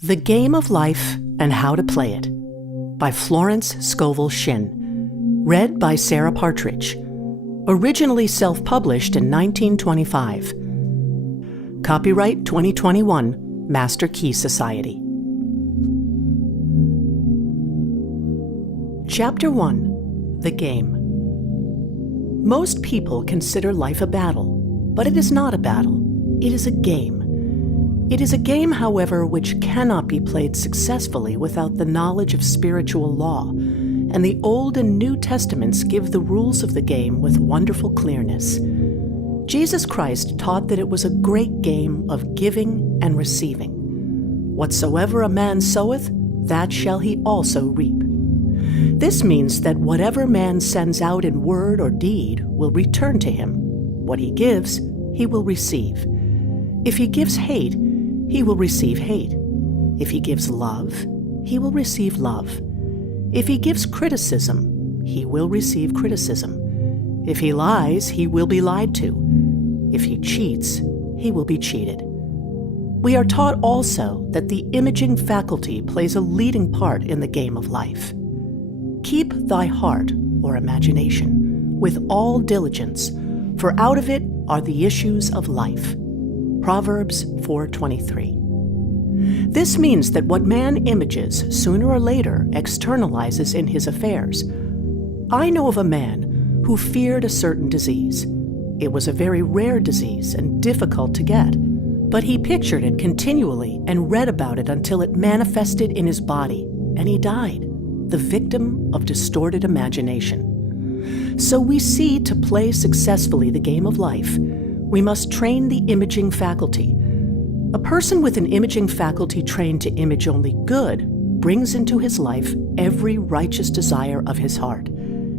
The Game of Life and How to Play It by Florence Scovel Shinn. Read by Sarah Partridge. Originally self-published in 1925. Copyright 2021, Master Key Society. Chapter 1. The Game. Most people consider life a battle, but it is not a battle. It is a game. It is a game, however, which cannot be played successfully without the knowledge of spiritual law, and the Old and New Testaments give the rules of the game with wonderful clearness. Jesus Christ taught that it was a great game of giving and receiving. Whatsoever a man soweth, that shall he also reap. This means that whatever man sends out in word or deed will return to him. What he gives, he will receive. If he gives hate, he will receive hate. If he gives love, he will receive love. If he gives criticism, he will receive criticism. If he lies, he will be lied to. If he cheats, he will be cheated. We are taught also that the imaging faculty plays a leading part in the game of life. Keep thy heart, or imagination, with all diligence, for out of it are the issues of life. Proverbs 4:23. This means that what man images sooner or later externalizes in his affairs. I know of a man who feared a certain disease. It was a very rare disease and difficult to get, but he pictured it continually and read about it until it manifested in his body, and he died, the victim of distorted imagination. So we see, to play successfully the game of life, we must train the imaging faculty. A person with an imaging faculty trained to image only good brings into his life every righteous desire of his heart: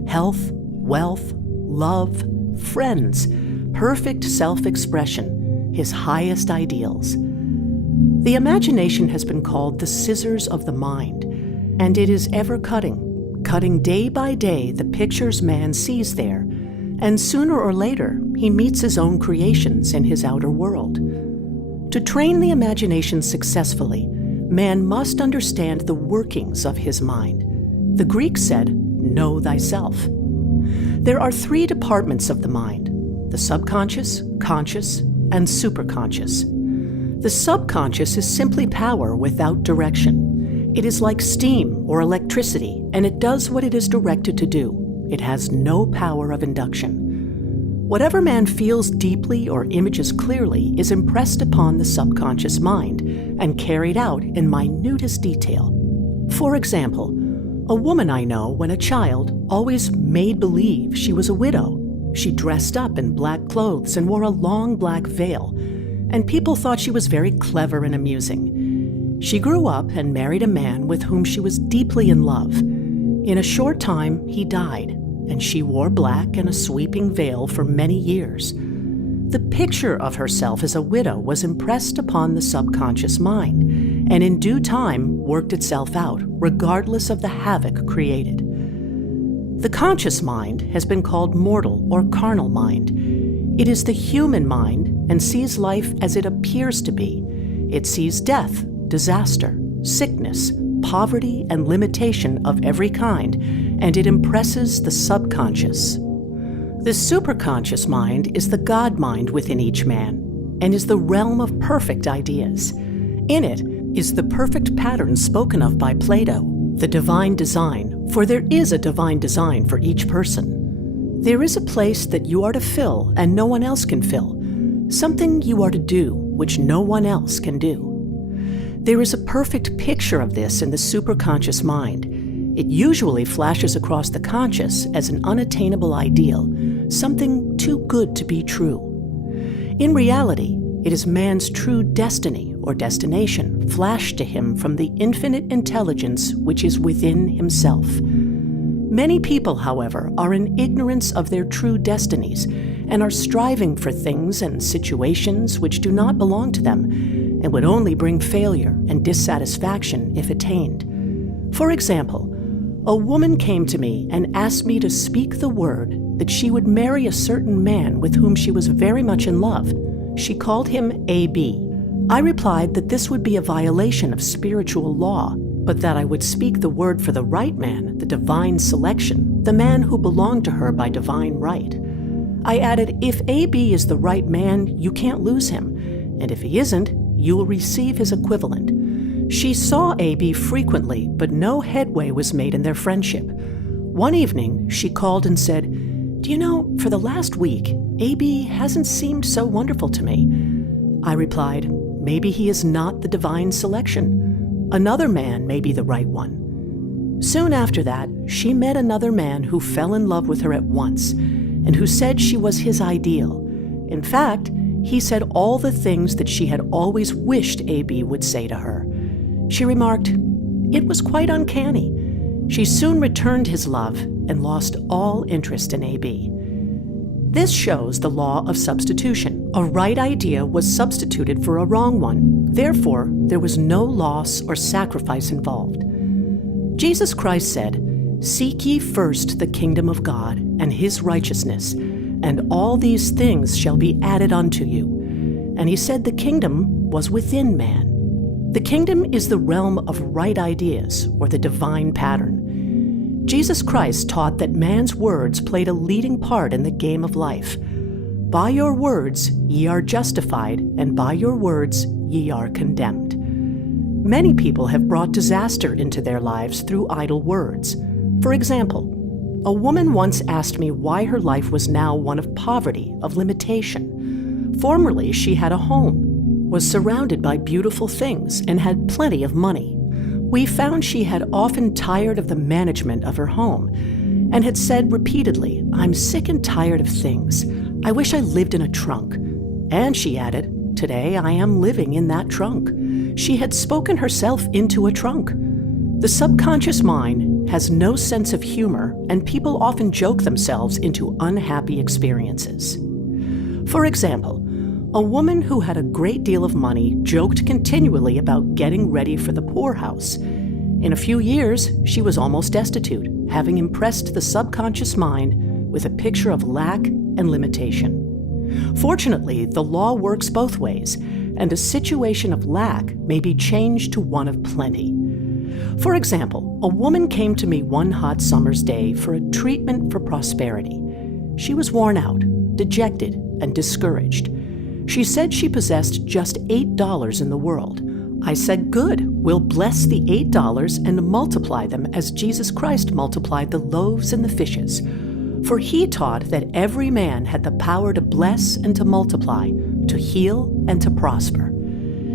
health, wealth, love, friends, perfect self-expression, his highest ideals. The imagination has been called the scissors of the mind, and it is ever cutting day by day the pictures man sees there, and sooner or later he meets his own creations in his outer world. To train the imagination successfully, man must understand the workings of his mind. The Greeks said, "Know thyself." There are three departments of the mind: the subconscious, conscious, and superconscious. The subconscious is simply power without direction. It is like steam or electricity, and it does what it is directed to do. It has no power of induction. Whatever man feels deeply or images clearly is impressed upon the subconscious mind and carried out in minutest detail. For example, a woman I know, when a child, always made believe she was a widow. She dressed up in black clothes and wore a long black veil, and people thought she was very clever and amusing. She grew up and married a man with whom she was deeply in love. In a short time, he died, and she wore black and a sweeping veil for many years. The picture of herself as a widow was impressed upon the subconscious mind, and in due time worked itself out, regardless of the havoc created. The conscious mind has been called mortal or carnal mind. It is the human mind and sees life as it appears to be. It sees death, disaster, sickness, poverty, and limitation of every kind, and it impresses the subconscious. The superconscious mind is the God mind within each man, and is the realm of perfect ideas. In it is the perfect pattern spoken of by Plato, the divine design, for there is a divine design for each person. There is a place that you are to fill and no one else can fill, something you are to do which no one else can do. There is a perfect picture of this in the superconscious mind. It usually flashes across the conscious as an unattainable ideal, something too good to be true. In reality, it is man's true destiny or destination flashed to him from the infinite intelligence which is within himself. Many people, however, are in ignorance of their true destinies and are striving for things and situations which do not belong to them and would only bring failure and dissatisfaction if attained. For example, a woman came to me and asked me to speak the word that she would marry a certain man with whom she was very much in love. She called him A.B. I replied that this would be a violation of spiritual law, but that I would speak the word for the right man, the divine selection, the man who belonged to her by divine right. I added, if AB is the right man, you can't lose him, and if he isn't, you will receive his equivalent. She saw AB frequently, but no headway was made in their friendship. One evening, she called and said, "Do you know, for the last week, AB hasn't seemed so wonderful to me." I replied, "Maybe he is not the divine selection. Another man may be the right one." Soon after that, she met another man who fell in love with her at once, and who said she was his ideal. In fact, he said all the things that she had always wished AB would say to her. She remarked, "It was quite uncanny." She soon returned his love and lost all interest in AB. This shows the law of substitution. A right idea was substituted for a wrong one. Therefore, there was no loss or sacrifice involved. Jesus Christ said, "Seek ye first the kingdom of God and his righteousness, and all these things shall be added unto you." And he said the kingdom was within man. The kingdom is the realm of right ideas, or the divine pattern. Jesus Christ taught that man's words played a leading part in the game of life. By your words ye are justified, and by your words ye are condemned. Many people have brought disaster into their lives through idle words. For example, a woman once asked me why her life was now one of poverty, of limitation. Formerly, she had a home, was surrounded by beautiful things, and had plenty of money. We found she had often tired of the management of her home and had said repeatedly, "I'm sick and tired of things. I wish I lived in a trunk." And she added, "Today I am living in that trunk." She had spoken herself into a trunk. The subconscious mind has no sense of humor, and people often joke themselves into unhappy experiences. For example, a woman who had a great deal of money joked continually about getting ready for the poorhouse. In a few years, she was almost destitute, having impressed the subconscious mind with a picture of lack and limitation. Fortunately, the law works both ways, and a situation of lack may be changed to one of plenty. For example, a woman came to me one hot summer's day for a treatment for prosperity. She was worn out, dejected, and discouraged. She said she possessed just $8 in the world. I said, "Good, we'll bless the $8 and multiply them as Jesus Christ multiplied the loaves and the fishes. For he taught that every man had the power to bless and to multiply, to heal and to prosper."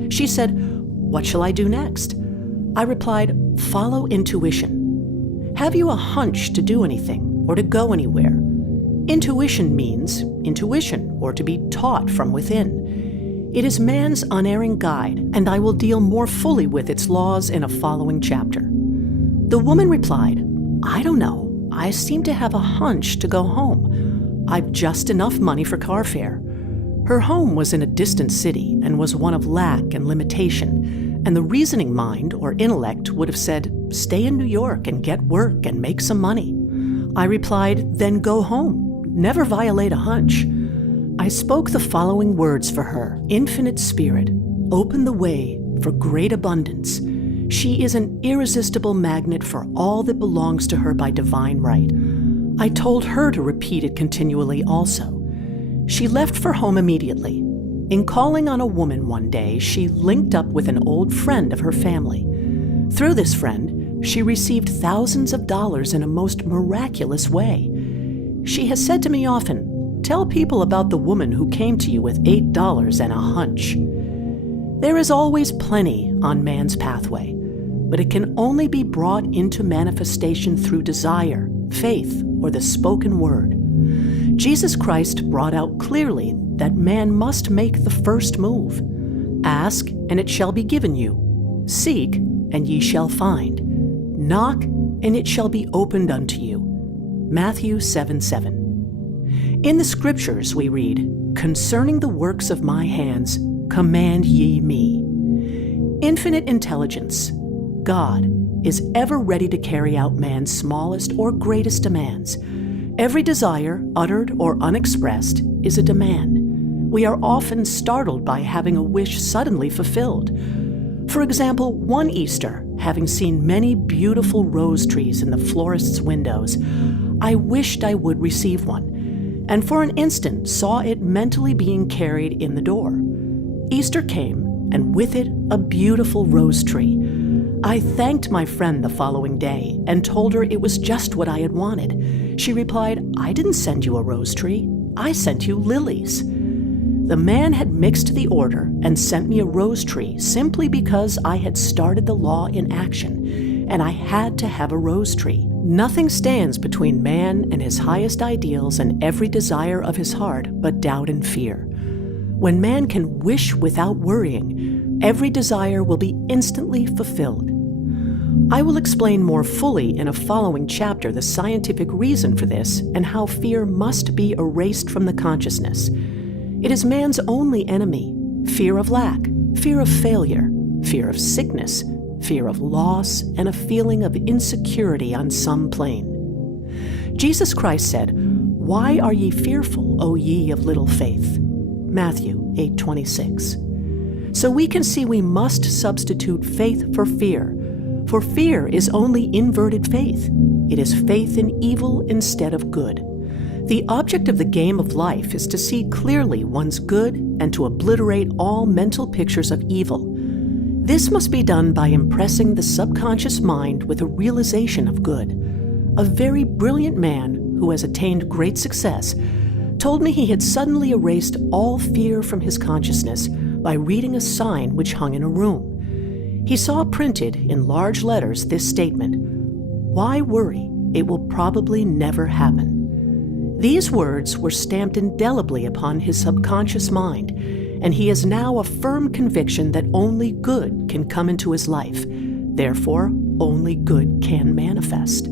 She said, "What shall I do next?" I replied, "Follow intuition. Have you a hunch to do anything or to go anywhere? Intuition means intuition, or to be taught from within. It is man's unerring guide, and I will deal more fully with its laws in a following chapter." The woman replied, "I don't know. I seem to have a hunch to go home. I've just enough money for car fare." Her home was in a distant city and was one of lack and limitation, and the reasoning mind or intellect would have said, "Stay in New York and get work and make some money." I replied, "Then go home. Never violate a hunch." I spoke the following words for her. "Infinite Spirit, open the way for great abundance. She is an irresistible magnet for all that belongs to her by divine right." I told her to repeat it continually also. She left for home immediately. In calling on a woman one day, she linked up with an old friend of her family. Through this friend, she received thousands of dollars in a most miraculous way. She has said to me often, "Tell people about the woman who came to you with $8 and a hunch." There is always plenty on man's pathway, but it can only be brought into manifestation through desire, faith, or the spoken word. Jesus Christ brought out clearly that man must make the first move. "Ask, and it shall be given you. Seek, and ye shall find. Knock, and it shall be opened unto you." Matthew 7:7. In the scriptures we read, "Concerning the works of my hands, command ye me." Infinite intelligence, God, is ever ready to carry out man's smallest or greatest demands. Every desire, uttered or unexpressed, is a demand. we are often startled by having a wish suddenly fulfilled. For example, one Easter, having seen many beautiful rose trees in the florist's windows, I wished I would receive one, and for an instant saw it mentally being carried in the door. Easter came, and with it a beautiful rose tree. I thanked my friend the following day and told her it was just what I had wanted. She replied, "I didn't send you a rose tree. I sent you lilies." The man had mixed the order and sent me a rose tree simply because I had started the law in action, and I had to have a rose tree. Nothing stands between man and his highest ideals and every desire of his heart but doubt and fear. When man can wish without worrying, every desire will be instantly fulfilled. I will explain more fully in a following chapter the scientific reason for this and how fear must be erased from the consciousness. It is man's only enemy: fear of lack, fear of failure, fear of sickness, fear of loss, and a feeling of insecurity on some plane. Jesus Christ said, "Why are ye fearful, O ye of little faith?" Matthew 8:26. So we can see we must substitute faith for fear is only inverted faith. It is faith in evil instead of good. The object of the game of life is to see clearly one's good and to obliterate all mental pictures of evil. This must be done by impressing the subconscious mind with a realization of good. A very brilliant man who has attained great success told me he had suddenly erased all fear from his consciousness by reading a sign which hung in a room. He saw printed in large letters this statement, "Why worry? It will probably never happen." These words were stamped indelibly upon his subconscious mind, and he has now a firm conviction that only good can come into his life. Therefore, only good can manifest.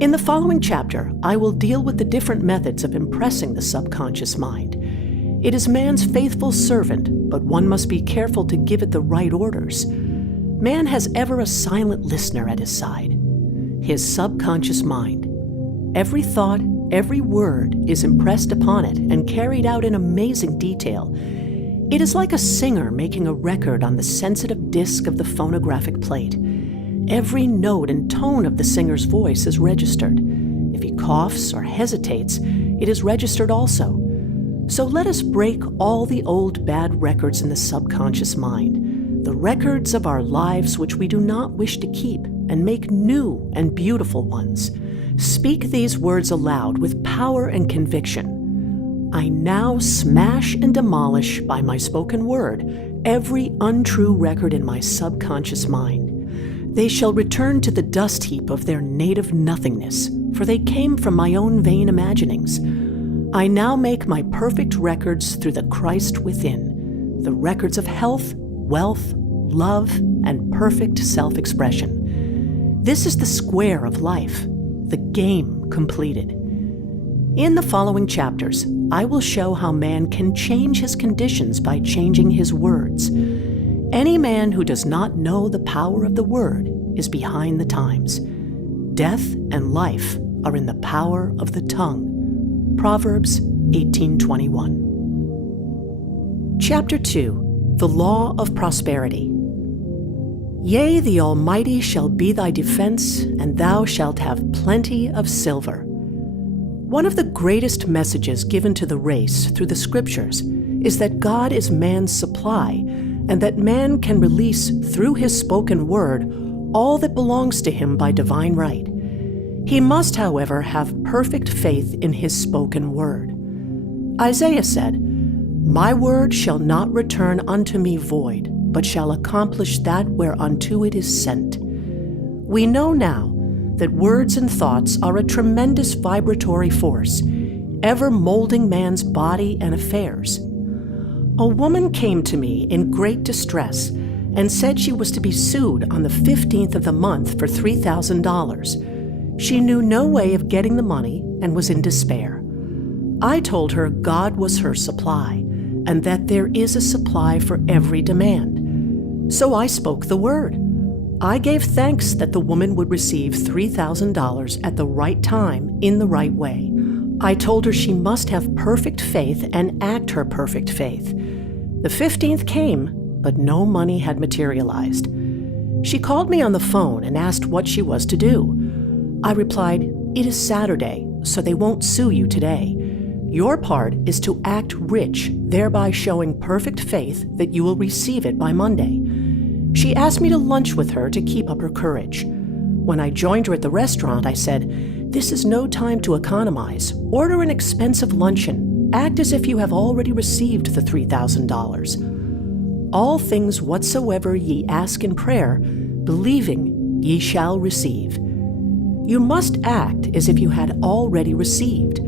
In the following chapter, I will deal with the different methods of impressing the subconscious mind. It is man's faithful servant, but one must be careful to give it the right orders. Man has ever a silent listener at his side, his subconscious mind. Every thought, every word is impressed upon it and carried out in amazing detail. It is like a singer making a record on the sensitive disc of the phonographic plate. Every note and tone of the singer's voice is registered. If he coughs or hesitates, it is registered also. So let us break all the old bad records in the subconscious mind, the records of our lives which we do not wish to keep, and make new and beautiful ones. Speak these words aloud with power and conviction. I now smash and demolish by my spoken word every untrue record in my subconscious mind. They shall return to the dust heap of their native nothingness, for they came from my own vain imaginings. I now make my perfect records through the Christ within, the records of health, wealth, love, and perfect self-expression. This is the square of life, the game completed. In the following chapters, I will show how man can change his conditions by changing his words. Any man who does not know the power of the word is behind the times. Death and life are in the power of the tongue. Proverbs 18:21. Chapter 2. The Law of Prosperity. Yea, the Almighty shall be thy defense, and thou shalt have plenty of silver. One of the greatest messages given to the race through the Scriptures is that God is man's supply, and that man can release through his spoken word all that belongs to him by divine right. He must, however, have perfect faith in his spoken word. Isaiah said, "My word shall not return unto me void, but shall accomplish that whereunto it is sent." We know now that words and thoughts are a tremendous vibratory force, ever molding man's body and affairs. A woman came to me in great distress and said she was to be sued on the 15th of the month for $3,000. She knew no way of getting the money and was in despair. I told her God was her supply, and that there is a supply for every demand. So I spoke the word. I gave thanks that the woman would receive $3,000 at the right time in the right way. I told her she must have perfect faith and act her perfect faith. The 15th came, but no money had materialized. She called me on the phone and asked what she was to do. I replied, "It is Saturday, so they won't sue you today. Your part is to act rich, thereby showing perfect faith that you will receive it by Monday." She asked me to lunch with her to keep up her courage. When I joined her at the restaurant, I said, "This is no time to economize. Order an expensive luncheon. Act as if you have already received the $3,000. All things whatsoever ye ask in prayer, believing, ye shall receive." You must act as if you had already received.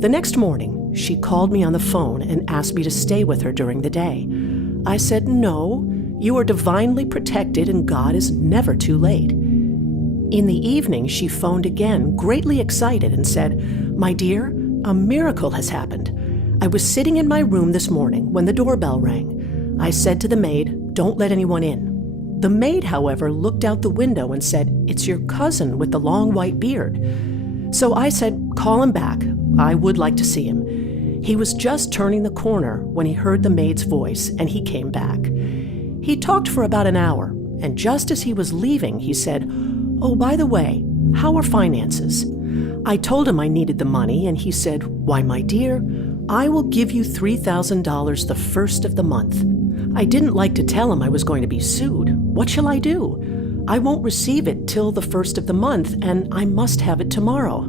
The next morning, she called me on the phone and asked me to stay with her during the day. I said, "No, you are divinely protected and God is never too late." In the evening, she phoned again, greatly excited, and said, "My dear, a miracle has happened. I was sitting in my room this morning when the doorbell rang. I said to the maid, 'Don't let anyone in.' The maid, however, looked out the window and said, 'It's your cousin with the long white beard.' So I said, 'Call him back. I would like to see him.' He was just turning the corner when he heard the maid's voice, and he came back. He talked for about an hour, and just as he was leaving, he said, 'Oh, by the way, how are finances?' I told him I needed the money, and he said, 'Why, my dear, I will give you $3,000 the first of the month.' I didn't like to tell him I was going to be sued. What shall I do? I won't receive it till the first of the month, and I must have it tomorrow."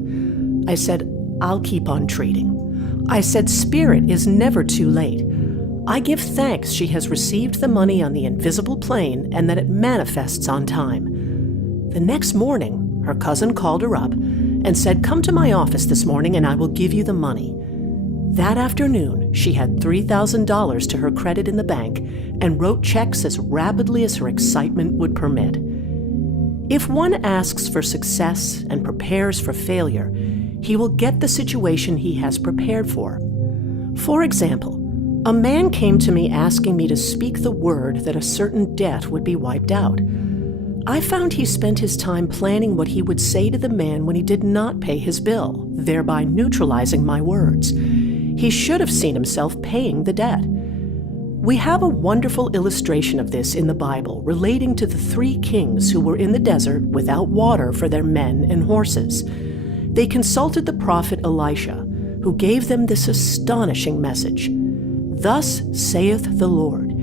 I said, "I'll keep on treating." I said, "Spirit is never too late. I give thanks she has received the money on the invisible plane and that it manifests on time." The next morning, her cousin called her up and said, "Come to my office this morning and I will give you the money." That afternoon, she had $3,000 to her credit in the bank and wrote checks as rapidly as her excitement would permit. If one asks for success and prepares for failure, he will get the situation he has prepared for. For example, a man came to me asking me to speak the word that a certain debt would be wiped out. I found he spent his time planning what he would say to the man when he did not pay his bill, thereby neutralizing my words. He should have seen himself paying the debt. We have a wonderful illustration of this in the Bible relating to the 3 kings who were in the desert without water for their men and horses. They consulted the prophet Elisha, who gave them this astonishing message. "Thus saith the Lord,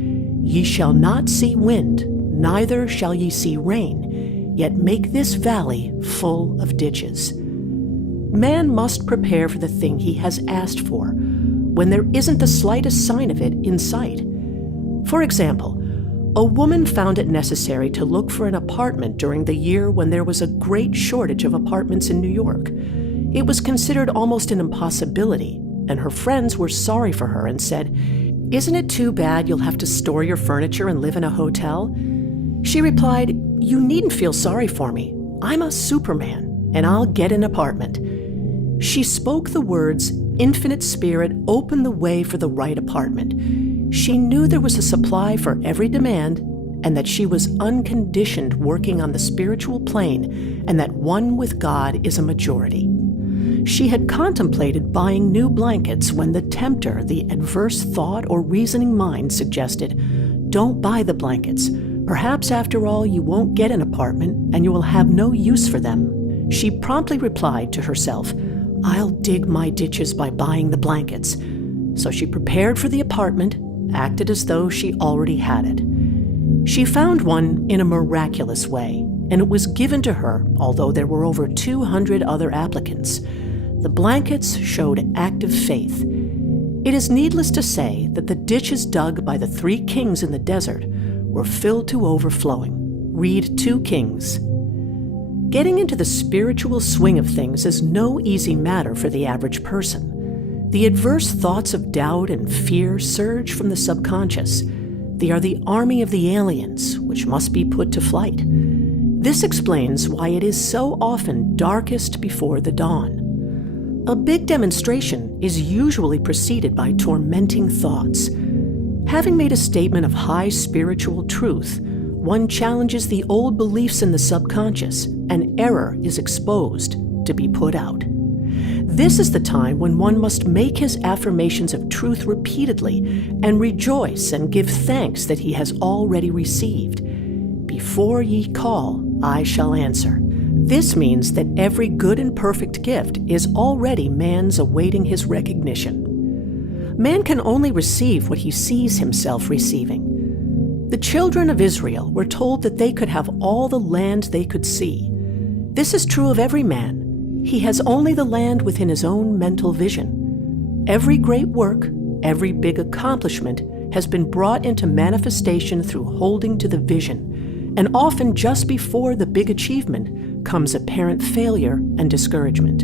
ye shall not see wind, neither shall ye see rain, yet make this valley full of ditches." Man must prepare for the thing he has asked for, when there isn't the slightest sign of it in sight. For example, a woman found it necessary to look for an apartment during the year when there was a great shortage of apartments in New York. It was considered almost an impossibility, and her friends were sorry for her and said, "Isn't it too bad you'll have to store your furniture and live in a hotel?" She replied, "You needn't feel sorry for me. I'm a Superman, and I'll get an apartment." She spoke the words, "Infinite Spirit, open the way for the right apartment." She knew there was a supply for every demand, and that she was unconditioned working on the spiritual plane, and that one with God is a majority. She had contemplated buying new blankets when the tempter, the adverse thought or reasoning mind, suggested, "Don't buy the blankets. Perhaps after all you won't get an apartment and you will have no use for them." She promptly replied to herself, "I'll dig my ditches by buying the blankets." So she prepared for the apartment, acted as though she already had it. She found one in a miraculous way, and it was given to her, although there were over 200 other applicants. The blankets showed active faith. It is needless to say that the ditches dug by the 3 kings in the desert were filled to overflowing. Read 2 Kings. Getting into the spiritual swing of things is no easy matter for the average person. The adverse thoughts of doubt and fear surge from the subconscious. They are the army of the aliens, which must be put to flight. This explains why it is so often darkest before the dawn. A big demonstration is usually preceded by tormenting thoughts. Having made a statement of high spiritual truth, one challenges the old beliefs in the subconscious, and error is exposed to be put out. This is the time when one must make his affirmations of truth repeatedly and rejoice and give thanks that he has already received. Before ye call, I shall answer. This means that every good and perfect gift is already man's awaiting his recognition. Man can only receive what he sees himself receiving. The children of Israel were told that they could have all the land they could see. This is true of every man. He has only the land within his own mental vision. Every great work, every big accomplishment has been brought into manifestation through holding to the vision, and often just before the big achievement comes apparent failure and discouragement.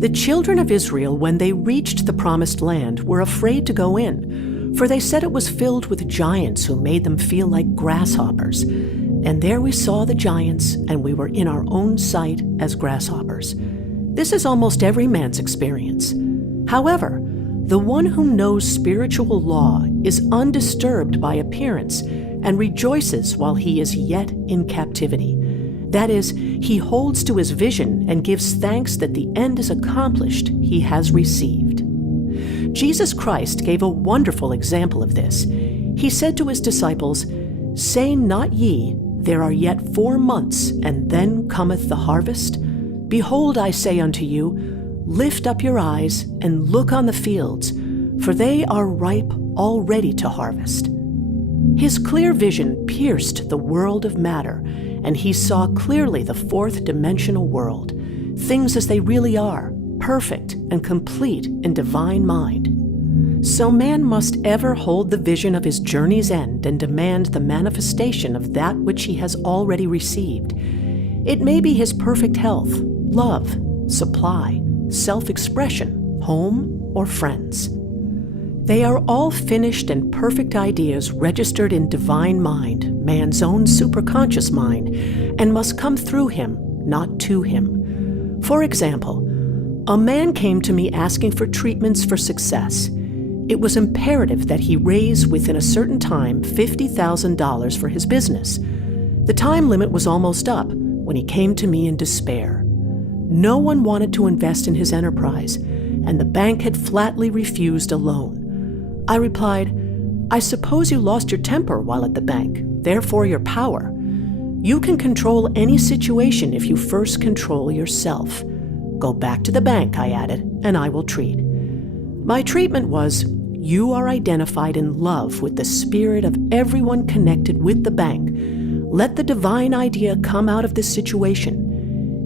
The children of Israel, when they reached the promised land, were afraid to go in, for they said it was filled with giants who made them feel like grasshoppers. And there we saw the giants, and we were in our own sight as grasshoppers. This is almost every man's experience. However, the one who knows spiritual law is undisturbed by appearance and rejoices while he is yet in captivity. That is, he holds to his vision and gives thanks that the end is accomplished he has received. Jesus Christ gave a wonderful example of this. He said to his disciples, "Say not ye, there are yet 4 months, and then cometh the harvest? Behold, I say unto you, lift up your eyes and look on the fields, for they are ripe already to harvest." His clear vision pierced the world of matter, and he saw clearly the fourth dimensional world, things as they really are, perfect and complete in divine mind. So man must ever hold the vision of his journey's end and demand the manifestation of that which he has already received. It may be his perfect health, love, supply, self-expression, home, or friends. They are all finished and perfect ideas registered in divine mind, man's own superconscious mind, and must come through him, not to him. For example, a man came to me asking for treatments for success. It was imperative that he raise within a certain time $50,000 for his business. The time limit was almost up when he came to me in despair. No one wanted to invest in his enterprise, and the bank had flatly refused a loan. I replied, "I suppose you lost your temper while at the bank, therefore your power. You can control any situation if you first control yourself. Go back to the bank," I added, "and I will treat." My treatment was, you are identified in love with the spirit of everyone connected with the bank. Let the divine idea come out of this situation.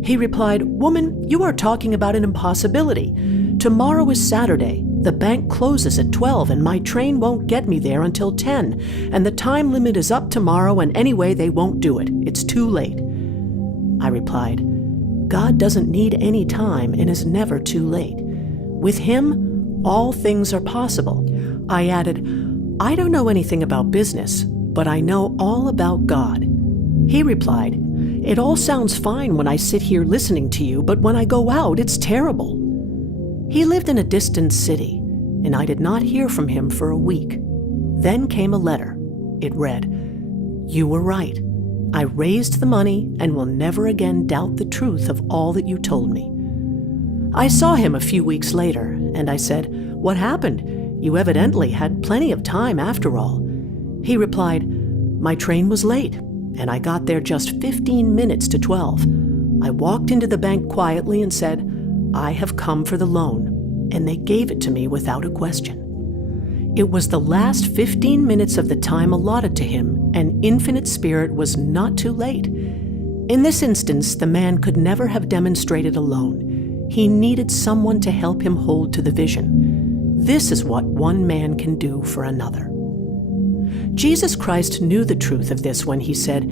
He replied, "Woman, you are talking about an impossibility. Tomorrow is Saturday. The bank closes at 12 and my train won't get me there until 10. And the time limit is up tomorrow and anyway they won't do it. It's too late." I replied, "God doesn't need any time and is never too late. With him, all things are possible." I added, "I don't know anything about business, but I know all about God." He replied, "It all sounds fine when I sit here listening to you, but when I go out, it's terrible." He lived in a distant city, and I did not hear from him for a week. Then came a letter. It read, "You were right. I raised the money and will never again doubt the truth of all that you told me." I saw him a few weeks later, and I said, "What happened? You evidently had plenty of time after all." He replied, "My train was late, and I got there just 15 minutes to 12. I walked into the bank quietly and said, 'I have come for the loan,' and they gave it to me without a question." It was the last 15 minutes of the time allotted to him, and Infinite Spirit was not too late. In this instance, the man could never have demonstrated alone. He needed someone to help him hold to the vision. This is what one man can do for another. Jesus Christ knew the truth of this when he said,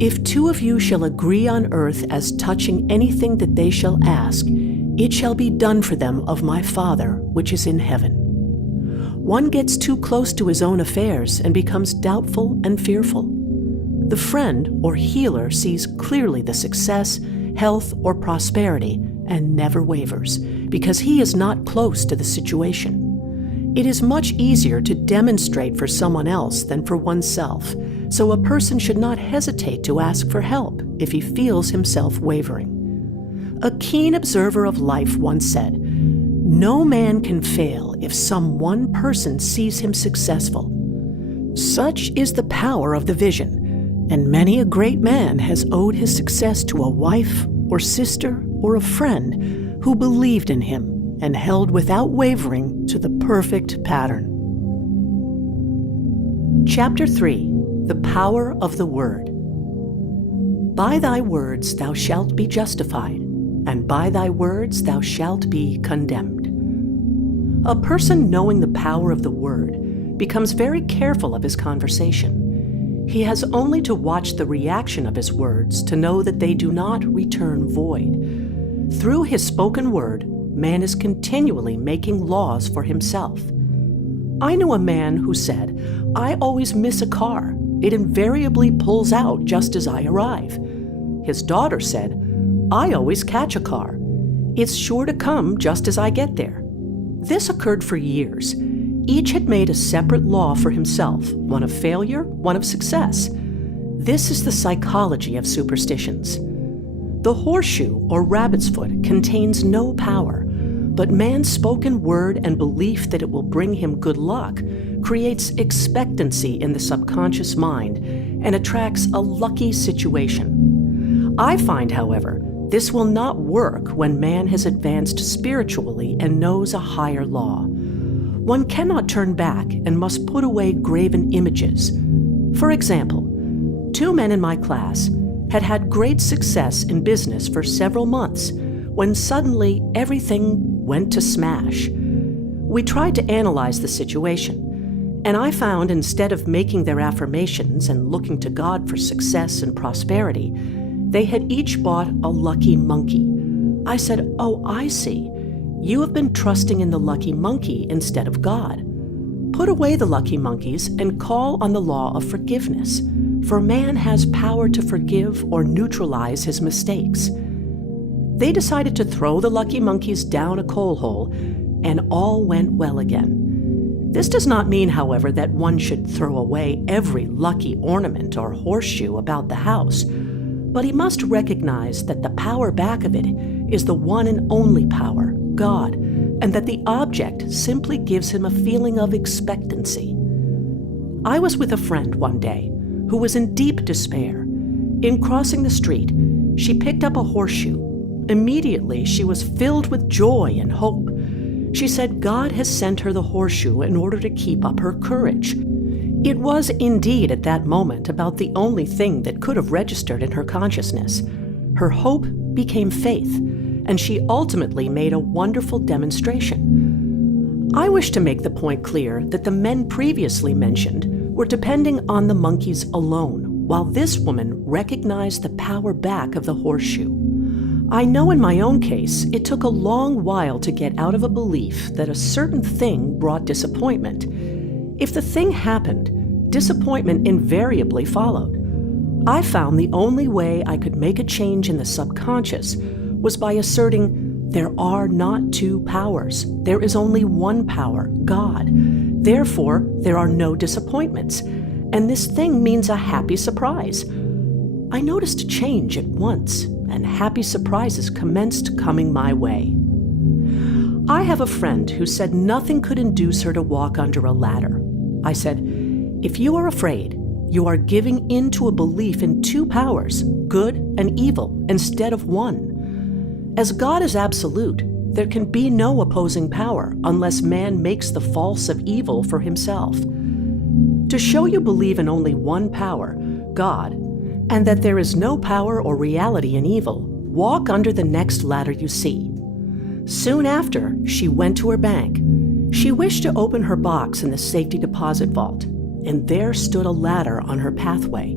"If 2 of you shall agree on earth as touching anything that they shall ask, it shall be done for them of my Father which is in heaven." One gets too close to his own affairs and becomes doubtful and fearful. The friend or healer sees clearly the success, health, or prosperity and never wavers, because he is not close to the situation. It is much easier to demonstrate for someone else than for oneself, so a person should not hesitate to ask for help if he feels himself wavering. A keen observer of life once said, No man can fail if some one person sees him successful. Such is the power of the vision, and many a great man has owed his success to a wife or sister or a friend who believed in him and held without wavering to the perfect pattern. Chapter 3. The Power of the Word. By thy words thou shalt be justified, and by thy words thou shalt be condemned. A person knowing the power of the word becomes very careful of his conversation. He has only to watch the reaction of his words to know that they do not return void. Through his spoken word, man is continually making laws for himself. I knew a man who said, "I always miss a car. It invariably pulls out just as I arrive." His daughter said, "I always catch a car. It's sure to come just as I get there." This occurred for years. Each had made a separate law for himself, one of failure, one of success. This is the psychology of superstitions. The horseshoe or rabbit's foot contains no power, but man's spoken word and belief that it will bring him good luck creates expectancy in the subconscious mind and attracts a lucky situation. I find, however, this will not work when man has advanced spiritually and knows a higher law. One cannot turn back and must put away graven images. For example, 2 men in my class had had great success in business for several months when suddenly everything went to smash. We tried to analyze the situation, and I found instead of making their affirmations and looking to God for success and prosperity, they had each bought a lucky monkey. I said, "Oh, I see. You have been trusting in the lucky monkey instead of God. Put away the lucky monkeys and call on the law of forgiveness, for man has power to forgive or neutralize his mistakes." They decided to throw the lucky monkeys down a coal hole, and all went well again. This does not mean, however, that one should throw away every lucky ornament or horseshoe about the house, but he must recognize that the power back of it is the one and only power, God, and that the object simply gives him a feeling of expectancy. I was with a friend one day who was in deep despair. In crossing the street, she picked up a horseshoe. Immediately, she was filled with joy and hope. She said God has sent her the horseshoe in order to keep up her courage. It was indeed at that moment about the only thing that could have registered in her consciousness. Her hope became faith, and she ultimately made a wonderful demonstration. I wish to make the point clear that the men previously mentioned were depending on the monkeys alone, while this woman recognized the power back of the horseshoe. I know in my own case, it took a long while to get out of a belief that a certain thing brought disappointment. If the thing happened, disappointment invariably followed. I found the only way I could make a change in the subconscious was by asserting there are not two powers. There is only one power, God. Therefore, there are no disappointments, and this thing means a happy surprise. I noticed a change at once, and happy surprises commenced coming my way. I have a friend who said nothing could induce her to walk under a ladder. I said, "If you are afraid, you are giving in to a belief in two powers, good and evil, instead of one. As God is absolute, there can be no opposing power unless man makes the false of evil for himself. To show you believe in only one power, God, and that there is no power or reality in evil, walk under the next ladder you see." Soon after, she went to her bank. She wished to open her box in the safety deposit vault, and there stood a ladder on her pathway.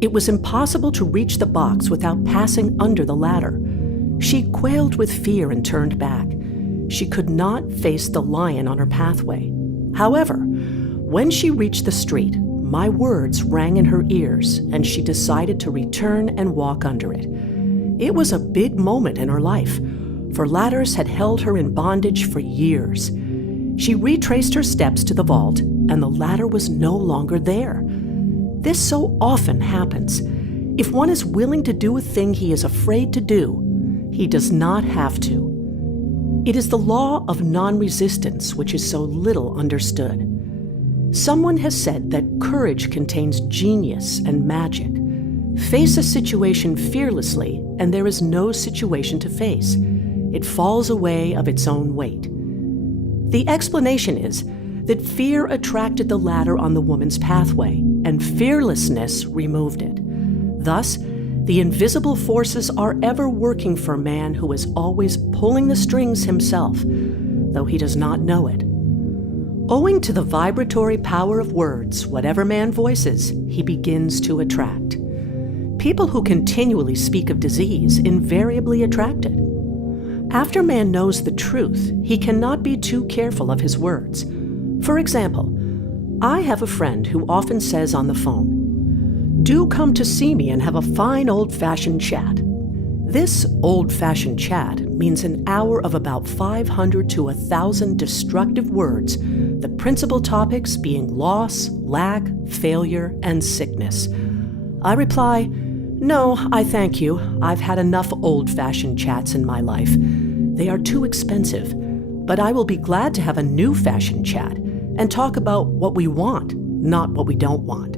It was impossible to reach the box without passing under the ladder. She quailed with fear and turned back. She could not face the lion on her pathway. However, when she reached the street, my words rang in her ears, and she decided to return and walk under it. It was a big moment in her life, for ladders had held her in bondage for years. She retraced her steps to the vault, and the ladder was no longer there. This so often happens. If one is willing to do a thing he is afraid to do, he does not have to. It is the law of nonresistance which is so little understood. Someone has said that courage contains genius and magic. Face a situation fearlessly, and there is no situation to face. It falls away of its own weight. The explanation is that fear attracted the ladder on the woman's pathway, and fearlessness removed it. Thus, the invisible forces are ever working for man who is always pulling the strings himself, though he does not know it. Owing to the vibratory power of words, whatever man voices, he begins to attract. People who continually speak of disease invariably attract it. After man knows the truth, he cannot be too careful of his words. For example, I have a friend who often says on the phone, "Do come to see me and have a fine old-fashioned chat." This old-fashioned chat means an hour of about 500 to 1,000 destructive words, the principal topics being loss, lack, failure, and sickness. I reply, "No, I thank you. I've had enough old-fashioned chats in my life. They are too expensive, but I will be glad to have a new-fashioned chat and talk about what we want, not what we don't want."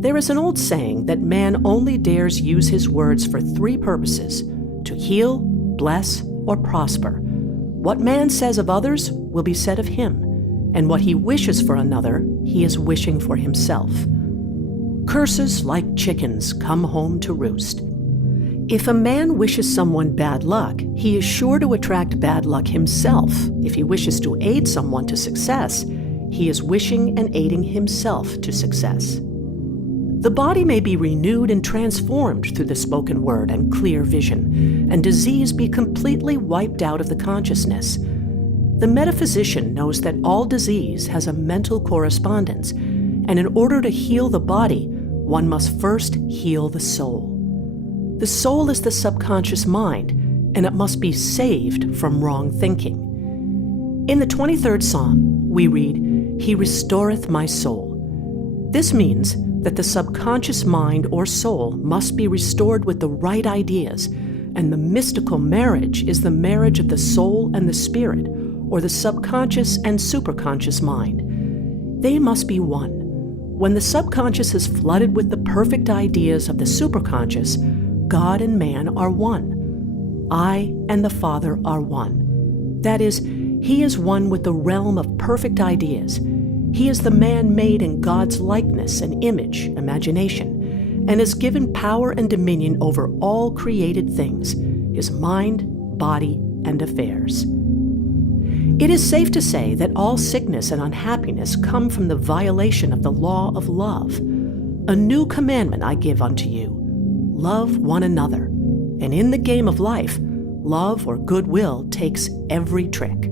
There is an old saying that man only dares use his words for three purposes: to heal, bless, or prosper. What man says of others will be said of him, and what he wishes for another, he is wishing for himself. Curses, like chickens, come home to roost. If a man wishes someone bad luck, he is sure to attract bad luck himself. If he wishes to aid someone to success, he is wishing and aiding himself to success. The body may be renewed and transformed through the spoken word and clear vision, and disease be completely wiped out of the consciousness. The metaphysician knows that all disease has a mental correspondence, and in order to heal the body, one must first heal the soul. The soul is the subconscious mind, and it must be saved from wrong thinking. In the 23rd Psalm, we read, "He restoreth my soul." This means that the subconscious mind or soul must be restored with the right ideas, and the mystical marriage is the marriage of the soul and the spirit, or the subconscious and superconscious mind. They must be one. When the subconscious is flooded with the perfect ideas of the superconscious, God and man are one. I and the Father are one. That is, he is one with the realm of perfect ideas. He is the man made in God's likeness and image, imagination, and is given power and dominion over all created things, his mind, body, and affairs. It is safe to say that all sickness and unhappiness come from the violation of the law of love. A new commandment I give unto you: love one another. And in the game of life, love or goodwill takes every trick.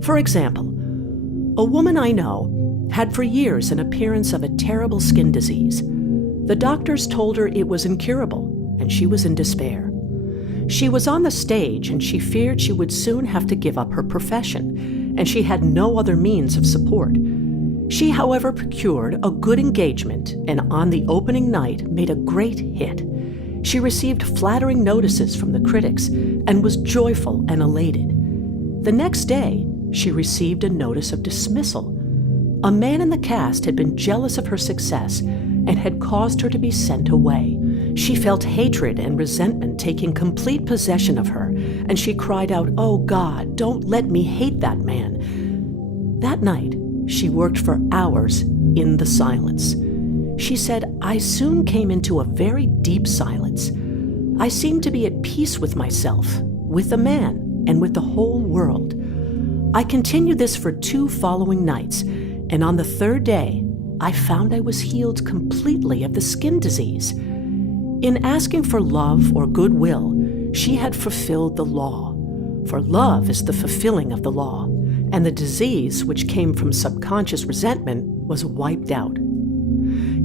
For example, a woman I know had for years an appearance of a terrible skin disease. The doctors told her it was incurable, and she was in despair. She was on the stage, and she feared she would soon have to give up her profession, and she had no other means of support. She, however, procured a good engagement, and on the opening night made a great hit. She received flattering notices from the critics and was joyful and elated. The next day, she received a notice of dismissal. A man in the cast had been jealous of her success and had caused her to be sent away. She felt hatred and resentment taking complete possession of her, and she cried out, "Oh God, don't let me hate that man." That night, she worked for hours in the silence. She said, "I soon came into a very deep silence. I seemed to be at peace with myself, with the man, and with the whole world. I continued this for 2 following nights, and on the 3rd day, I found I was healed completely of the skin disease." In asking for love or goodwill, she had fulfilled the law. For love is the fulfilling of the law, and the disease which came from subconscious resentment was wiped out.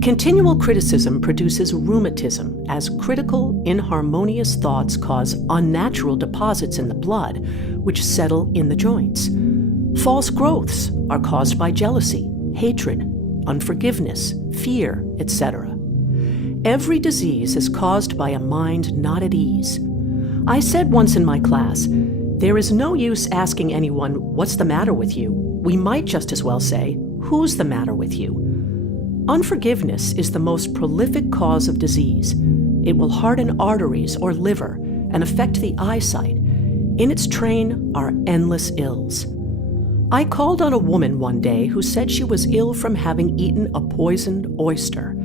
Continual criticism produces rheumatism, as critical, inharmonious thoughts cause unnatural deposits in the blood, which settle in the joints. False growths are caused by jealousy, hatred, unforgiveness, fear, etc. Every disease is caused by a mind not at ease. I said once in my class, There is no use asking anyone, "What's the matter with you?" We might just as well say, "Who's the matter with you?" Unforgiveness is the most prolific cause of disease. It will harden arteries or liver and affect the eyesight. In its train are endless ills. I called on a woman one day who said she was ill from having eaten a poisoned oyster.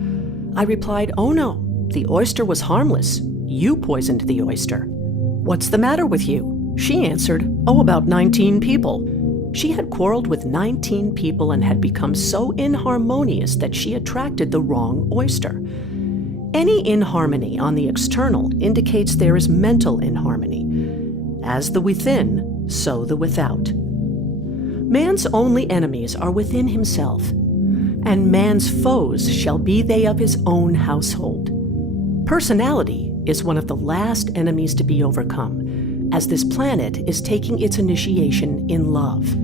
I replied, "Oh no, the oyster was harmless. You poisoned the oyster." "What's the matter with you?" She answered, "Oh, about 19 people." She had quarreled with 19 people and had become so inharmonious that she attracted the wrong oyster. Any inharmony on the external indicates there is mental inharmony. As the within, so the without. Man's only enemies are within himself, and man's foes shall be they of his own household. Personality is one of the last enemies to be overcome, as this planet is taking its initiation in love.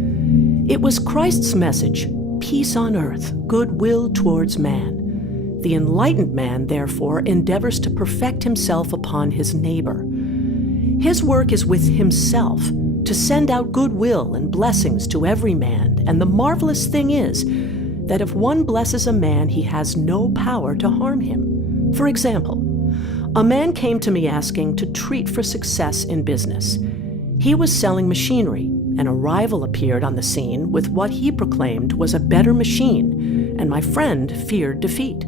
It was Christ's message, peace on earth, goodwill towards man. The enlightened man, therefore, endeavors to perfect himself upon his neighbor. His work is with himself, to send out goodwill and blessings to every man, and the marvelous thing is that if one blesses a man, he has no power to harm him. For example, a man came to me asking to treat for success in business. He was selling machinery, and a rival appeared on the scene with what he proclaimed was a better machine, and my friend feared defeat.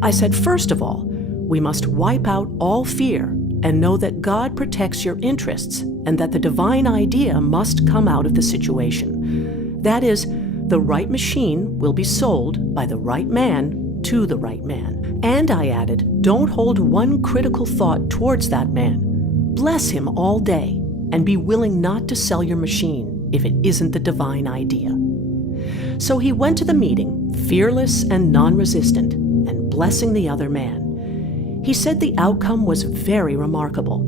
I said, first of all, we must wipe out all fear and know that God protects your interests and that the divine idea must come out of the situation. That is, the right machine will be sold by the right man to the right man. And I added, don't hold one critical thought towards that man. Bless him all day and be willing not to sell your machine if it isn't the divine idea. So he went to the meeting, fearless and non-resistant, and blessing the other man. He said the outcome was very remarkable.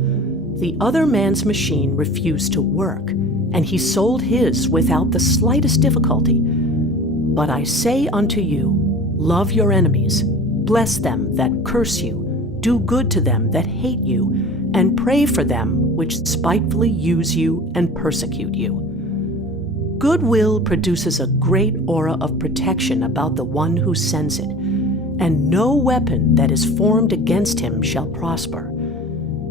The other man's machine refused to work, and he sold his without the slightest difficulty. But I say unto you, love your enemies, bless them that curse you, do good to them that hate you, and pray for them which spitefully use you and persecute you. Goodwill produces a great aura of protection about the one who sends it, and no weapon that is formed against him shall prosper.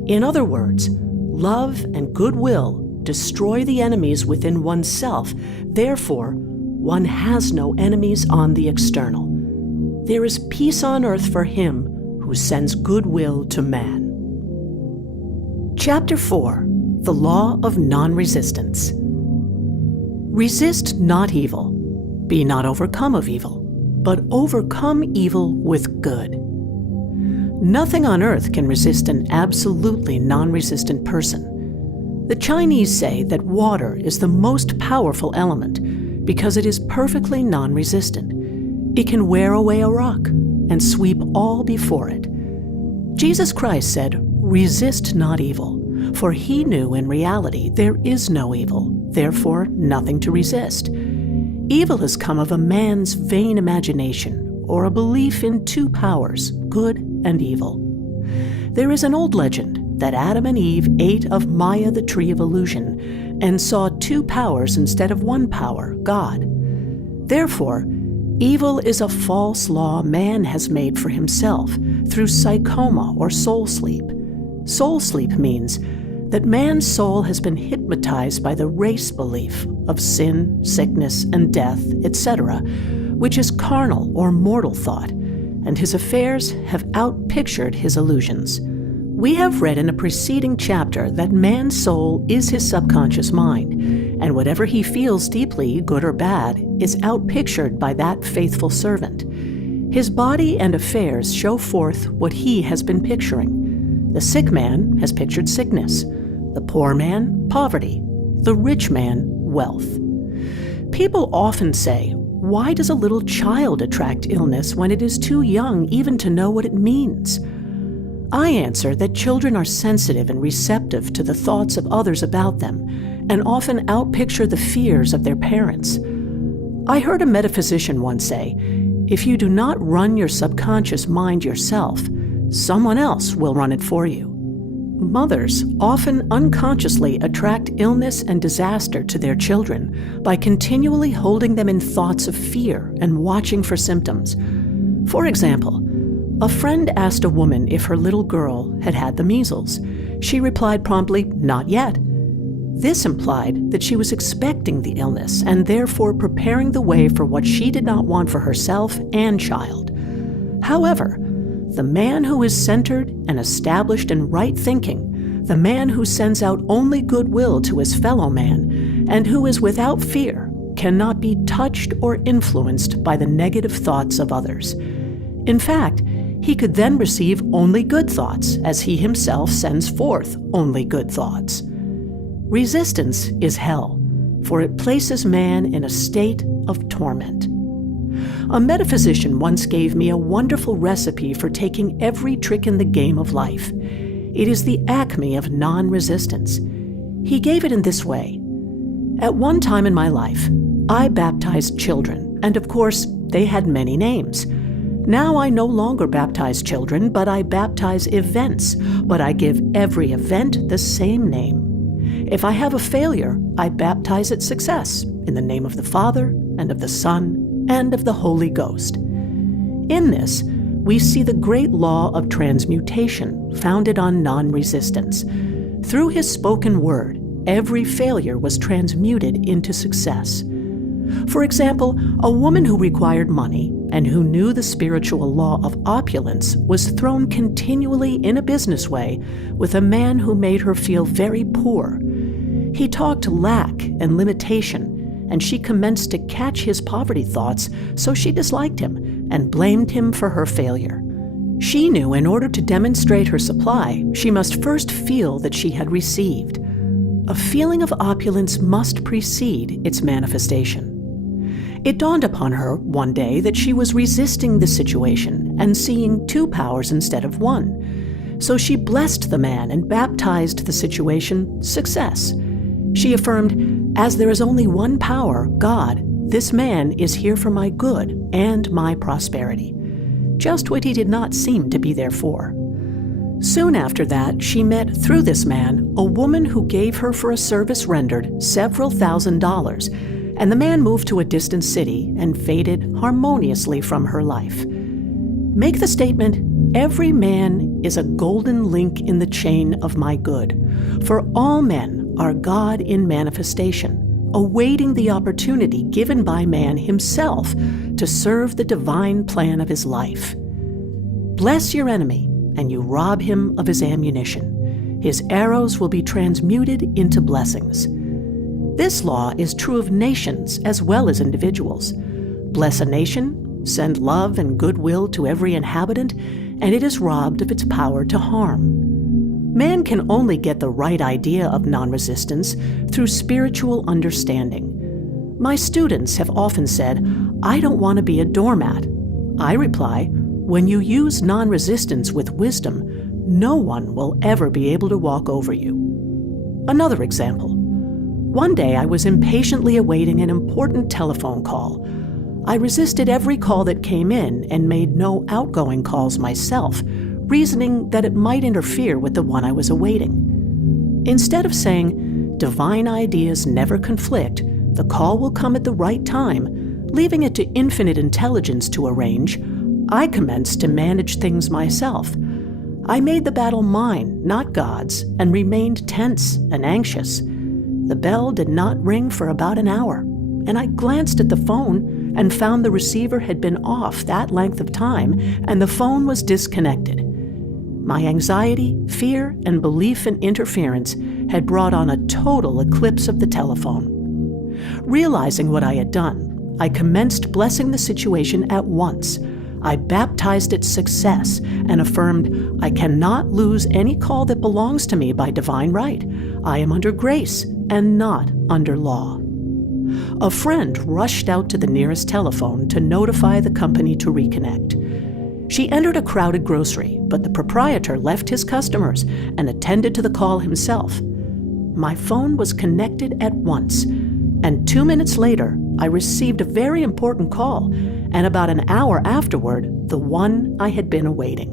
In other words, love and goodwill destroy the enemies within oneself. Therefore, one has no enemies on the external. There is peace on earth for him who sends goodwill to man. Chapter 4, The Law of Nonresistance. Resist not evil. Be not overcome of evil, but overcome evil with good. Nothing on earth can resist an absolutely non-resistant person. The Chinese say that water is the most powerful element because it is perfectly non-resistant. It can wear away a rock and sweep all before it. Jesus Christ said, resist not evil, for he knew in reality there is no evil, therefore nothing to resist. Evil has come of a man's vain imagination or a belief in two powers, good and evil. There is an old legend that Adam and Eve ate of Maya, the tree of illusion, and saw two powers instead of one power, God. Therefore, evil is a false law man has made for himself through psychoma or soul sleep. Soul sleep means that man's soul has been hypnotized by the race belief of sin, sickness, and death, etc., which is carnal or mortal thought, and his affairs have outpictured his illusions. We have read in a preceding chapter that man's soul is his subconscious mind, and whatever he feels deeply, good or bad, is outpictured by that faithful servant. His body and affairs show forth what he has been picturing. The sick man has pictured sickness, the poor man, poverty, the rich man, wealth. People often say, why does a little child attract illness when it is too young even to know what it means? I answer that children are sensitive and receptive to the thoughts of others about them, and often outpicture the fears of their parents. I heard a metaphysician once say, if you do not run your subconscious mind yourself, someone else will run it for you. Mothers often unconsciously attract illness and disaster to their children by continually holding them in thoughts of fear and watching for symptoms. For example, a friend asked a woman if her little girl had had the measles. She replied promptly, "Not yet." This implied that she was expecting the illness and therefore preparing the way for what she did not want for herself and child. However, the man who is centered and established in right thinking, the man who sends out only goodwill to his fellow man, and who is without fear, cannot be touched or influenced by the negative thoughts of others. In fact, he could then receive only good thoughts, as he himself sends forth only good thoughts. Resistance is hell, for it places man in a state of torment. A metaphysician once gave me a wonderful recipe for taking every trick in the game of life. It is the acme of non-resistance. He gave it in this way. At one time in my life, I baptized children, and of course, they had many names. Now I no longer baptize children, but I baptize events, but I give every event the same name. If I have a failure, I baptize it success, in the name of the Father, and of the Son, and of the Holy Ghost. In this, we see the great law of transmutation founded on non-resistance. Through his spoken word, every failure was transmuted into success. For example, a woman who required money and who knew the spiritual law of opulence was thrown continually in a business way with a man who made her feel very poor. He talked lack and limitation, and she commenced to catch his poverty thoughts, so she disliked him and blamed him for her failure. She knew in order to demonstrate her supply, she must first feel that she had received. A feeling of opulence must precede its manifestation. It dawned upon her one day that she was resisting the situation and seeing two powers instead of one. So she blessed the man and baptized the situation success. She affirmed, "As there is only one power, God, this man is here for my good and my prosperity." Just what he did not seem to be there for. Soon after that, she met, through this man, a woman who gave her for a service rendered several $1,000s, and the man moved to a distant city and faded harmoniously from her life. Make the statement, "Every man is a golden link in the chain of my good, for all men are God in manifestation, awaiting the opportunity given by man himself to serve the divine plan of his life." Bless your enemy, and you rob him of his ammunition. His arrows will be transmuted into blessings. This law is true of nations as well as individuals. Bless a nation, send love and goodwill to every inhabitant, and it is robbed of its power to harm. Man can only get the right idea of non-resistance through spiritual understanding. My students have often said, "I don't want to be a doormat." I reply, when you use non-resistance with wisdom, no one will ever be able to walk over you. Another example. One day I was impatiently awaiting an important telephone call. I resisted every call that came in and made no outgoing calls myself, reasoning that it might interfere with the one I was awaiting. Instead of saying, "Divine ideas never conflict, the call will come at the right time," leaving it to infinite intelligence to arrange, I commenced to manage things myself. I made the battle mine, not God's, and remained tense and anxious. The bell did not ring for about an hour, and I glanced at the phone and found the receiver had been off that length of time and the phone was disconnected. My anxiety, fear, and belief in interference had brought on a total eclipse of the telephone. Realizing what I had done, I commenced blessing the situation at once. I baptized its success and affirmed, "I cannot lose any call that belongs to me by divine right. I am under grace and not under law." A friend rushed out to the nearest telephone to notify the company to reconnect. She entered a crowded grocery, but the proprietor left his customers and attended to the call himself. My phone was connected at once, and 2 minutes later, I received a very important call, and about an hour afterward, the one I had been awaiting.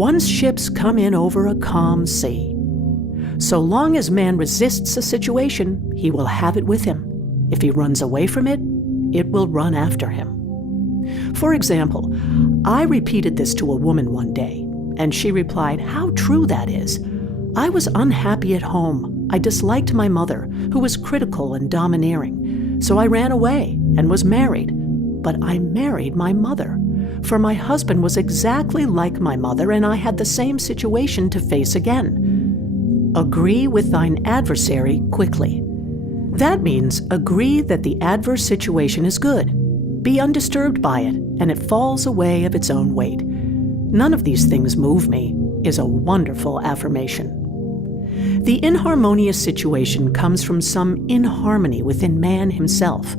One's ships come in over a calm sea. So long as man resists a situation, he will have it with him. If he runs away from it, it will run after him. For example, I repeated this to a woman one day, and she replied, "How true that is. I was unhappy at home. I disliked my mother, who was critical and domineering. So I ran away and was married. But I married my mother, for my husband was exactly like my mother, and I had the same situation to face again. Agree with thine adversary quickly." That means agree that the adverse situation is good. Be undisturbed by it, and it falls away of its own weight. "None of these things move me" is a wonderful affirmation. The inharmonious situation comes from some inharmony within man himself.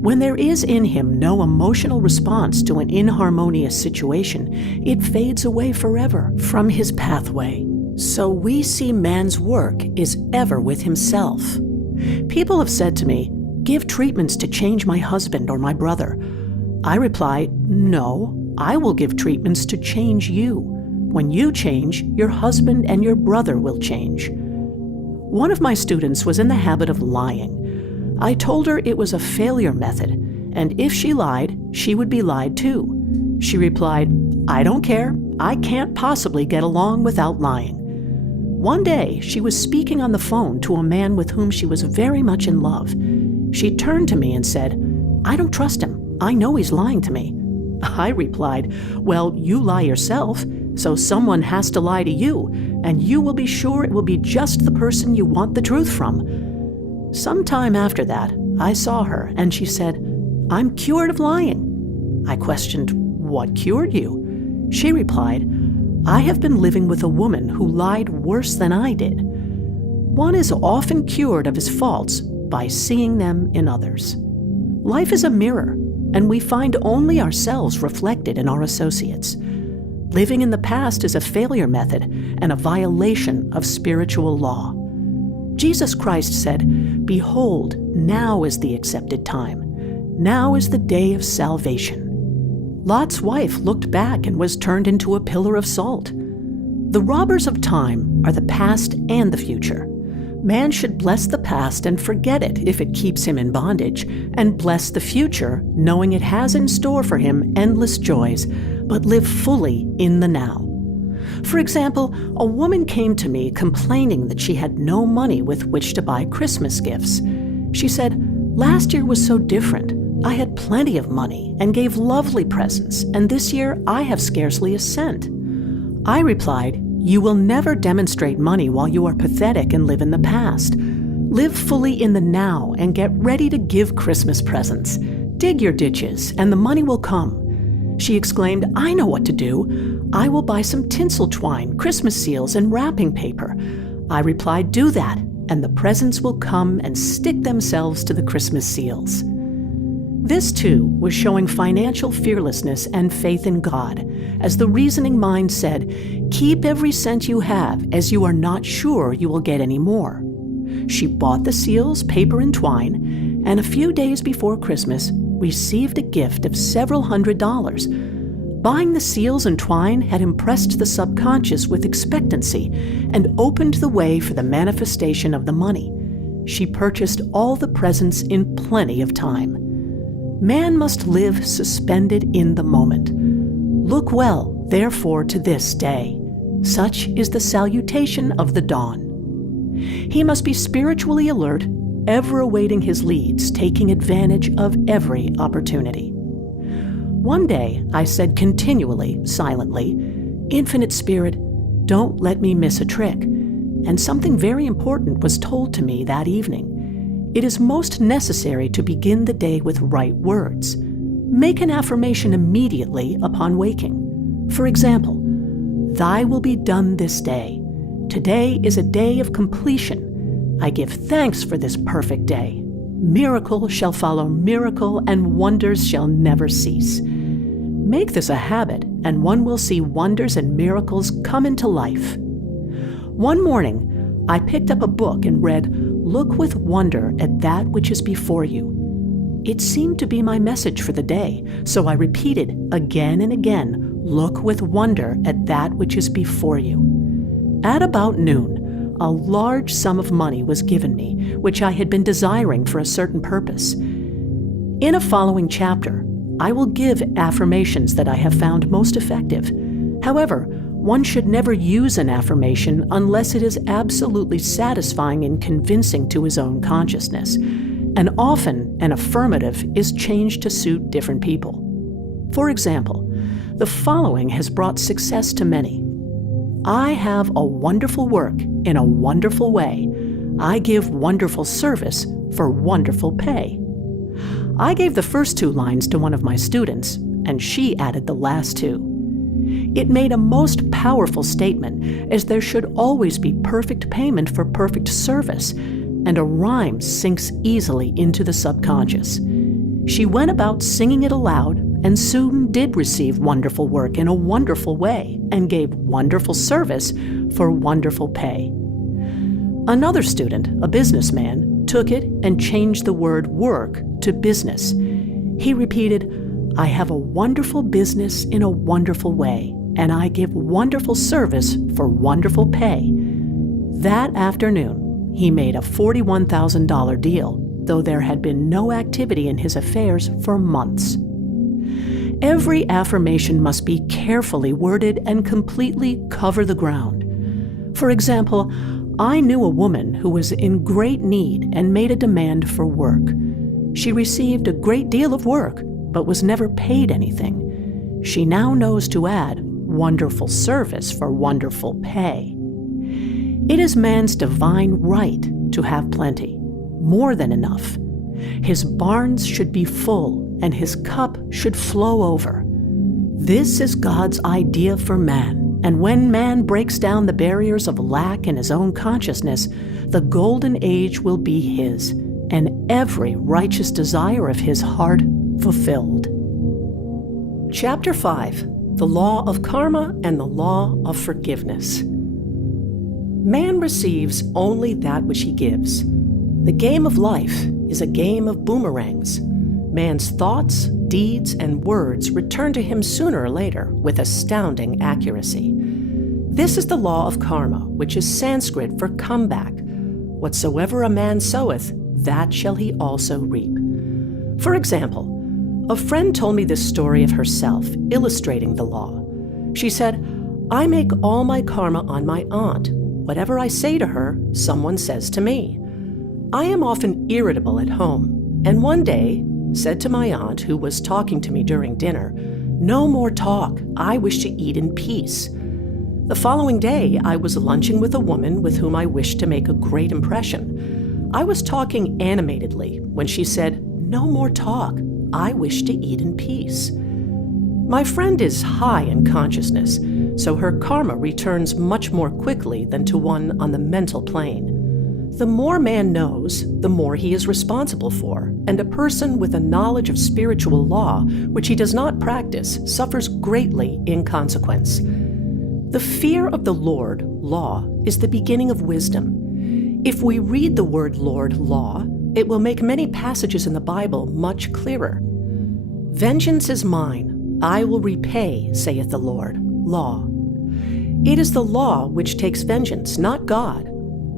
When there is in him no emotional response to an inharmonious situation, it fades away forever from his pathway. So we see man's work is ever with himself. People have said to me, "Give treatments to change my husband or my brother." I reply, "No, I will give treatments to change you. When you change, your husband and your brother will change." One of my students was in the habit of lying. I told her it was a failure method, and if she lied, she would be lied to. She replied, "I don't care. I can't possibly get along without lying." One day, she was speaking on the phone to a man with whom she was very much in love. She turned to me and said, "I don't trust him. I know he's lying to me." I replied, "Well, you lie yourself, so someone has to lie to you, and you will be sure it will be just the person you want the truth from." Some time after that, I saw her, and she said, "I'm cured of lying." I questioned, "What cured you?" She replied, "I have been living with a woman who lied worse than I did." One is often cured of his faults by seeing them in others. Life is a mirror, and we find only ourselves reflected in our associates. Living in the past is a failure method and a violation of spiritual law. Jesus Christ said, "Behold, now is the accepted time. Now is the day of salvation." Lot's wife looked back and was turned into a pillar of salt. The robbers of time are the past and the future. Man should bless the past and forget it if it keeps him in bondage, and bless the future, knowing it has in store for him endless joys, but live fully in the now. For example, a woman came to me complaining that she had no money with which to buy Christmas gifts. She said, "Last year was so different. I had plenty of money and gave lovely presents, and this year I have scarcely a cent." I replied, "You will never demonstrate money while you are pathetic and live in the past. Live fully in the now and get ready to give Christmas presents. Dig your ditches and the money will come." She exclaimed, "I know what to do. I will buy some tinsel twine, Christmas seals, and wrapping paper." I replied, "Do that, and the presents will come and stick themselves to the Christmas seals." This, too, was showing financial fearlessness and faith in God, as the reasoning mind said, "Keep every cent you have, as you are not sure you will get any more." She bought the seals, paper, and twine, and a few days before Christmas, received a gift of several $100s. Buying the seals and twine had impressed the subconscious with expectancy and opened the way for the manifestation of the money. She purchased all the presents in plenty of time. Man must live suspended in the moment. Look well, therefore, to this day. Such is the salutation of the dawn. He must be spiritually alert, ever awaiting his leads, taking advantage of every opportunity. One day, I said continually, silently, "Infinite Spirit, don't let me miss a trick." And something very important was told to me that evening. It is most necessary to begin the day with right words. Make an affirmation immediately upon waking. For example, "Thy will be done this day. Today is a day of completion. I give thanks for this perfect day. Miracle shall follow miracle, and wonders shall never cease." Make this a habit, and one will see wonders and miracles come into life. One morning, I picked up a book and read, "Look with wonder at that which is before you." It seemed to be my message for the day, so I repeated again and again, "Look with wonder at that which is before you. At about noon, a large sum of money was given me, which I had been desiring for a certain purpose. In a following chapter, I will give affirmations that I have found most effective. However, one should never use an affirmation unless it is absolutely satisfying and convincing to his own consciousness, and often an affirmative is changed to suit different people. For example, the following has brought success to many. I have a wonderful work in a wonderful way. I give wonderful service for wonderful pay. I gave the first two lines to one of my students, and she added the last two. It made a most powerful statement, as there should always be perfect payment for perfect service, and a rhyme sinks easily into the subconscious. She went about singing it aloud, and soon did receive wonderful work in a wonderful way, and gave wonderful service for wonderful pay. Another student, a businessman, took it and changed the word work to business. He repeated, I have a wonderful business in a wonderful way, and I give wonderful service for wonderful pay. That afternoon, he made a $41,000 deal, though there had been no activity in his affairs for months. Every affirmation must be carefully worded and completely cover the ground. For example, I knew a woman who was in great need and made a demand for work. She received a great deal of work, but was never paid anything. She now knows to add wonderful service for wonderful pay. It is man's divine right to have plenty, more than enough. His barns should be full, and his cup should flow over. This is God's idea for man, and when man breaks down the barriers of lack in his own consciousness, the golden age will be his, and every righteous desire of his heart fulfilled. Chapter 5. The Law of Karma and the Law of Forgiveness. Man receives only that which he gives. The game of life is a game of boomerangs. Man's thoughts, deeds, and words return to him sooner or later with astounding accuracy. This is the law of karma, which is Sanskrit for comeback. Whatsoever a man soweth, that shall he also reap. For example, a friend told me this story of herself, illustrating the law. She said, I make all my karma on my aunt. Whatever I say to her, someone says to me. I am often irritable at home, and one day said to my aunt, who was talking to me during dinner, no more talk, I wish to eat in peace. The following day, I was lunching with a woman with whom I wished to make a great impression. I was talking animatedly when she said, no more talk, I wish to eat in peace. My friend is high in consciousness, so her karma returns much more quickly than to one on the mental plane. The more man knows, the more he is responsible for, and a person with a knowledge of spiritual law, which he does not practice, suffers greatly in consequence. The fear of the Lord, law, is the beginning of wisdom. If we read the word Lord, law, it will make many passages in the Bible much clearer. Vengeance is mine, I will repay, saith the Lord, law. It is the law which takes vengeance, not God.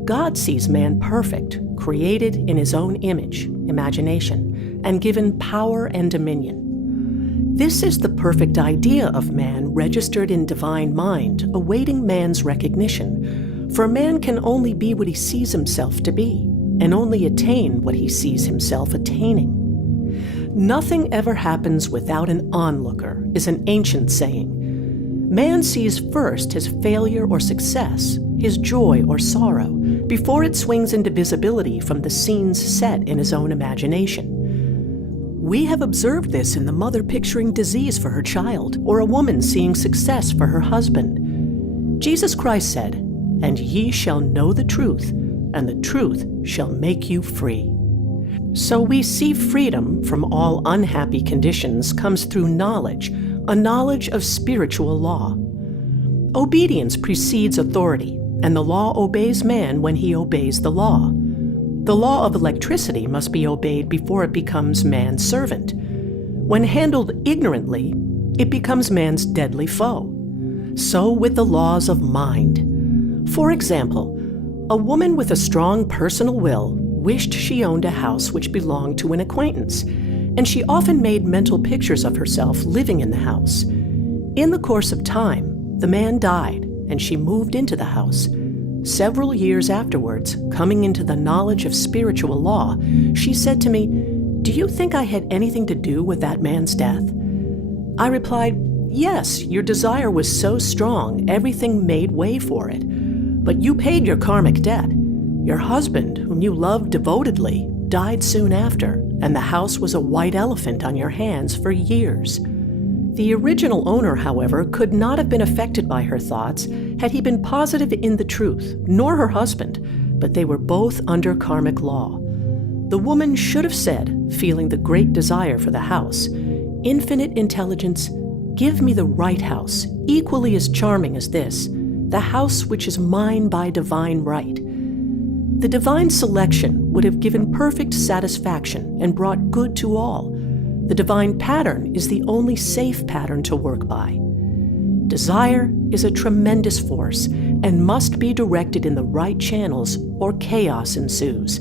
God sees man perfect, created in his own image, imagination, and given power and dominion. This is the perfect idea of man registered in divine mind, awaiting man's recognition. For man can only be what he sees himself to be, and only attain what he sees himself attaining. Nothing ever happens without an onlooker, is an ancient saying. Man sees first his failure or success, his joy or sorrow, before it swings into visibility from the scenes set in his own imagination. We have observed this in the mother picturing disease for her child, or a woman seeing success for her husband. Jesus Christ said, "And ye shall know the truth, and the truth shall make you free." So we see freedom from all unhappy conditions comes through knowledge, a knowledge of spiritual law. Obedience precedes authority, and the law obeys man when he obeys the law. The law of electricity must be obeyed before it becomes man's servant. When handled ignorantly, it becomes man's deadly foe. So with the laws of mind. For example, a woman with a strong personal will wished she owned a house which belonged to an acquaintance, and she often made mental pictures of herself living in the house. In the course of time, the man died, and she moved into the house. Several years afterwards, coming into the knowledge of spiritual law, she said to me, "Do you think I had anything to do with that man's death?" I replied, "Yes, your desire was so strong, everything made way for it. But you paid your karmic debt. Your husband, whom you loved devotedly, died soon after, and the house was a white elephant on your hands for years." The original owner, however, could not have been affected by her thoughts had he been positive in the truth, nor her husband, but they were both under karmic law. The woman should have said, feeling the great desire for the house, "Infinite intelligence, give me the right house, equally as charming as this, the house which is mine by divine right." The divine selection would have given perfect satisfaction and brought good to all. The divine pattern is the only safe pattern to work by. Desire is a tremendous force and must be directed in the right channels or chaos ensues.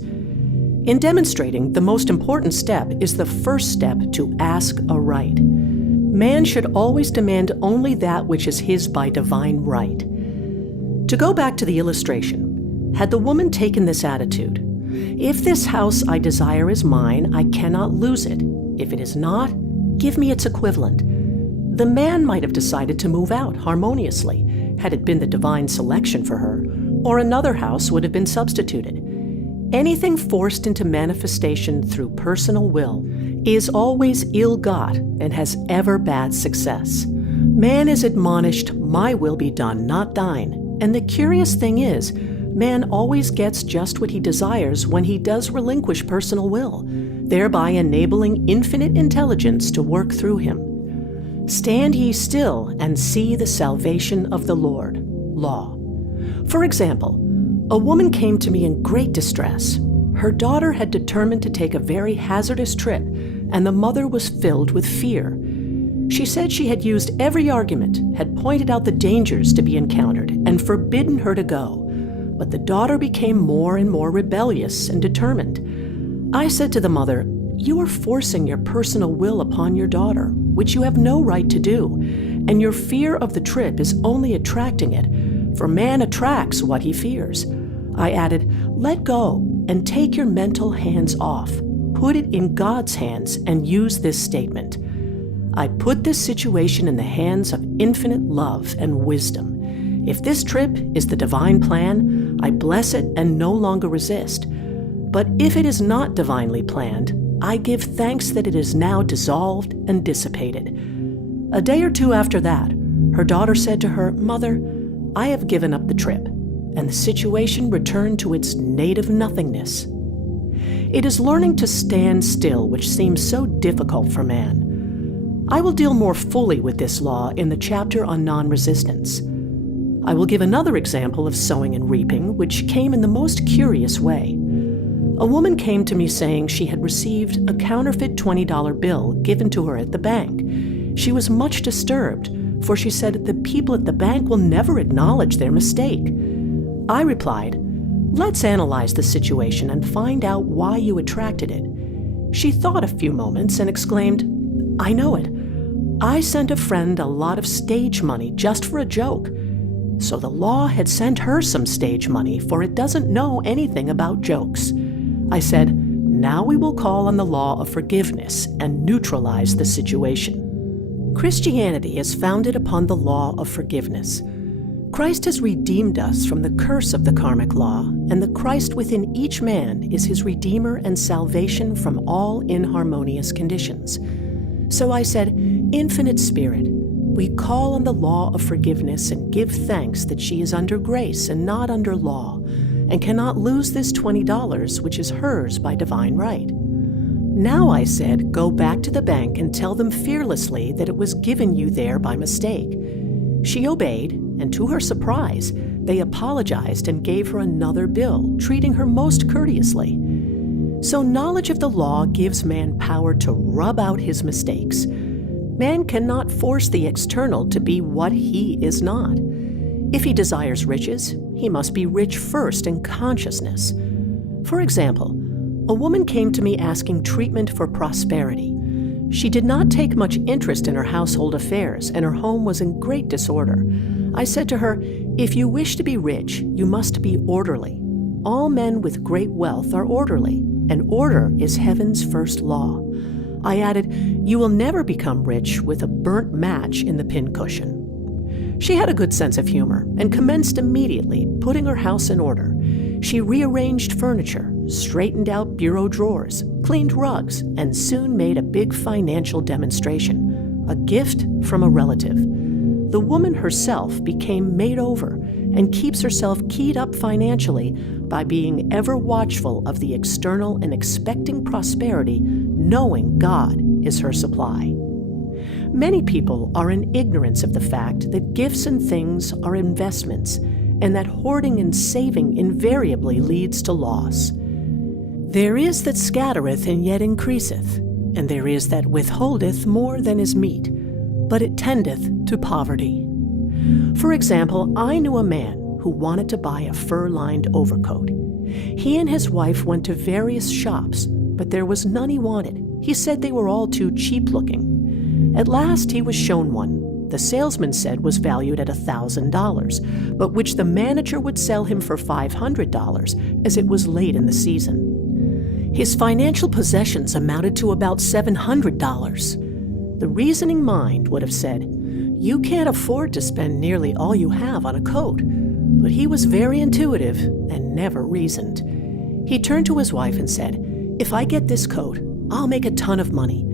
In demonstrating, the most important step is the first step to ask aright. Man should always demand only that which is his by divine right. To go back to the illustration, had the woman taken this attitude, "If this house I desire is mine, I cannot lose it. If it is not, give me its equivalent," the man might have decided to move out harmoniously, had it been the divine selection for her, or another house would have been substituted. Anything forced into manifestation through personal will is always ill-got and has ever bad success. Man is admonished, "My will be done, not thine," and the curious thing is, man always gets just what he desires when he does relinquish personal will, thereby enabling infinite intelligence to work through him. "Stand ye still and see the salvation of the Lord." Law. For example, a woman came to me in great distress. Her daughter had determined to take a very hazardous trip, and the mother was filled with fear. She said she had used every argument, had pointed out the dangers to be encountered, and forbidden her to go. But the daughter became more and more rebellious and determined. I said to the mother, "You are forcing your personal will upon your daughter, which you have no right to do, and your fear of the trip is only attracting it, for man attracts what he fears." I added, "Let go and take your mental hands off. Put it in God's hands and use this statement. I put this situation in the hands of infinite love and wisdom. If this trip is the divine plan, I bless it and no longer resist. But if it is not divinely planned, I give thanks that it is now dissolved and dissipated." A day or two after that, her daughter said to her, "Mother, I have given up the trip," and the situation returned to its native nothingness. It is learning to stand still which seems so difficult for man. I will deal more fully with this law in the chapter on non-resistance. I will give another example of sowing and reaping, which came in the most curious way. A woman came to me saying she had received a counterfeit $20 bill given to her at the bank. She was much disturbed, for she said the people at the bank will never acknowledge their mistake. I replied, "Let's analyze the situation and find out why you attracted it." She thought a few moments and exclaimed, "I know it. I sent a friend a lot of stage money just for a joke. So the law had sent her some stage money, for it doesn't know anything about jokes." I said, "Now we will call on the law of forgiveness and neutralize the situation." Christianity is founded upon the law of forgiveness. Christ has redeemed us from the curse of the karmic law, and the Christ within each man is his redeemer and salvation from all inharmonious conditions. So I said, "Infinite Spirit, we call on the law of forgiveness and give thanks that she is under grace and not under law, and cannot lose this $20, which is hers by divine right. Now," I said, "go back to the bank and tell them fearlessly that it was given you there by mistake." She obeyed, and to her surprise, they apologized and gave her another bill, treating her most courteously. So knowledge of the law gives man power to rub out his mistakes. Man cannot force the external to be what he is not. If he desires riches, he must be rich first in consciousness. For example, a woman came to me asking treatment for prosperity. She did not take much interest in her household affairs, and her home was in great disorder. I said to her, "If you wish to be rich, you must be orderly. All men with great wealth are orderly, and order is heaven's first law." I added, "You will never become rich with a burnt match in the pincushion." She had a good sense of humor and commenced immediately putting her house in order. She rearranged furniture, straightened out bureau drawers, cleaned rugs, and soon made a big financial demonstration, a gift from a relative. The woman herself became made over and keeps herself keyed up financially by being ever watchful of the external and expecting prosperity, knowing God is her supply. Many people are in ignorance of the fact that gifts and things are investments, and that hoarding and saving invariably leads to loss. There is that scattereth and yet increaseth, and there is that withholdeth more than is meet, but it tendeth to poverty. For example, I knew a man who wanted to buy a fur-lined overcoat. He and his wife went to various shops, but there was none he wanted. He said they were all too cheap-looking. At last he was shown one. The salesman said was valued at $1,000, but which the manager would sell him for $500 as it was late in the season. His financial possessions amounted to about $700. The reasoning mind would have said, "You can't afford to spend nearly all you have on a coat," but he was very intuitive and never reasoned. He turned to his wife and said, "If I get this coat, I'll make a ton of money."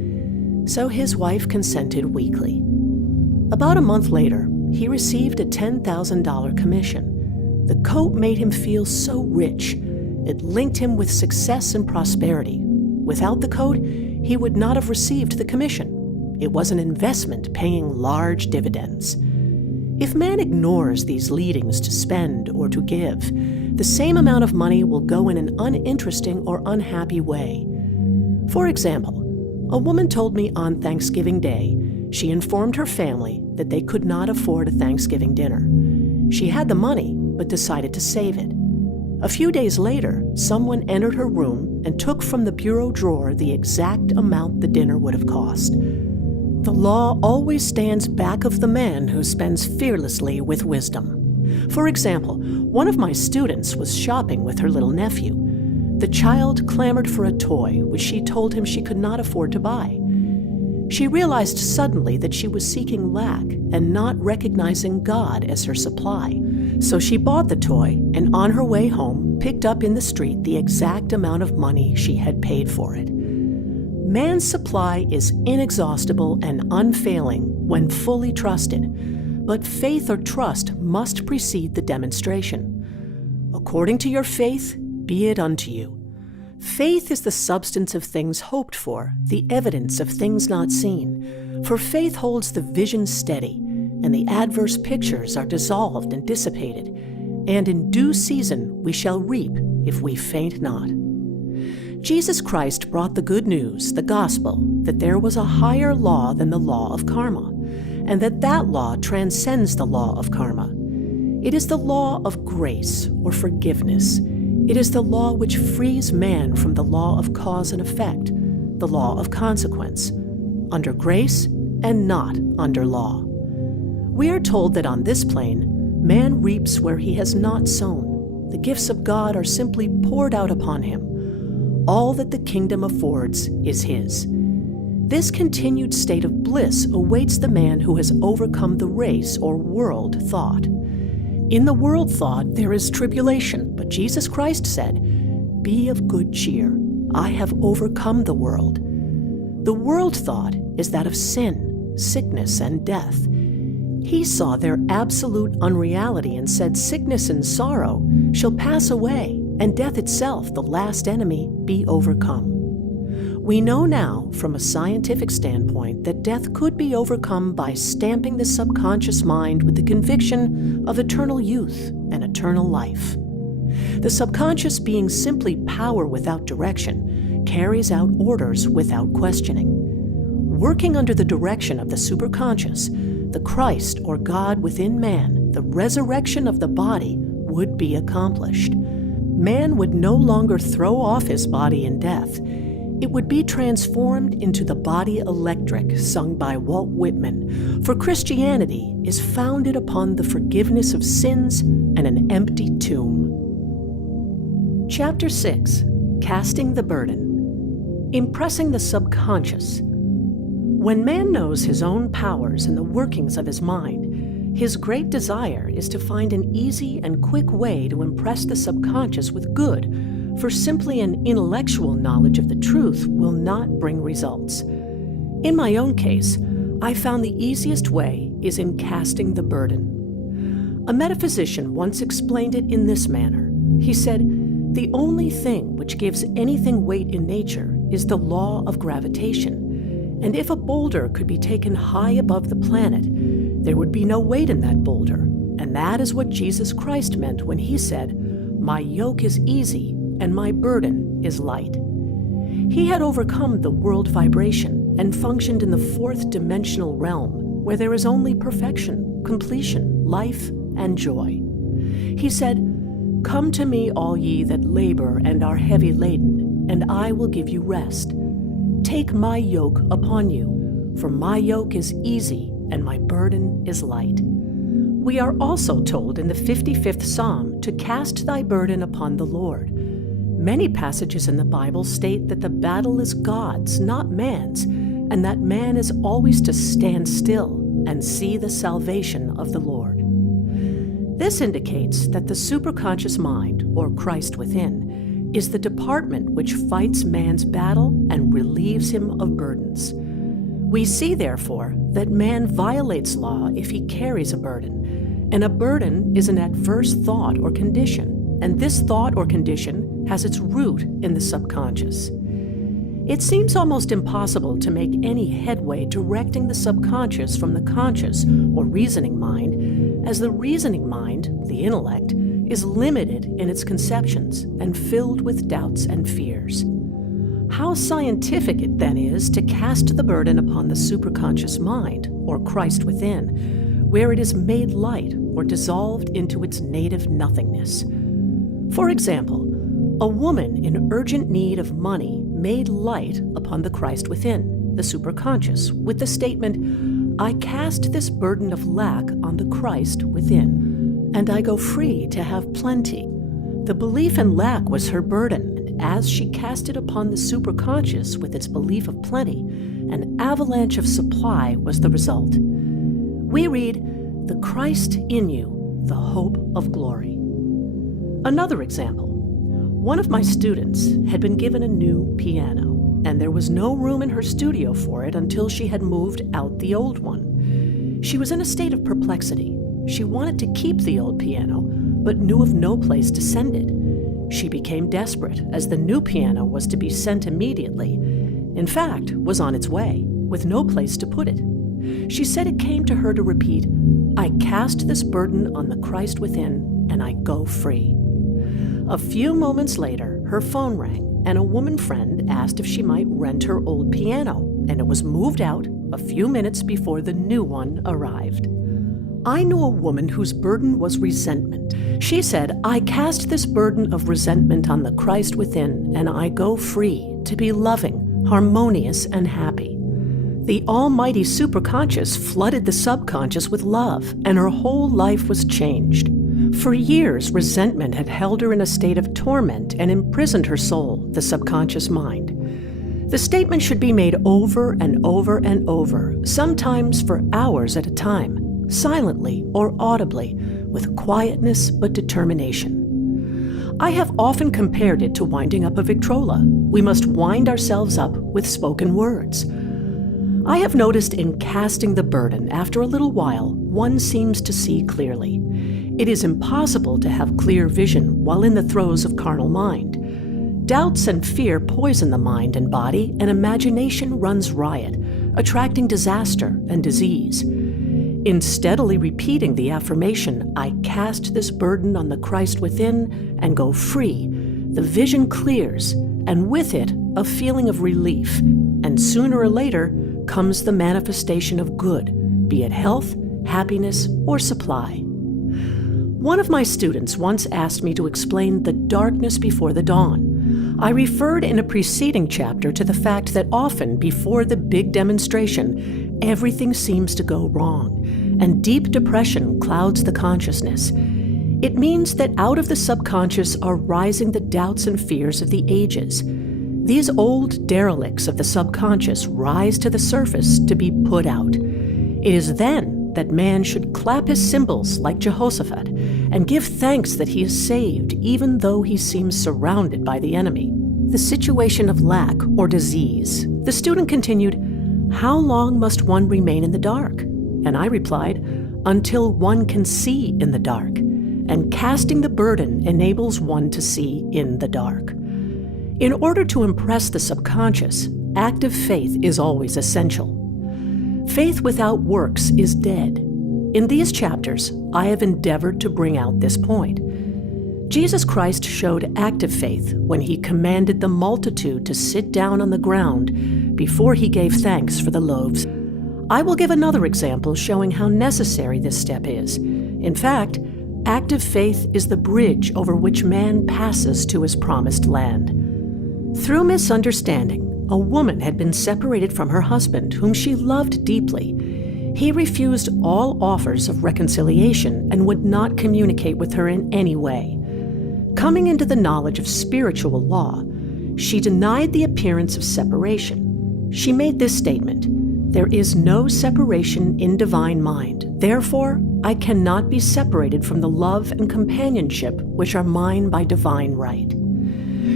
So his wife consented weakly. About a month later, he received a $10,000 commission. The coat made him feel so rich. It linked him with success and prosperity. Without the coat, he would not have received the commission. It was an investment paying large dividends. If man ignores these leadings to spend or to give, the same amount of money will go in an uninteresting or unhappy way. For example, a woman told me on Thanksgiving Day she informed her family that they could not afford a Thanksgiving dinner. She had the money, but decided to save it. A few days later, someone entered her room and took from the bureau drawer the exact amount the dinner would have cost. The law always stands back of the man who spends fearlessly with wisdom. For example, one of my students was shopping with her little nephew. The child clamored for a toy, which she told him she could not afford to buy. She realized suddenly that she was seeking lack and not recognizing God as her supply. So she bought the toy and on her way home picked up in the street the exact amount of money she had paid for it. Man's supply is inexhaustible and unfailing when fully trusted, but faith or trust must precede the demonstration. According to your faith, be it unto you. Faith is the substance of things hoped for, the evidence of things not seen. For faith holds the vision steady, and the adverse pictures are dissolved and dissipated. And in due season we shall reap if we faint not. Jesus Christ brought the good news, the gospel, that there was a higher law than the law of karma, and that law transcends the law of karma. It is the law of grace or forgiveness. It is the law which frees man from the law of cause and effect, the law of consequence, under grace and not under law. We are told that on this plane, man reaps where he has not sown. The gifts of God are simply poured out upon him. All that the kingdom affords is his. This continued state of bliss awaits the man who has overcome the race or world thought. In the world thought there is tribulation, but Jesus Christ said, "Be of good cheer, I have overcome the world." The world thought is that of sin, sickness, and death. He saw their absolute unreality and said, "Sickness and sorrow shall pass away, and death itself, the last enemy, be overcome." We know now, from a scientific standpoint, that death could be overcome by stamping the subconscious mind with the conviction of eternal youth and eternal life. The subconscious, being simply power without direction, carries out orders without questioning. working under the direction of the superconscious, the Christ or God within man, the resurrection of the body would be accomplished. Man would no longer throw off his body in death. It would be transformed into the body electric sung by Walt Whitman, for Christianity is founded upon the forgiveness of sins and an empty tomb. Chapter 6, Casting the Burden. Impressing the subconscious. When man knows his own powers and the workings of his mind, his great desire is to find an easy and quick way to impress the subconscious with good, for simply an intellectual knowledge of the truth will not bring results. In my own case, I found the easiest way is in casting the burden. A metaphysician once explained it in this manner. He said, "The only thing which gives anything weight in nature is the law of gravitation, and if a boulder could be taken high above the planet, there would be no weight in that boulder, and that is what Jesus Christ meant when he said, 'My yoke is easy and my burden is light.'" He had overcome the world vibration and functioned in the fourth dimensional realm, where there is only perfection, completion, life, and joy. He said, "Come to me, all ye that labor and are heavy laden, and I will give you rest. Take my yoke upon you, for my yoke is easy and my burden is light." We are also told in the 55th Psalm to cast thy burden upon the Lord. Many passages in the Bible state that the battle is God's, not man's, and that man is always to stand still and see the salvation of the Lord. This indicates that the superconscious mind, or Christ within, is the department which fights man's battle and relieves him of burdens. We see, therefore, that man violates law if he carries a burden, and a burden is an adverse thought or condition, and this thought or condition has its root in the subconscious. It seems almost impossible to make any headway directing the subconscious from the conscious or reasoning mind, as the reasoning mind, the intellect, is limited in its conceptions and filled with doubts and fears. How scientific it then is to cast the burden upon the superconscious mind, or Christ within, where it is made light or dissolved into its native nothingness. For example, a woman in urgent need of money made light upon the Christ within, the superconscious, with the statement, "I cast this burden of lack on the Christ within, and I go free to have plenty." The belief in lack was her burden, and as she cast it upon the superconscious with its belief of plenty, an avalanche of supply was the result. We read, "The Christ in you, the hope of glory." Another example. One of my students had been given a new piano, and there was no room in her studio for it until she had moved out the old one. She was in a state of perplexity. She wanted to keep the old piano, but knew of no place to send it. She became desperate, as the new piano was to be sent immediately. In fact, was on its way, with no place to put it. She said it came to her to repeat, "I cast this burden on the Christ within, and I go free." A few moments later, her phone rang, and a woman friend asked if she might rent her old piano, and it was moved out a few minutes before the new one arrived. I knew a woman whose burden was resentment. She said, "I cast this burden of resentment on the Christ within, and I go free to be loving, harmonious, and happy." The almighty superconscious flooded the subconscious with love, and her whole life was changed. For years, resentment had held her in a state of torment and imprisoned her soul, the subconscious mind. The statement should be made over and over and over, sometimes for hours at a time, silently or audibly, with quietness but determination. I have often compared it to winding up a Victrola. We must wind ourselves up with spoken words. I have noticed in casting the burden, after a little while, one seems to see clearly. It is impossible to have clear vision while in the throes of carnal mind. Doubts and fear poison the mind and body, and imagination runs riot, attracting disaster and disease. In steadily repeating the affirmation, "I cast this burden on the Christ within and go free," the vision clears, and with it, a feeling of relief, and sooner or later, comes the manifestation of good, be it health, happiness, or supply. One of my students once asked me to explain the darkness before the dawn. I referred in a preceding chapter to the fact that often before the big demonstration, everything seems to go wrong, and deep depression clouds the consciousness. It means that out of the subconscious are rising the doubts and fears of the ages. These old derelicts of the subconscious rise to the surface to be put out. It is then that man should clap his cymbals like Jehoshaphat and give thanks that he is saved even though he seems surrounded by the enemy. The situation of lack or disease. The student continued, "How long must one remain in the dark?" And I replied, "Until one can see in the dark. And casting the burden enables one to see in the dark." In order to impress the subconscious, active faith is always essential. Faith without works is dead. In these chapters, I have endeavored to bring out this point. Jesus Christ showed active faith when he commanded the multitude to sit down on the ground before he gave thanks for the loaves. I will give another example showing how necessary this step is. In fact, active faith is the bridge over which man passes to his promised land. Through misunderstanding, a woman had been separated from her husband, whom she loved deeply. He refused all offers of reconciliation and would not communicate with her in any way. Coming into the knowledge of spiritual law, she denied the appearance of separation. She made this statement, "There is no separation in divine mind. Therefore, I cannot be separated from the love and companionship which are mine by divine right."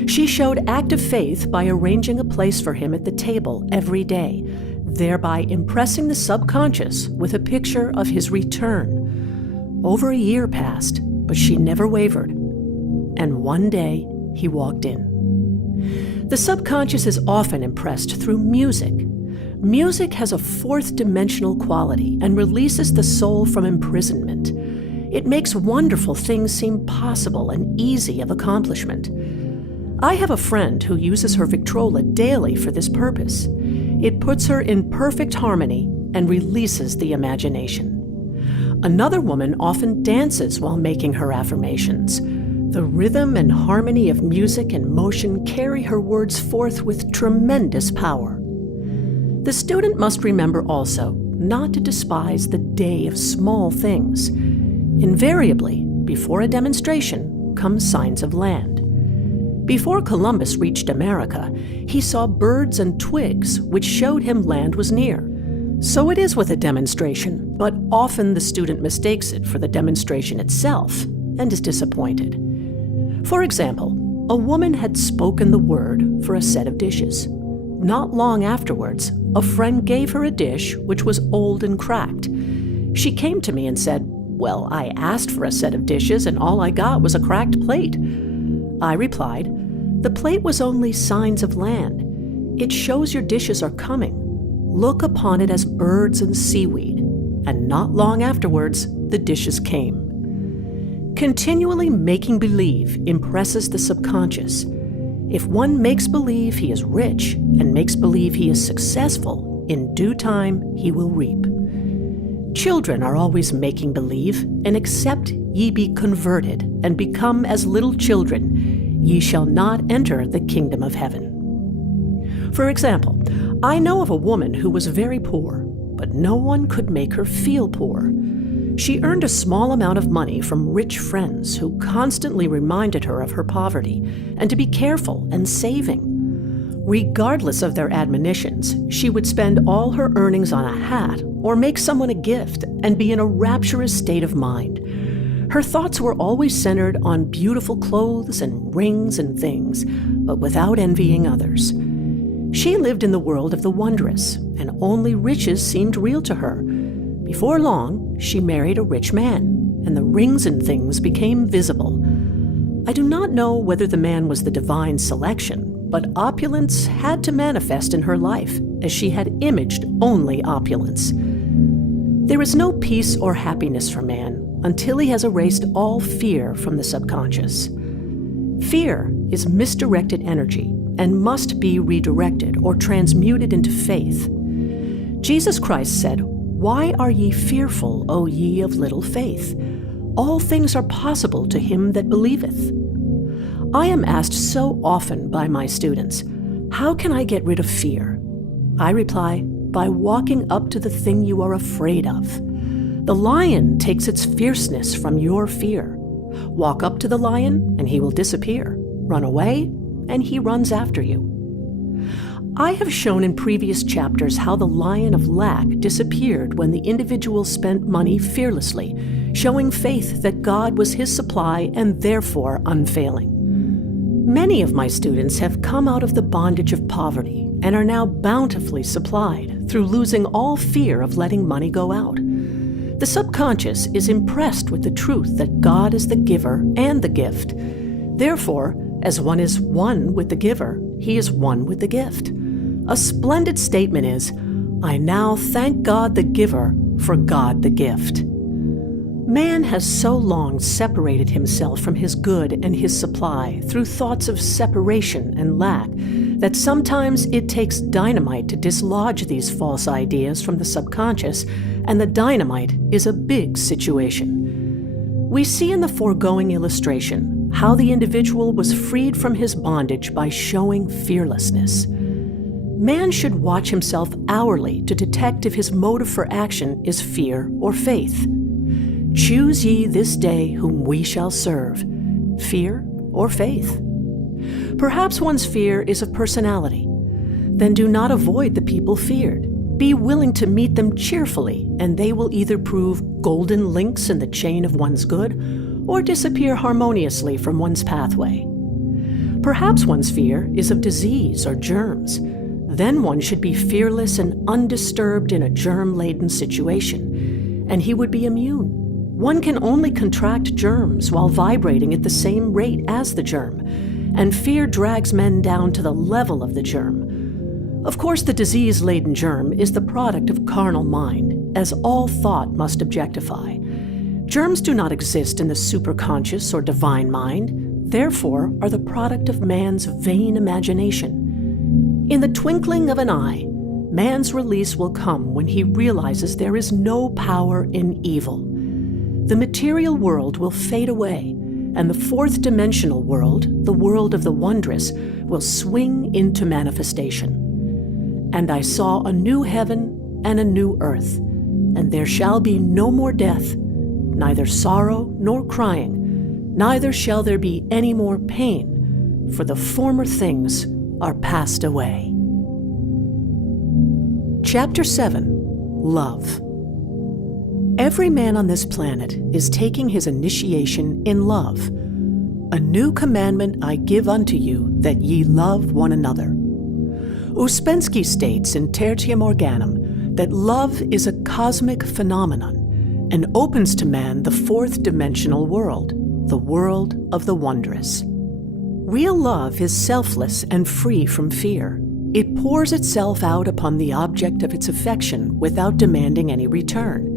She showed active faith by arranging a place for him at the table every day, thereby impressing the subconscious with a picture of his return. Over a year passed, but she never wavered. And one day, he walked in. The subconscious is often impressed through music. Music has a fourth-dimensional quality and releases the soul from imprisonment. It makes wonderful things seem possible and easy of accomplishment. I have a friend who uses her Victrola daily for this purpose. It puts her in perfect harmony and releases the imagination. Another woman often dances while making her affirmations. The rhythm and harmony of music and motion carry her words forth with tremendous power. The student must remember also not to despise the day of small things. Invariably, before a demonstration, come signs of land. Before Columbus reached America, he saw birds and twigs which showed him land was near. So it is with a demonstration, but often the student mistakes it for the demonstration itself and is disappointed. For example, a woman had spoken the word for a set of dishes. Not long afterwards, a friend gave her a dish which was old and cracked. She came to me and said, "Well, I asked for a set of dishes and all I got was a cracked plate." I replied, "The plate was only signs of land. It shows your dishes are coming. Look upon it as birds and seaweed." And not long afterwards, the dishes came. Continually making believe impresses the subconscious. If one makes believe he is rich and makes believe he is successful, in due time he will reap. Children are always making believe, and except ye be converted and become as little children, ye shall not enter the kingdom of heaven. For example, I know of a woman who was very poor, but no one could make her feel poor. She earned a small amount of money from rich friends who constantly reminded her of her poverty and to be careful and saving. Regardless of their admonitions, she would spend all her earnings on a hat or make someone a gift and be in a rapturous state of mind. Her thoughts were always centered on beautiful clothes and rings and things, but without envying others. She lived in the world of the wondrous, and only riches seemed real to her. Before long, she married a rich man, and the rings and things became visible. I do not know whether the man was the divine selection, but opulence had to manifest in her life, as she had imaged only opulence. There is no peace or happiness for man until he has erased all fear from the subconscious. Fear is misdirected energy and must be redirected or transmuted into faith. Jesus Christ said, "Why are ye fearful, O ye of little faith? All things are possible to him that believeth." I am asked so often by my students, how can I get rid of fear? I reply, by walking up to the thing you are afraid of. The lion takes its fierceness from your fear. Walk up to the lion and he will disappear. Run away and he runs after you. I have shown in previous chapters how the lion of lack disappeared when the individual spent money fearlessly, showing faith that God was his supply and therefore unfailing. Many of my students have come out of the bondage of poverty and are now bountifully supplied through losing all fear of letting money go out. The subconscious is impressed with the truth that God is the giver and the gift. Therefore, as one is one with the giver, he is one with the gift. A splendid statement is, "I now thank God the giver for God the gift." Man has so long separated himself from his good and his supply through thoughts of separation and lack that sometimes it takes dynamite to dislodge these false ideas from the subconscious, and the dynamite is a big situation. We see in the foregoing illustration how the individual was freed from his bondage by showing fearlessness. Man should watch himself hourly to detect if his motive for action is fear or faith. Choose ye this day whom we shall serve, fear or faith. Perhaps one's fear is of personality. Then do not avoid the people feared. Be willing to meet them cheerfully, and they will either prove golden links in the chain of one's good, or disappear harmoniously from one's pathway. Perhaps one's fear is of disease or germs. Then one should be fearless and undisturbed in a germ-laden situation, and he would be immune. One can only contract germs while vibrating at the same rate as the germ, and fear drags men down to the level of the germ. Of course, the disease-laden germ is the product of carnal mind, as all thought must objectify. Germs do not exist in the superconscious or divine mind, therefore are the product of man's vain imagination. In the twinkling of an eye, man's release will come when he realizes there is no power in evil. The material world will fade away, and the fourth dimensional world, the world of the wondrous, will swing into manifestation. "And I saw a new heaven and a new earth, and there shall be no more death, neither sorrow nor crying, neither shall there be any more pain, for the former things are passed away." Chapter 7. Love. Every man on this planet is taking his initiation in love. "A new commandment I give unto you, that ye love one another." Ouspensky states in Tertium Organum that love is a cosmic phenomenon and opens to man the fourth dimensional world, the world of the wondrous. Real love is selfless and free from fear. It pours itself out upon the object of its affection without demanding any return.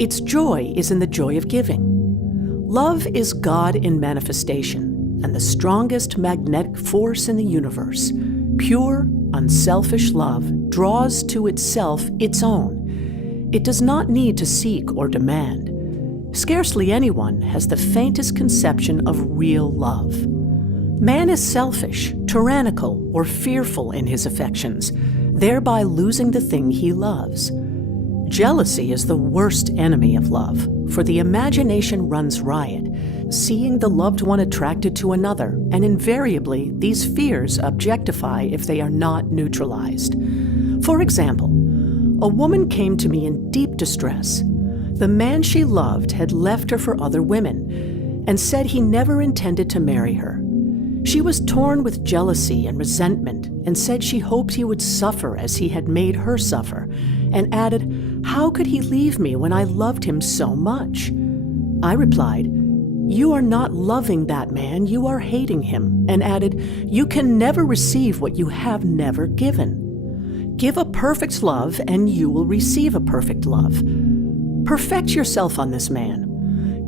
Its joy is in the joy of giving. Love is God in manifestation and the strongest magnetic force in the universe. Pure, unselfish love draws to itself its own. It does not need to seek or demand. Scarcely anyone has the faintest conception of real love. Man is selfish, tyrannical, or fearful in his affections, thereby losing the thing he loves. Jealousy is the worst enemy of love, for the imagination runs riot, seeing the loved one attracted to another, and invariably these fears objectify if they are not neutralized. For example, a woman came to me in deep distress. The man she loved had left her for other women, and said he never intended to marry her. She was torn with jealousy and resentment, and said she hoped he would suffer as he had made her suffer, and added, "How could he leave me when I loved him so much?" I replied, "You are not loving that man, you are hating him," and added, "You can never receive what you have never given. Give a perfect love, and you will receive a perfect love. Perfect yourself on this man.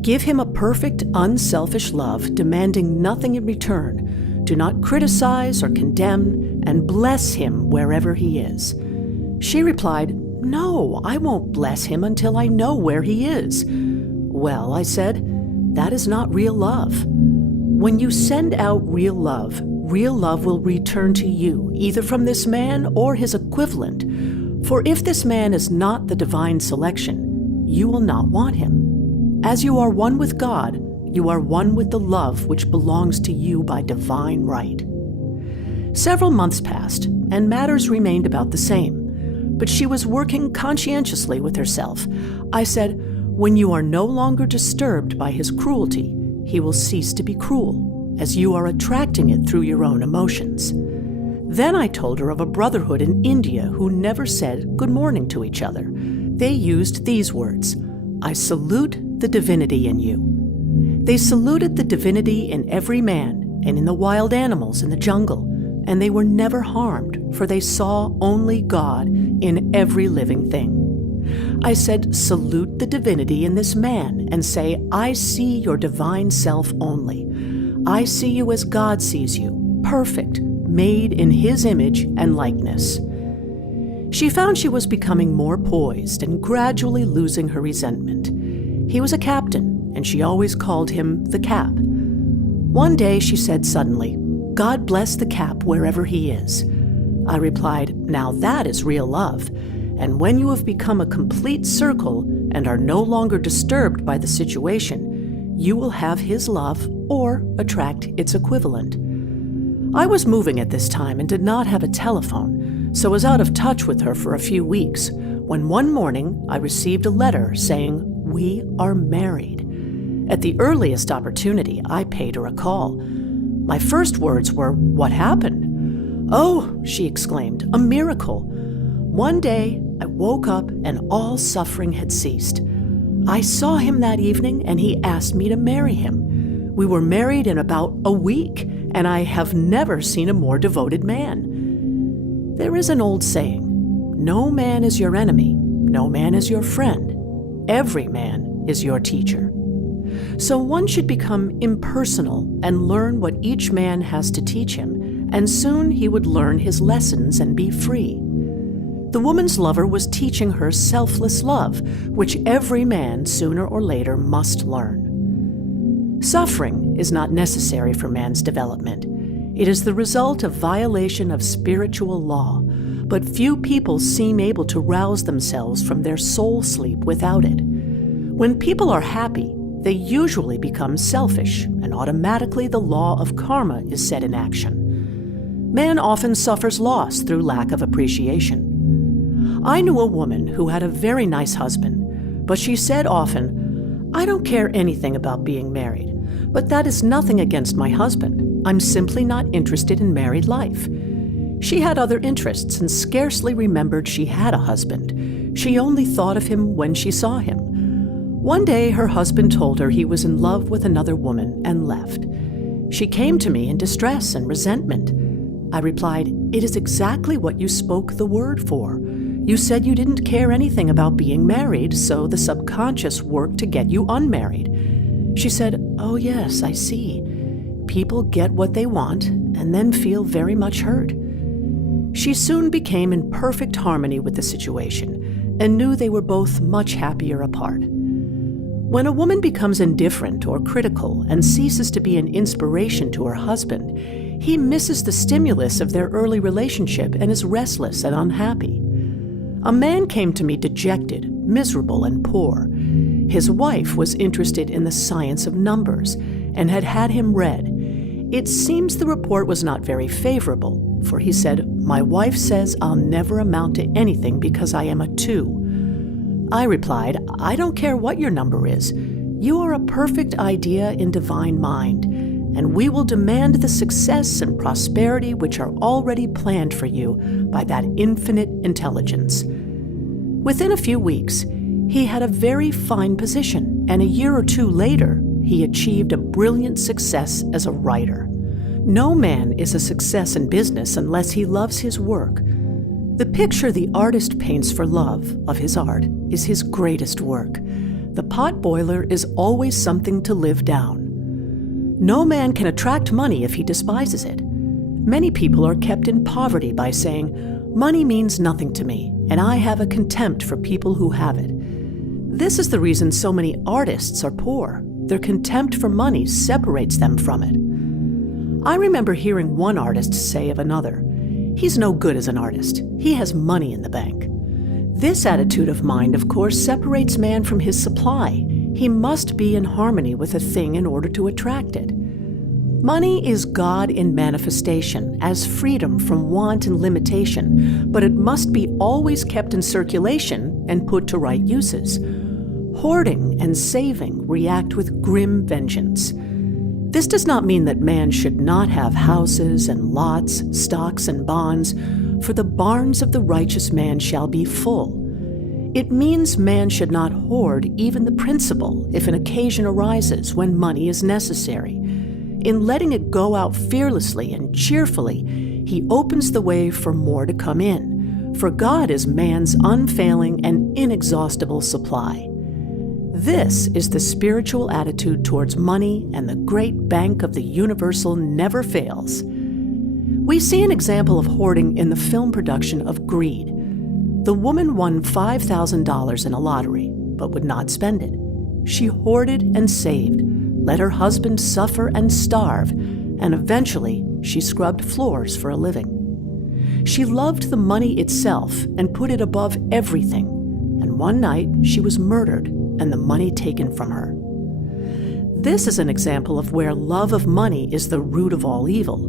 Give him a perfect, unselfish love, demanding nothing in return. Do not criticize or condemn, and bless him wherever he is." She replied, "No, I won't bless him until I know where he is." "Well," I said, "that is not real love. When you send out real love will return to you, either from this man or his equivalent. For if this man is not the divine selection, you will not want him. As you are one with God, you are one with the love which belongs to you by divine right." Several months passed, and matters remained about the same. But she was working conscientiously with herself. I said, "When you are no longer disturbed by his cruelty, he will cease to be cruel, as you are attracting it through your own emotions." Then I told her of a brotherhood in India who never said good morning to each other. They used these words, "I salute the divinity in you." They saluted the divinity in every man and in the wild animals in the jungle, and they were never harmed, for they saw only God in every living thing. I said, "Salute the divinity in this man and say, I see your divine self only. I see you as God sees you, perfect, made in his image and likeness." She found she was becoming more poised and gradually losing her resentment. He was a captain, and she always called him the Cap. One day she said suddenly, "God bless the Cap wherever he is." I replied, "Now that is real love. And when you have become a complete circle and are no longer disturbed by the situation, you will have his love or attract its equivalent." I was moving at this time and did not have a telephone, so was out of touch with her for a few weeks, when one morning I received a letter saying, "We are married." At the earliest opportunity, I paid her a call. My first words were, "What happened?" "Oh," she exclaimed, "a miracle. One day, I woke up and all suffering had ceased. I saw him that evening and he asked me to marry him. We were married in about a week, and I have never seen a more devoted man." There is an old saying, "No man is your enemy, no man is your friend. Every man is your teacher." So one should become impersonal and learn what each man has to teach him, and soon he would learn his lessons and be free. The woman's lover was teaching her selfless love, which every man sooner or later must learn. Suffering is not necessary for man's development. It is the result of violation of spiritual law, but few people seem able to rouse themselves from their soul sleep without it. When people are happy, they usually become selfish, and automatically the law of karma is set in action. Man often suffers loss through lack of appreciation. I knew a woman who had a very nice husband, but she said often, "I don't care anything about being married, but that is nothing against my husband. I'm simply not interested in married life." She had other interests and scarcely remembered she had a husband. She only thought of him when she saw him. One day her husband told her he was in love with another woman and left. She came to me in distress and resentment. I replied, "It is exactly what you spoke the word for. You said you didn't care anything about being married, so the subconscious worked to get you unmarried." She said, "Oh yes, I see. People get what they want and then feel very much hurt." She soon became in perfect harmony with the situation and knew they were both much happier apart. When a woman becomes indifferent or critical and ceases to be an inspiration to her husband, he misses the stimulus of their early relationship and is restless and unhappy. A man came to me dejected, miserable, and poor. His wife was interested in the science of numbers and had had him read. It seems the report was not very favorable, for he said, "My wife says I'll never amount to anything because I am a 2. I replied, "I don't care what your number is. You are a perfect idea in divine mind, and we will demand the success and prosperity which are already planned for you by that infinite intelligence." Within a few weeks, he had a very fine position, and a year or two later, he achieved a brilliant success as a writer. No man is a success in business unless he loves his work. The picture the artist paints for love of his art is his greatest work. The pot boiler is always something to live down. No man can attract money if he despises it. Many people are kept in poverty by saying, Money means nothing to me, and I have a contempt for people who have it. This is the reason so many artists are poor. Their contempt for money separates them from it. I remember hearing one artist say of another, "He's no good as an artist. He has money in the bank." This attitude of mind, of course, separates man from his supply. He must be in harmony with a thing in order to attract it. Money is God in manifestation, as freedom from want and limitation, but it must be always kept in circulation and put to right uses. Hoarding and saving react with grim vengeance. This does not mean that man should not have houses and lots, stocks and bonds, for the barns of the righteous man shall be full. It means man should not hoard even the principal if an occasion arises when money is necessary. In letting it go out fearlessly and cheerfully, he opens the way for more to come in, for God is man's unfailing and inexhaustible supply. This is the spiritual attitude towards money, and the great bank of the universal never fails. We see an example of hoarding in the film production of Greed. The woman won $5,000 in a lottery, but would not spend it. She hoarded and saved, let her husband suffer and starve, and eventually she scrubbed floors for a living. She loved the money itself and put it above everything, and one night she was murdered and the money taken from her. This is an example of where love of money is the root of all evil.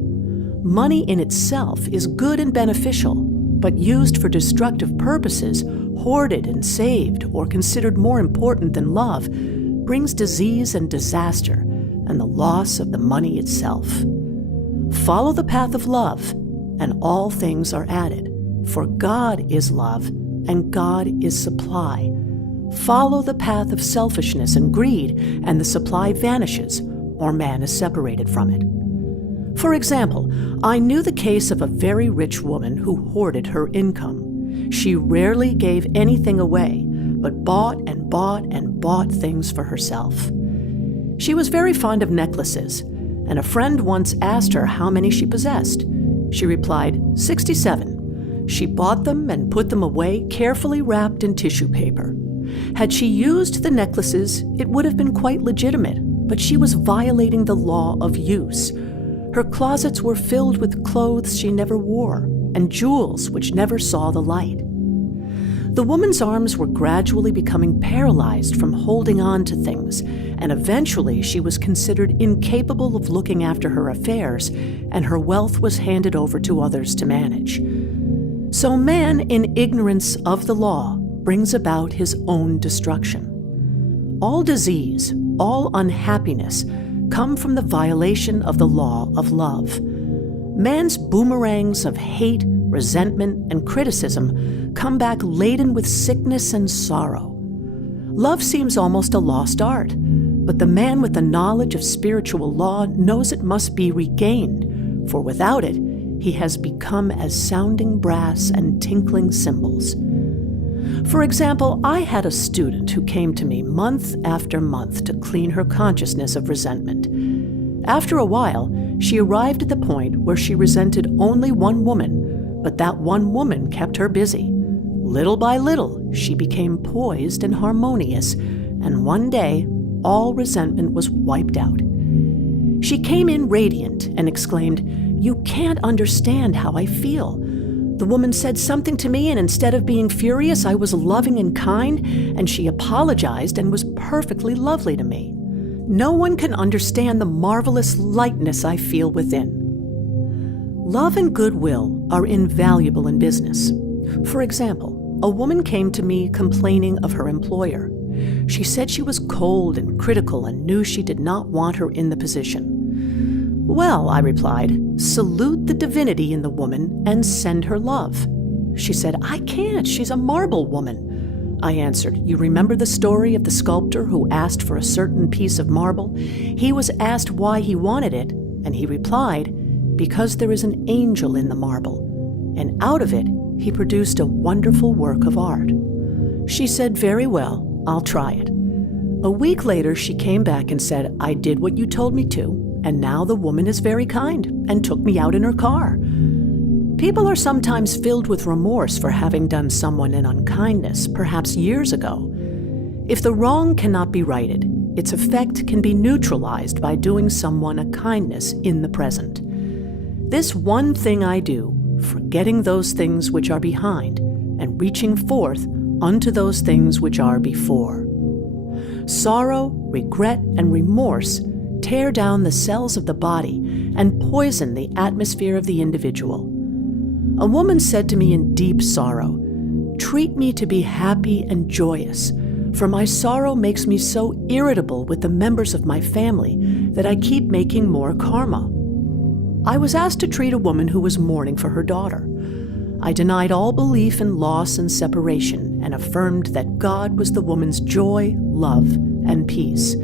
Money in itself is good and beneficial, but used for destructive purposes, hoarded and saved, or considered more important than love, brings disease and disaster and the loss of the money itself. Follow the path of love, and all things are added, for God is love, and God is supply. Follow the path of selfishness and greed, and the supply vanishes, or man is separated from it. For example, I knew the case of a very rich woman who hoarded her income. She rarely gave anything away, but bought and bought and bought things for herself. She was very fond of necklaces, and a friend once asked her how many she possessed. She replied, 67. She bought them and put them away, carefully wrapped in tissue paper. Had she used the necklaces, it would have been quite legitimate, but she was violating the law of use. Her closets were filled with clothes she never wore and jewels which never saw the light. The woman's arms were gradually becoming paralyzed from holding on to things, and eventually she was considered incapable of looking after her affairs, and her wealth was handed over to others to manage. So man, in ignorance of the law, brings about his own destruction. All disease, all unhappiness, come from the violation of the law of love. Man's boomerangs of hate, resentment, and criticism come back laden with sickness and sorrow. Love seems almost a lost art, but the man with the knowledge of spiritual law knows it must be regained, for without it, he has become as sounding brass and tinkling cymbals. For example, I had a student who came to me month after month to clean her consciousness of resentment. After a while, she arrived at the point where she resented only one woman, but that one woman kept her busy. Little by little, she became poised and harmonious, and one day, all resentment was wiped out. She came in radiant and exclaimed, "You can't understand how I feel. The woman said something to me, and instead of being furious, I was loving and kind, and she apologized and was perfectly lovely to me. No one can understand the marvelous lightness I feel within." Love and goodwill are invaluable in business. For example, a woman came to me complaining of her employer. She said she was cold and critical and knew she did not want her in the position. "Well," I replied, "salute the divinity in the woman and send her love." She said, "I can't, she's a marble woman." I answered, "You remember the story of the sculptor who asked for a certain piece of marble? He was asked why he wanted it, and he replied, because there is an angel in the marble. And out of it, he produced a wonderful work of art." She said, "Very well, I'll try it." A week later, she came back and said, "I did what you told me to, and now the woman is very kind and took me out in her car." People are sometimes filled with remorse for having done someone an unkindness, perhaps years ago. If the wrong cannot be righted, its effect can be neutralized by doing someone a kindness in the present. This one thing I do, forgetting those things which are behind, and reaching forth unto those things which are before. Sorrow, regret, and remorse tear down the cells of the body and poison the atmosphere of the individual. A woman said to me in deep sorrow, "Treat me to be happy and joyous, for my sorrow makes me so irritable with the members of my family that I keep making more karma." I was asked to treat a woman who was mourning for her daughter. I denied all belief in loss and separation and affirmed that God was the woman's joy, love, and peace.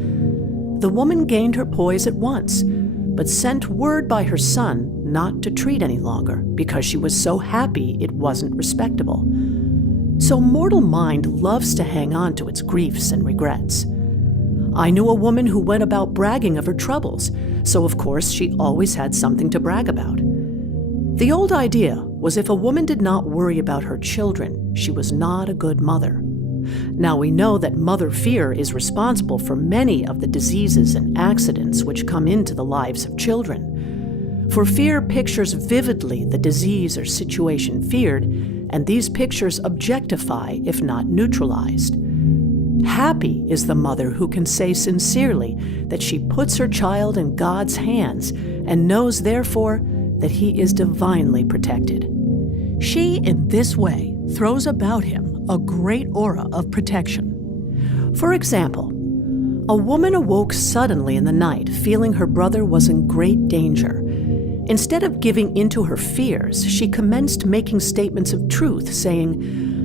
The woman gained her poise at once, but sent word by her son not to treat any longer because she was so happy it wasn't respectable. So mortal mind loves to hang on to its griefs and regrets. I knew a woman who went about bragging of her troubles, so of course she always had something to brag about. The old idea was if a woman did not worry about her children, she was not a good mother. Now we know that mother fear is responsible for many of the diseases and accidents which come into the lives of children. For fear pictures vividly the disease or situation feared, and these pictures objectify if not neutralized. Happy is the mother who can say sincerely that she puts her child in God's hands and knows therefore that he is divinely protected. She, in this way, throws about him a great aura of protection. For example, a woman awoke suddenly in the night feeling her brother was in great danger. Instead of giving into her fears, she commenced making statements of truth, saying,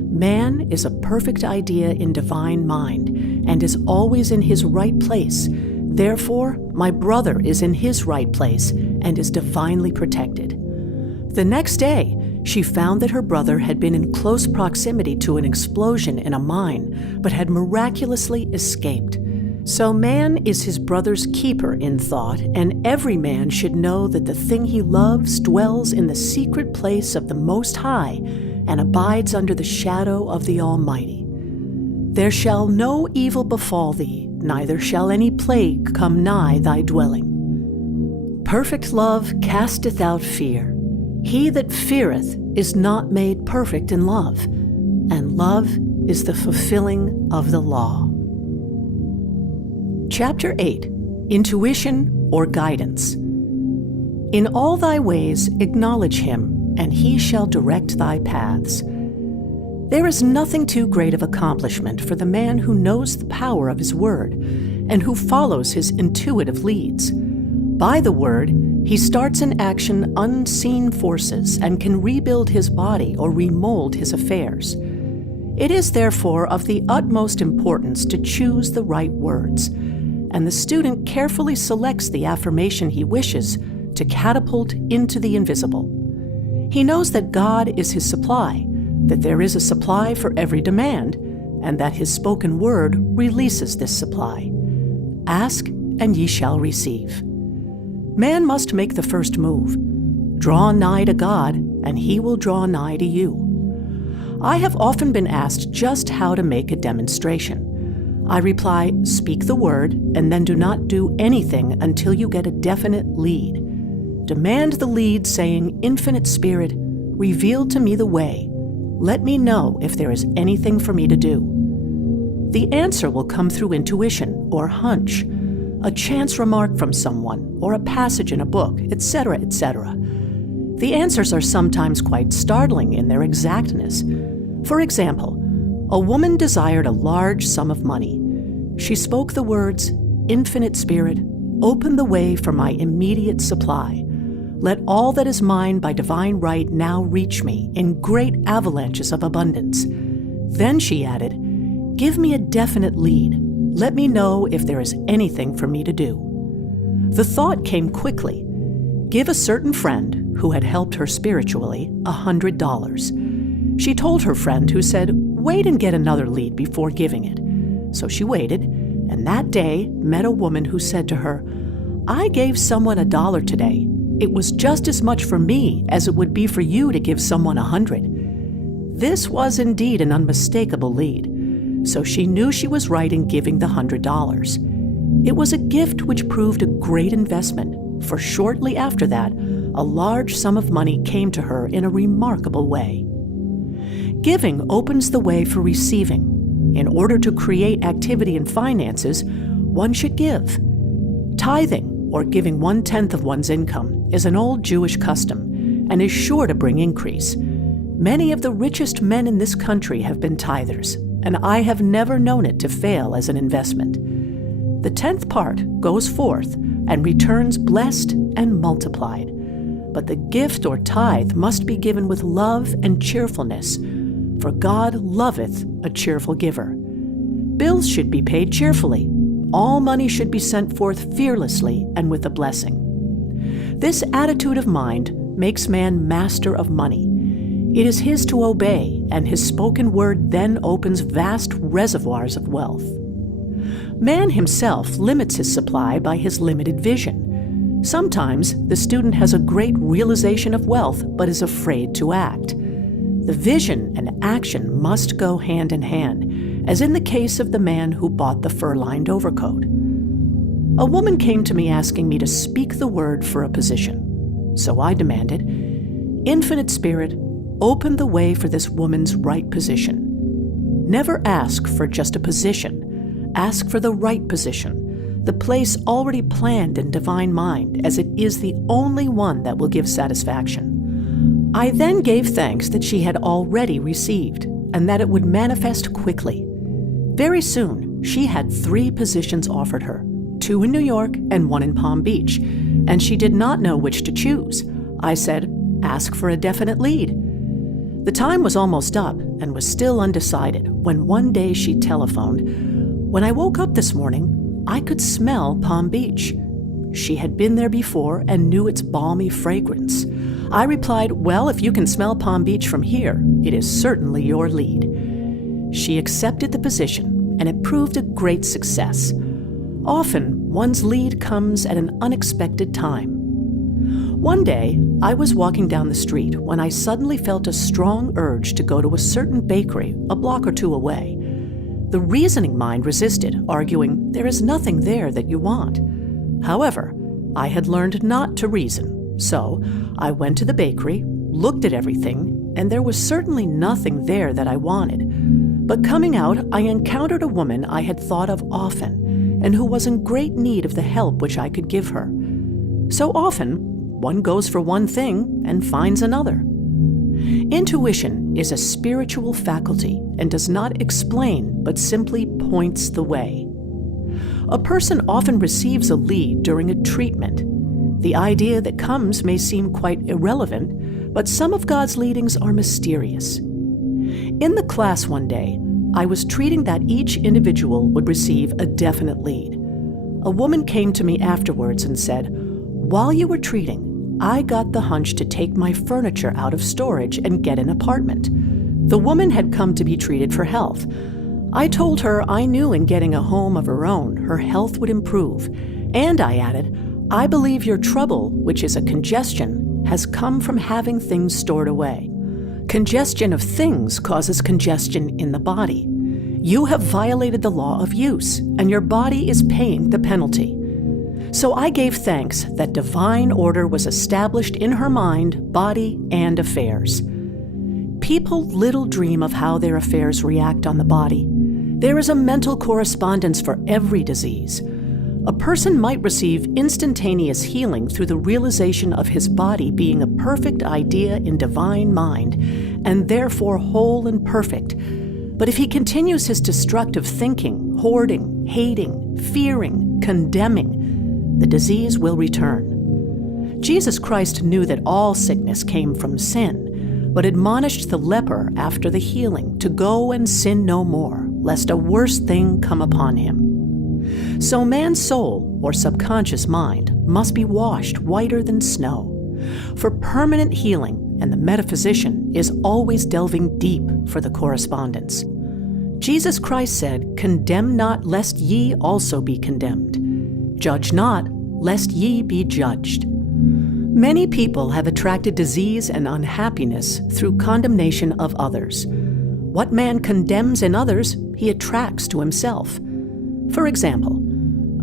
"Man is a perfect idea in divine mind and is always in his right place. Therefore, my brother is in his right place and is divinely protected." The next day, she found that her brother had been in close proximity to an explosion in a mine, but had miraculously escaped. So man is his brother's keeper in thought, and every man should know that the thing he loves dwells in the secret place of the Most High and abides under the shadow of the Almighty. There shall no evil befall thee, neither shall any plague come nigh thy dwelling. Perfect love casteth out fear. He that feareth is not made perfect in love, and love is the fulfilling of the law. Chapter 8. Intuition or Guidance. In all thy ways acknowledge him, and he shall direct thy paths. There is nothing too great of accomplishment for the man who knows the power of his word, and who follows his intuitive leads. By the word, he starts in action unseen forces and can rebuild his body or remold his affairs. It is therefore of the utmost importance to choose the right words, and the student carefully selects the affirmation he wishes to catapult into the invisible. He knows that God is his supply, that there is a supply for every demand, and that his spoken word releases this supply. Ask, and ye shall receive. Man must make the first move. Draw nigh to God, and he will draw nigh to you. I have often been asked just how to make a demonstration. I reply, speak the word, and then do not do anything until you get a definite lead. Demand the lead, saying, "Infinite Spirit, reveal to me the way. Let me know if there is anything for me to do." The answer will come through intuition or hunch, a chance remark from someone, or a passage in a book, etc., etc. The answers are sometimes quite startling in their exactness. For example, a woman desired a large sum of money. She spoke the words, "Infinite Spirit, open the way for my immediate supply. Let all that is mine by divine right now reach me in great avalanches of abundance." Then she added, "Give me a definite lead. Let me know if there is anything for me to do." The thought came quickly. Give a certain friend, who had helped her spiritually, $100. She told her friend, who said, "Wait and get another lead before giving it." So she waited, and that day met a woman who said to her, "I gave someone $1 today. It was just as much for me as it would be for you to give someone 100. This was indeed an unmistakable lead, so she knew she was right in giving the $100. It was a gift which proved a great investment, for shortly after that, a large sum of money came to her in a remarkable way. Giving opens the way for receiving. In order to create activity in finances, one should give. Tithing, or giving 1/10 of one's income, is an old Jewish custom and is sure to bring increase. Many of the richest men in this country have been tithers, and I have never known it to fail as an investment. The 10th part goes forth and returns blessed and multiplied. But the gift or tithe must be given with love and cheerfulness, for God loveth a cheerful giver. Bills should be paid cheerfully. All money should be sent forth fearlessly and with a blessing. This attitude of mind makes man master of money. It is his to obey, and his spoken word then opens vast reservoirs of wealth. Man himself limits his supply by his limited vision. Sometimes the student has a great realization of wealth but is afraid to act. The vision and action must go hand in hand, as in the case of the man who bought the fur-lined overcoat. A woman came to me asking me to speak the word for a position. So I demanded, "Infinite Spirit, open the way for this woman's right position." Never ask for just a position. Ask for the right position, the place already planned in divine mind, as it is the only one that will give satisfaction. I then gave thanks that she had already received, and that it would manifest quickly. Very soon, she had 3 positions offered her, 2 in New York and 1 in Palm Beach, and she did not know which to choose. I said, "Ask for a definite lead." The time was almost up and was still undecided when one day she telephoned, "When I woke up this morning, I could smell Palm Beach." She had been there before and knew its balmy fragrance. I replied, "Well, if you can smell Palm Beach from here, it is certainly your lead." She accepted the position, and it proved a great success. Often, one's lead comes at an unexpected time. One day, I was walking down the street when I suddenly felt a strong urge to go to a certain bakery a block or 2 away. The reasoning mind resisted, arguing, "There is nothing there that you want." However, I had learned not to reason, so I went to the bakery, looked at everything, and there was certainly nothing there that I wanted. But coming out, I encountered a woman I had thought of often, and who was in great need of the help which I could give her. So often, one goes for one thing and finds another. Intuition is a spiritual faculty and does not explain but simply points the way. A person often receives a lead during a treatment. The idea that comes may seem quite irrelevant, but some of God's leadings are mysterious. In the class one day, I was treating that each individual would receive a definite lead. A woman came to me afterwards and said, "While you were treating, I got the hunch to take my furniture out of storage and get an apartment." The woman had come to be treated for health. I told her I knew in getting a home of her own, her health would improve. And I added, "I believe your trouble, which is a congestion, has come from having things stored away. Congestion of things causes congestion in the body. You have violated the law of use, and your body is paying the penalty." So I gave thanks that divine order was established in her mind, body, and affairs. People little dream of how their affairs react on the body. There is a mental correspondence for every disease. A person might receive instantaneous healing through the realization of his body being a perfect idea in divine mind, and therefore whole and perfect. But if he continues his destructive thinking, hoarding, hating, fearing, condemning, the disease will return. Jesus Christ knew that all sickness came from sin, but admonished the leper after the healing to go and sin no more, lest a worse thing come upon him. So man's soul, or subconscious mind, must be washed whiter than snow. For permanent healing, and the metaphysician is always delving deep for the correspondence. Jesus Christ said, "Condemn not, lest ye also be condemned. Judge not, lest ye be judged." Many people have attracted disease and unhappiness through condemnation of others. What man condemns in others, he attracts to himself. For example,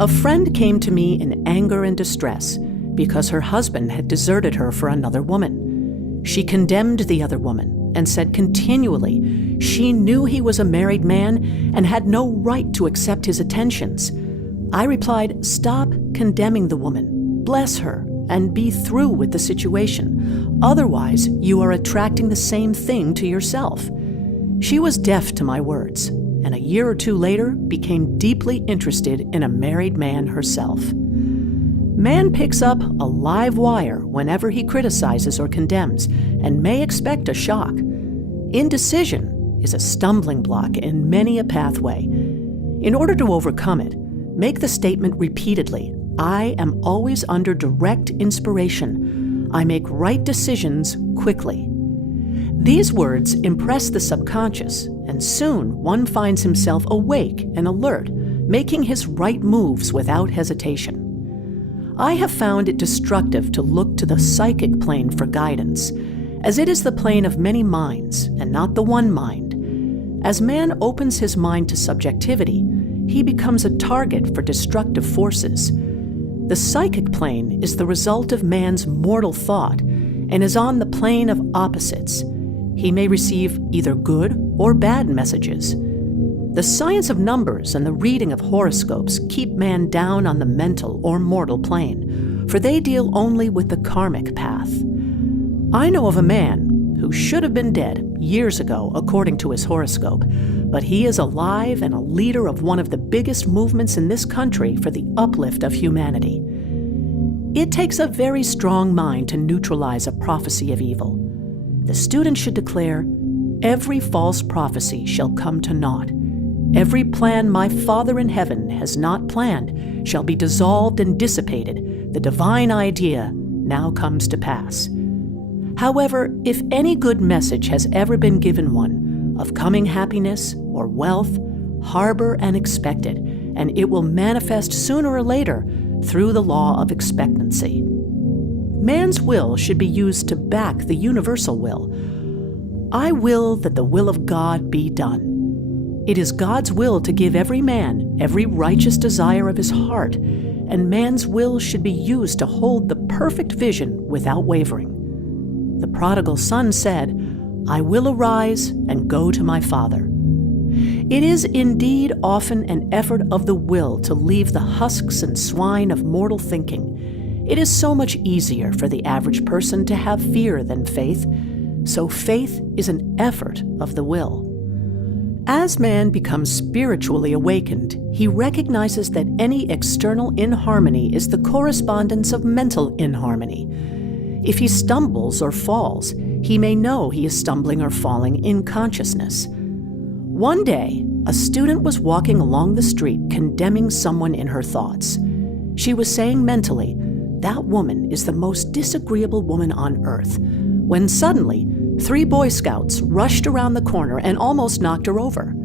a friend came to me in anger and distress because her husband had deserted her for another woman. She condemned the other woman and said continually she knew he was a married man and had no right to accept his attentions. I replied, "Stop condemning the woman, bless her, and be through with the situation. Otherwise, you are attracting the same thing to yourself." She was deaf to my words, and a year or two later became deeply interested in a married man herself. Man picks up a live wire whenever he criticizes or condemns, and may expect a shock. Indecision is a stumbling block in many a pathway. In order to overcome it, make the statement repeatedly, "I am always under direct inspiration. I make right decisions quickly." These words impress the subconscious, and soon one finds himself awake and alert, making his right moves without hesitation. I have found it destructive to look to the psychic plane for guidance, as it is the plane of many minds and not the one mind. As man opens his mind to subjectivity, he becomes a target for destructive forces. The psychic plane is the result of man's mortal thought and is on the plane of opposites. He may receive either good or bad messages. The science of numbers and the reading of horoscopes keep man down on the mental or mortal plane, for they deal only with the karmic path. I know of a man who should have been dead years ago according to his horoscope, but he is alive and a leader of one of the biggest movements in this country for the uplift of humanity. It takes a very strong mind to neutralize a prophecy of evil. The student should declare, "Every false prophecy shall come to naught. Every plan my Father in heaven has not planned shall be dissolved and dissipated. The divine idea now comes to pass." However, if any good message has ever been given one, of coming happiness or wealth, harbor and expect it, and it will manifest sooner or later through the law of expectancy. Man's will should be used to back the universal will. I will that the will of God be done. It is God's will to give every man every righteous desire of his heart, and man's will should be used to hold the perfect vision without wavering. The prodigal son said, "I will arise and go to my father." It is indeed often an effort of the will to leave the husks and swine of mortal thinking. It is so much easier for the average person to have fear than faith, so faith is an effort of the will. As man becomes spiritually awakened, he recognizes that any external inharmony is the correspondence of mental inharmony. If he stumbles or falls, he may know he is stumbling or falling in consciousness. One day, a student was walking along the street condemning someone in her thoughts. She was saying mentally, "That woman is the most disagreeable woman on earth," when suddenly, 3 Boy Scouts rushed around the corner and almost knocked her over.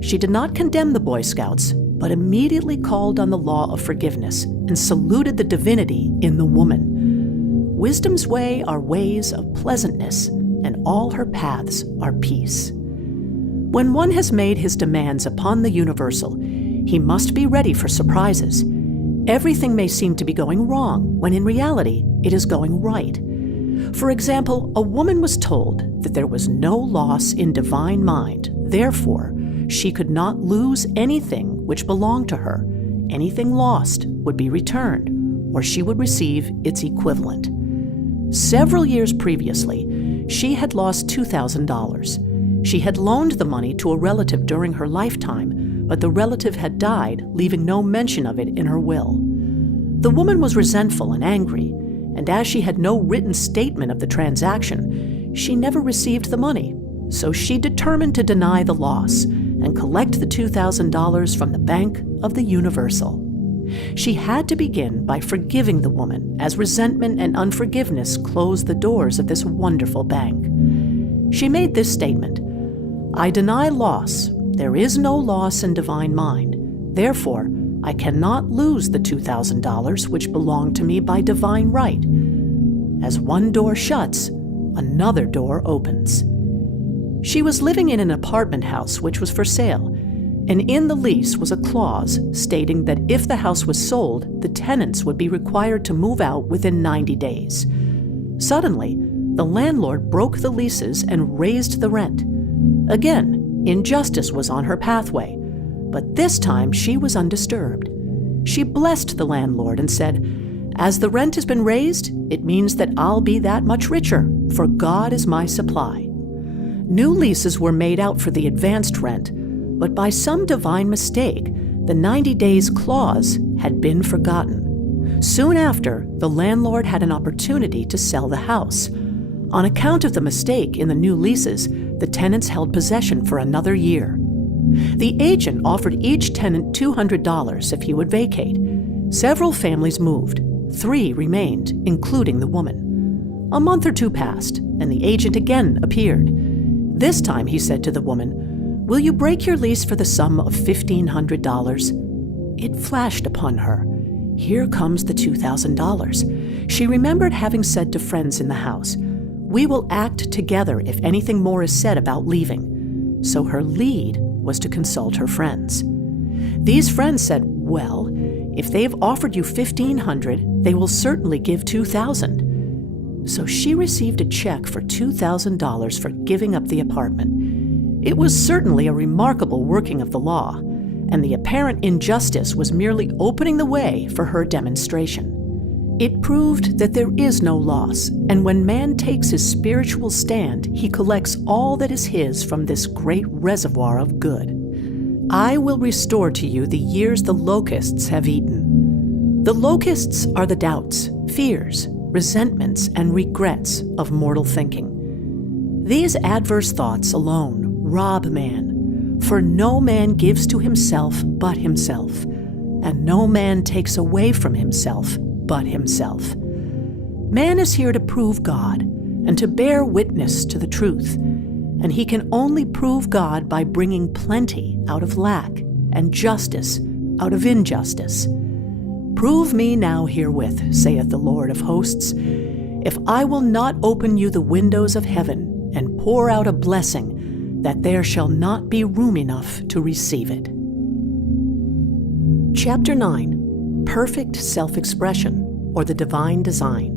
She did not condemn the Boy Scouts, but immediately called on the law of forgiveness and saluted the divinity in the woman. Wisdom's way are ways of pleasantness, and all her paths are peace. When one has made his demands upon the universal, he must be ready for surprises. Everything may seem to be going wrong, when in reality, it is going right. For example, a woman was told that there was no loss in divine mind, therefore, she could not lose anything which belonged to her. Anything lost would be returned, or she would receive its equivalent. Several years previously, she had lost $2,000. She had loaned the money to a relative during her lifetime, but the relative had died, leaving no mention of it in her will. The woman was resentful and angry, and as she had no written statement of the transaction, she never received the money. So she determined to deny the loss and collect the $2,000 from the Bank of the Universal. She had to begin by forgiving the woman, as resentment and unforgiveness closed the doors of this wonderful bank. She made this statement, "I deny loss. There is no loss in divine mind. Therefore, I cannot lose the $2,000 which belonged to me by divine right." as one door shuts, another door opens. She was living in an apartment house which was for sale, and in the lease was a clause stating that if the house was sold, the tenants would be required to move out within 90 days. Suddenly, the landlord broke the leases and raised the rent. Again, injustice was on her pathway, but this time she was undisturbed. She blessed the landlord and said, "As the rent has been raised, it means that I'll be that much richer, for God is my supply." New leases were made out for the advanced rent, but by some divine mistake, the 90 days clause had been forgotten. Soon after, the landlord had an opportunity to sell the house. On account of the mistake in the new leases, the tenants held possession for another year. The agent offered each tenant $200 if he would vacate. Several families moved. 3 remained, including the woman. A month or 2 passed, and the agent again appeared. This time he said to the woman, "Will you break your lease for the sum of $1,500? It flashed upon her. Here comes the $2,000. She remembered having said to friends in the house, "We will act together if anything more is said about leaving." So her lead was to consult her friends. These friends said, "Well, if they've offered you $1,500, they will certainly give $2,000. So she received a check for $2,000 for giving up the apartment. It was certainly a remarkable working of the law, and the apparent injustice was merely opening the way for her demonstration. It proved that there is no loss, and when man takes his spiritual stand, he collects all that is his from this great reservoir of good. I will restore to you the years the locusts have eaten. The locusts are the doubts, fears, resentments, and regrets of mortal thinking. These adverse thoughts alone rob man, for no man gives to himself but himself, and no man takes away from himself but himself. Man is here to prove God and to bear witness to the truth, and he can only prove God by bringing plenty out of lack and justice out of injustice. Prove me now herewith, saith the Lord of hosts, if I will not open you the windows of heaven and pour out a blessing that there shall not be room enough to receive it. Chapter 9. Perfect Self-Expression, or the Divine Design.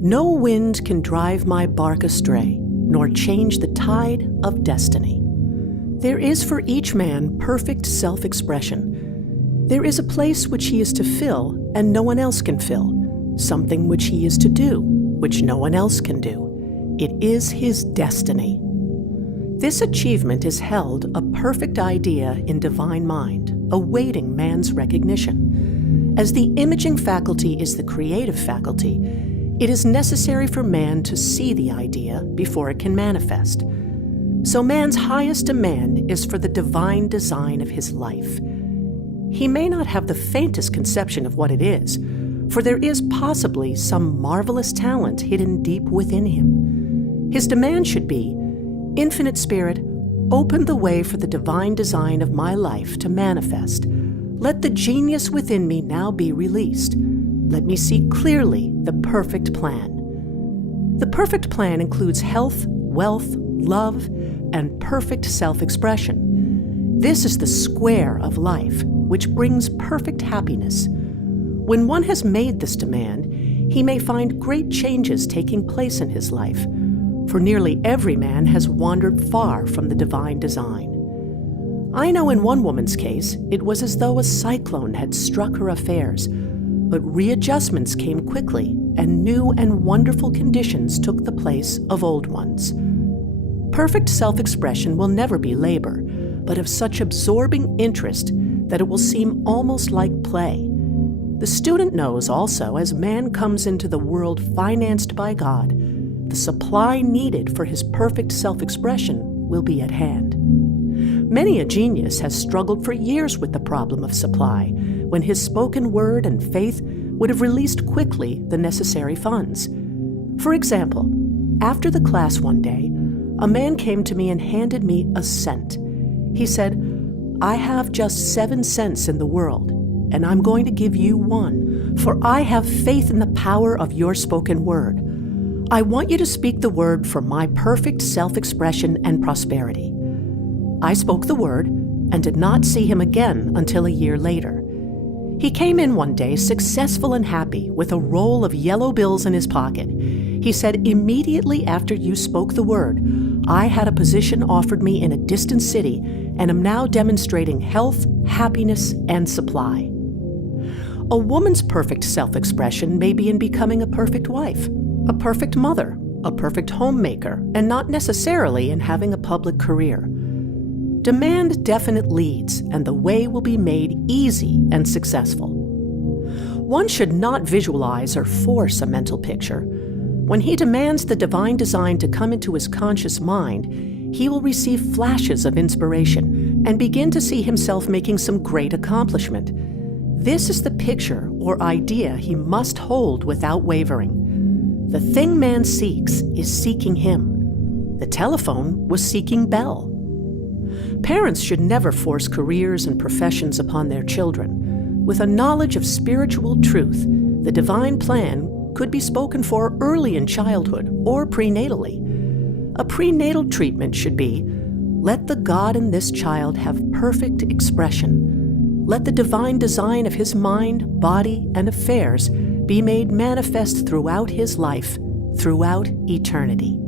No wind can drive my bark astray, nor change the tide of destiny. There is for each man perfect self-expression. There is a place which he is to fill, and no one else can fill, something which he is to do, which no one else can do. It is his destiny. This achievement is held a perfect idea in divine mind, awaiting man's recognition. As the imaging faculty is the creative faculty, it is necessary for man to see the idea before it can manifest. So man's highest demand is for the divine design of his life. He may not have the faintest conception of what it is, for there is possibly some marvelous talent hidden deep within him. His demand should be, Infinite Spirit, open the way for the divine design of my life to manifest. Let the genius within me now be released. Let me see clearly the perfect plan. The perfect plan includes health, wealth, love, and perfect self-expression. This is the square of life, which brings perfect happiness. When one has made this demand, he may find great changes taking place in his life, for nearly every man has wandered far from the divine design. I know in one woman's case, it was as though a cyclone had struck her affairs, but readjustments came quickly, and new and wonderful conditions took the place of old ones. Perfect self-expression will never be labor, but of such absorbing interest that it will seem almost like play. The student knows also, as man comes into the world financed by God, the supply needed for his perfect self-expression will be at hand. Many a genius has struggled for years with the problem of supply, when his spoken word and faith would have released quickly the necessary funds. For example, after the class one day, a man came to me and handed me a cent. He said, "I have just 7 cents in the world, and I'm going to give you 1, For I have faith in the power of your spoken word. I want you to speak the word for my perfect self-expression and prosperity." I spoke the word and did not see him again until a year later. He came in one day successful and happy with a roll of yellow bills in his pocket. He said, "Immediately after you spoke the word, I had a position offered me in a distant city and am now demonstrating health, happiness, and supply." A woman's perfect self-expression may be in becoming a perfect wife, a perfect mother, a perfect homemaker, and not necessarily in having a public career. Demand definite leads, and the way will be made easy and successful. One should not visualize or force a mental picture. When he demands the divine design to come into his conscious mind, he will receive flashes of inspiration and begin to see himself making some great accomplishment. This is the picture or idea he must hold without wavering. The thing man seeks is seeking him. The telephone was seeking Bell. Parents should never force careers and professions upon their children. With a knowledge of spiritual truth, the divine plan could be spoken for early in childhood or prenatally. A prenatal treatment should be, let the God in this child have perfect expression. Let the divine design of his mind, body, and affairs be made manifest throughout his life, throughout eternity.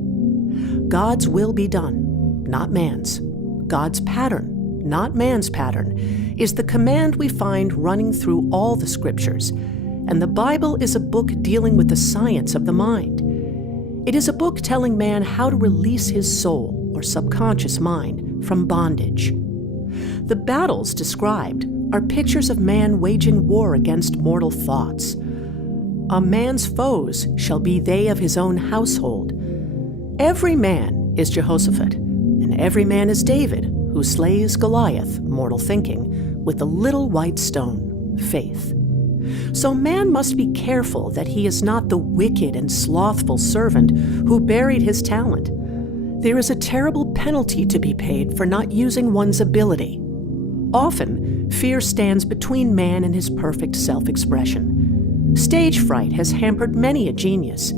God's will be done, not man's. God's pattern, not man's pattern, is the command we find running through all the scriptures, and the Bible is a book dealing with the science of the mind. It is a book telling man how to release his soul, or subconscious mind, from bondage. The battles described are pictures of man waging war against mortal thoughts. A man's foes shall be they of his own household. Every man is Jehoshaphat, and every man is David, who slays Goliath, mortal thinking, with the little white stone, faith. So man must be careful that he is not the wicked and slothful servant who buried his talent. There is a terrible penalty to be paid for not using one's ability. Often, fear stands between man and his perfect self-expression. Stage fright has hampered many a genius.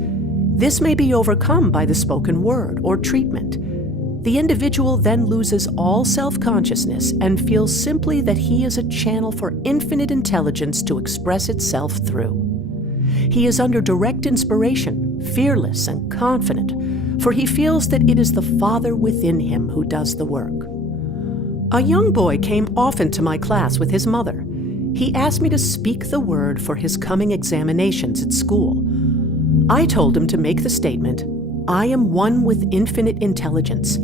This may be overcome by the spoken word or treatment. The individual then loses all self-consciousness and feels simply that he is a channel for infinite intelligence to express itself through. He is under direct inspiration, fearless and confident, for he feels that it is the Father within him who does the work. A young boy came often to my class with his mother. He asked me to speak the word for his coming examinations at school. I told him to make the statement, "I am one with infinite intelligence.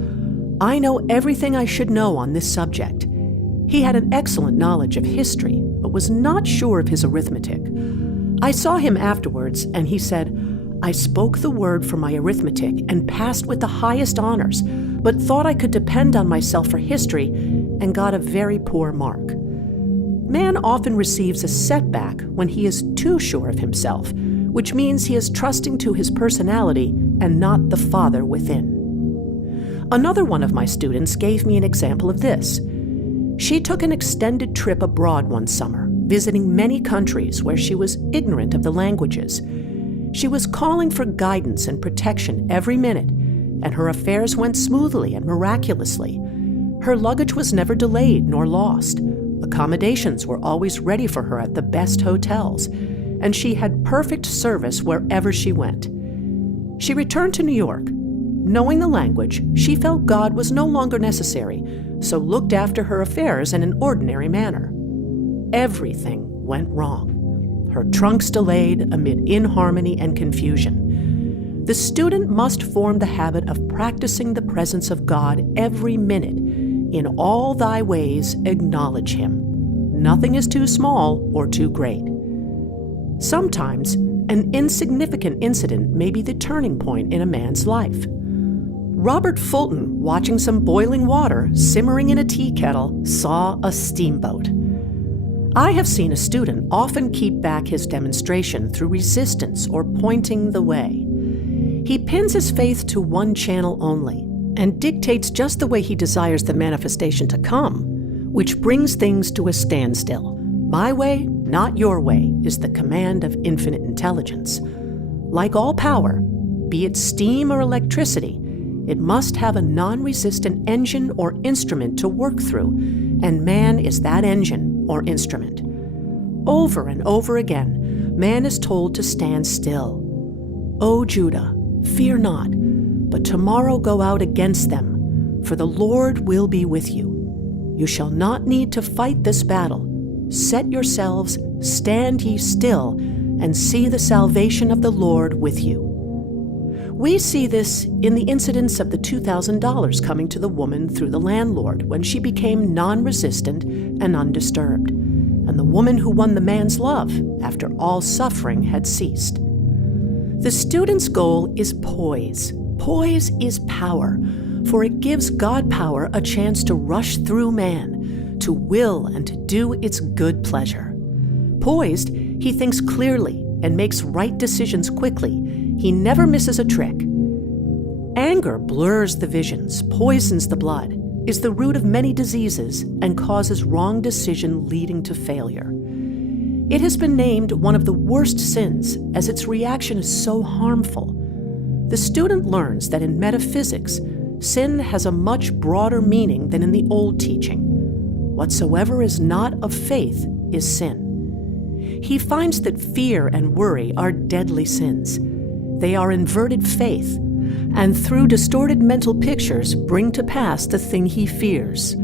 I know everything I should know on this subject." He had an excellent knowledge of history, but was not sure of his arithmetic. I saw him afterwards, and he said, "I spoke the word for my arithmetic and passed with the highest honors, but thought I could depend on myself for history and got a very poor mark." Man often receives a setback when he is too sure of himself, which means he is trusting to his personality and not the Father within. Another one of my students gave me an example of this. She took an extended trip abroad one summer, visiting many countries where she was ignorant of the languages. She was calling for guidance and protection every minute, and her affairs went smoothly and miraculously. Her luggage was never delayed nor lost. Accommodations were always ready for her at the best hotels, and she had perfect service wherever she went. She returned to New York. Knowing the language, she felt God was no longer necessary, so looked after her affairs in an ordinary manner. Everything went wrong. Her trunks delayed amid inharmony and confusion. The student must form the habit of practicing the presence of God every minute. In all thy ways acknowledge him. Nothing is too small or too great. Sometimes, an insignificant incident may be the turning point in a man's life. Robert Fulton, watching some boiling water simmering in a tea kettle, saw a steamboat. I have seen a student often keep back his demonstration through resistance or pointing the way. He pins his faith to one channel only and dictates just the way he desires the manifestation to come, which brings things to a standstill. My way not your way, is the command of infinite intelligence. Like all power, be it steam or electricity, it must have a non-resistant engine or instrument to work through, and man is that engine or instrument. Over and over again, man is told to stand still. O Judah, fear not, but tomorrow go out against them, for the Lord will be with you. You shall not need to fight this battle. Set yourselves, stand ye still, and see the salvation of the Lord with you. We see this in the incidents of the $2,000 coming to the woman through the landlord when she became non-resistant and undisturbed, and the woman who won the man's love after all suffering had ceased. The student's goal is poise. Poise is power, for it gives God power a chance to rush through man, to will and to do its good pleasure. Poised, he thinks clearly and makes right decisions quickly. He never misses a trick. Anger blurs the visions, poisons the blood, is the root of many diseases, and causes wrong decision leading to failure. It has been named one of the worst sins as its reaction is so harmful. The student learns that in metaphysics, sin has a much broader meaning than in the old teaching. Whatsoever is not of faith is sin. He finds that fear and worry are deadly sins. They are inverted faith, and through distorted mental pictures bring to pass the thing he fears.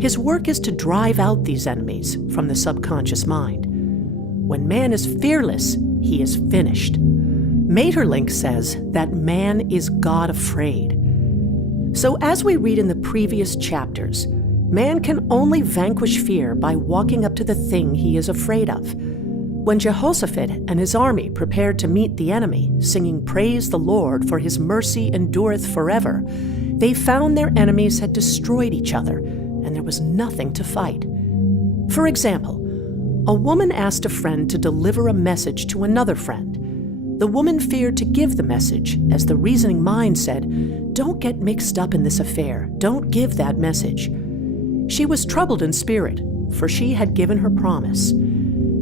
His work is to drive out these enemies from the subconscious mind. When man is fearless, he is finished. Maeterlinck says that man is God-afraid. So as we read in the previous chapters, man can only vanquish fear by walking up to the thing he is afraid of. When Jehoshaphat and his army prepared to meet the enemy, singing "Praise the Lord, for his mercy endureth forever," they found their enemies had destroyed each other, and there was nothing to fight. For example, a woman asked a friend to deliver a message to another friend. The woman feared to give the message, as the reasoning mind said, "Don't get mixed up in this affair. Don't give that message." She was troubled in spirit, for she had given her promise.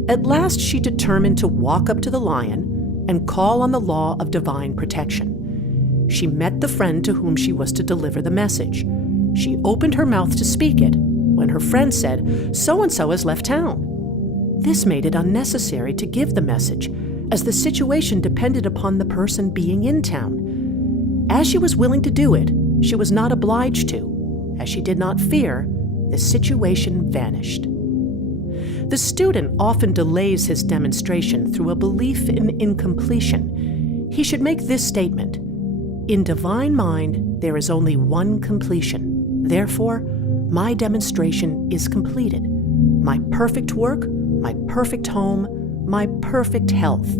At last she determined to walk up to the lion and call on the law of divine protection. She met the friend to whom she was to deliver the message. She opened her mouth to speak it, when her friend said, "So-and-so has left town." This made it unnecessary to give the message, as the situation depended upon the person being in town. As she was willing to do it, she was not obliged to. As she did not fear, the situation vanished. The student often delays his demonstration through a belief in incompletion. He should make this statement: "In divine mind, there is only one completion. Therefore, my demonstration is completed. My perfect work, my perfect home, my perfect health."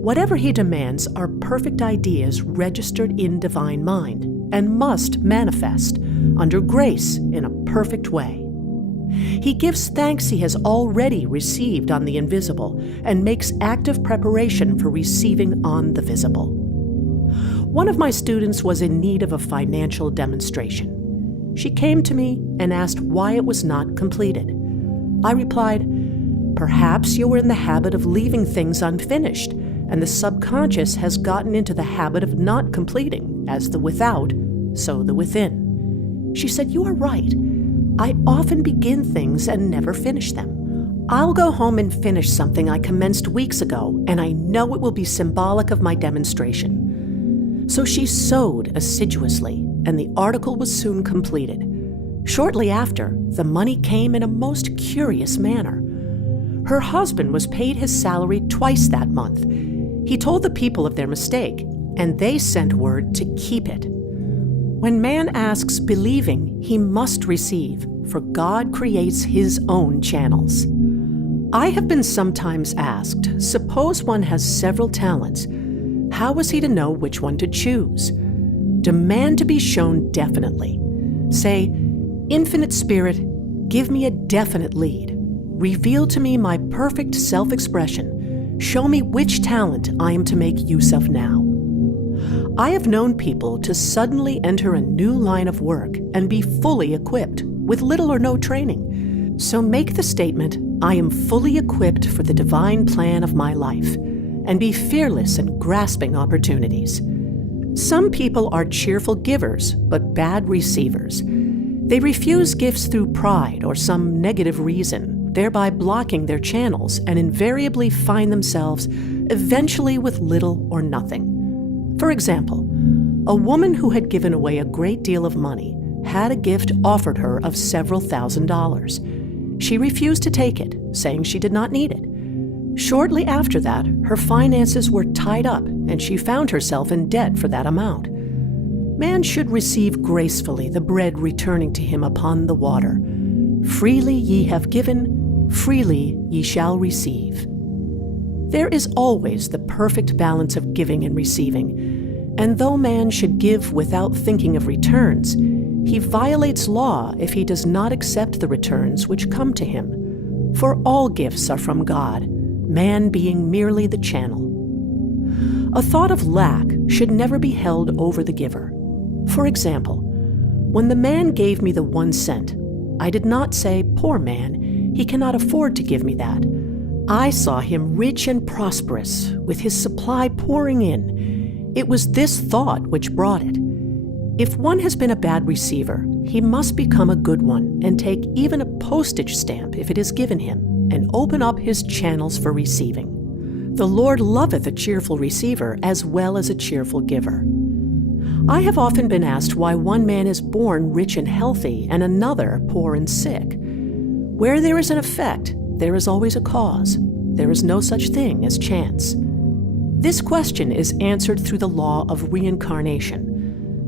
Whatever he demands are perfect ideas registered in divine mind and must manifest under grace in a perfect way. He gives thanks he has already received on the invisible and makes active preparation for receiving on the visible. One of my students was in need of a financial demonstration. She came to me and asked why it was not completed. I replied, "Perhaps you were in the habit of leaving things unfinished, and the subconscious has gotten into the habit of not completing, as the without, so the within." She said, "You are right. I often begin things and never finish them. I'll go home and finish something I commenced weeks ago, and I know it will be symbolic of my demonstration." So she sewed assiduously, and the article was soon completed. Shortly after, the money came in a most curious manner. Her husband was paid his salary twice that month. He told the people of their mistake, and they sent word to keep it. When man asks believing, he must receive, for God creates his own channels. I have been sometimes asked, suppose one has several talents, how is he to know which one to choose? Demand to be shown definitely. Say, "Infinite Spirit, give me a definite lead. Reveal to me my perfect self-expression. Show me which talent I am to make use of now." I have known people to suddenly enter a new line of work and be fully equipped with little or no training. So make the statement, I am fully equipped for the divine plan of my life, and be fearless in grasping opportunities. Some people are cheerful givers, but bad receivers. They refuse gifts through pride or some negative reason, thereby blocking their channels, and invariably find themselves eventually with little or nothing. For example, a woman who had given away a great deal of money had a gift offered her of several $1,000s. She refused to take it, saying she did not need it. Shortly after that, her finances were tied up, and she found herself in debt for that amount. Man should receive gracefully the bread returning to him upon the water. Freely ye have given, freely ye shall receive. There is always the perfect balance of giving and receiving, and though man should give without thinking of returns, he violates law if he does not accept the returns which come to him. For all gifts are from God, man being merely the channel. A thought of lack should never be held over the giver. For example, when the man gave me the 1 cent, I did not say, "Poor man, he cannot afford to give me that." I saw him rich and prosperous, with his supply pouring in. It was this thought which brought it. If one has been a bad receiver, he must become a good one and take even a postage stamp if it is given him, and open up his channels for receiving. The Lord loveth a cheerful receiver as well as a cheerful giver. I have often been asked why one man is born rich and healthy and another poor and sick. Where there is an effect, there is always a cause. There is no such thing as chance. This question is answered through the law of reincarnation.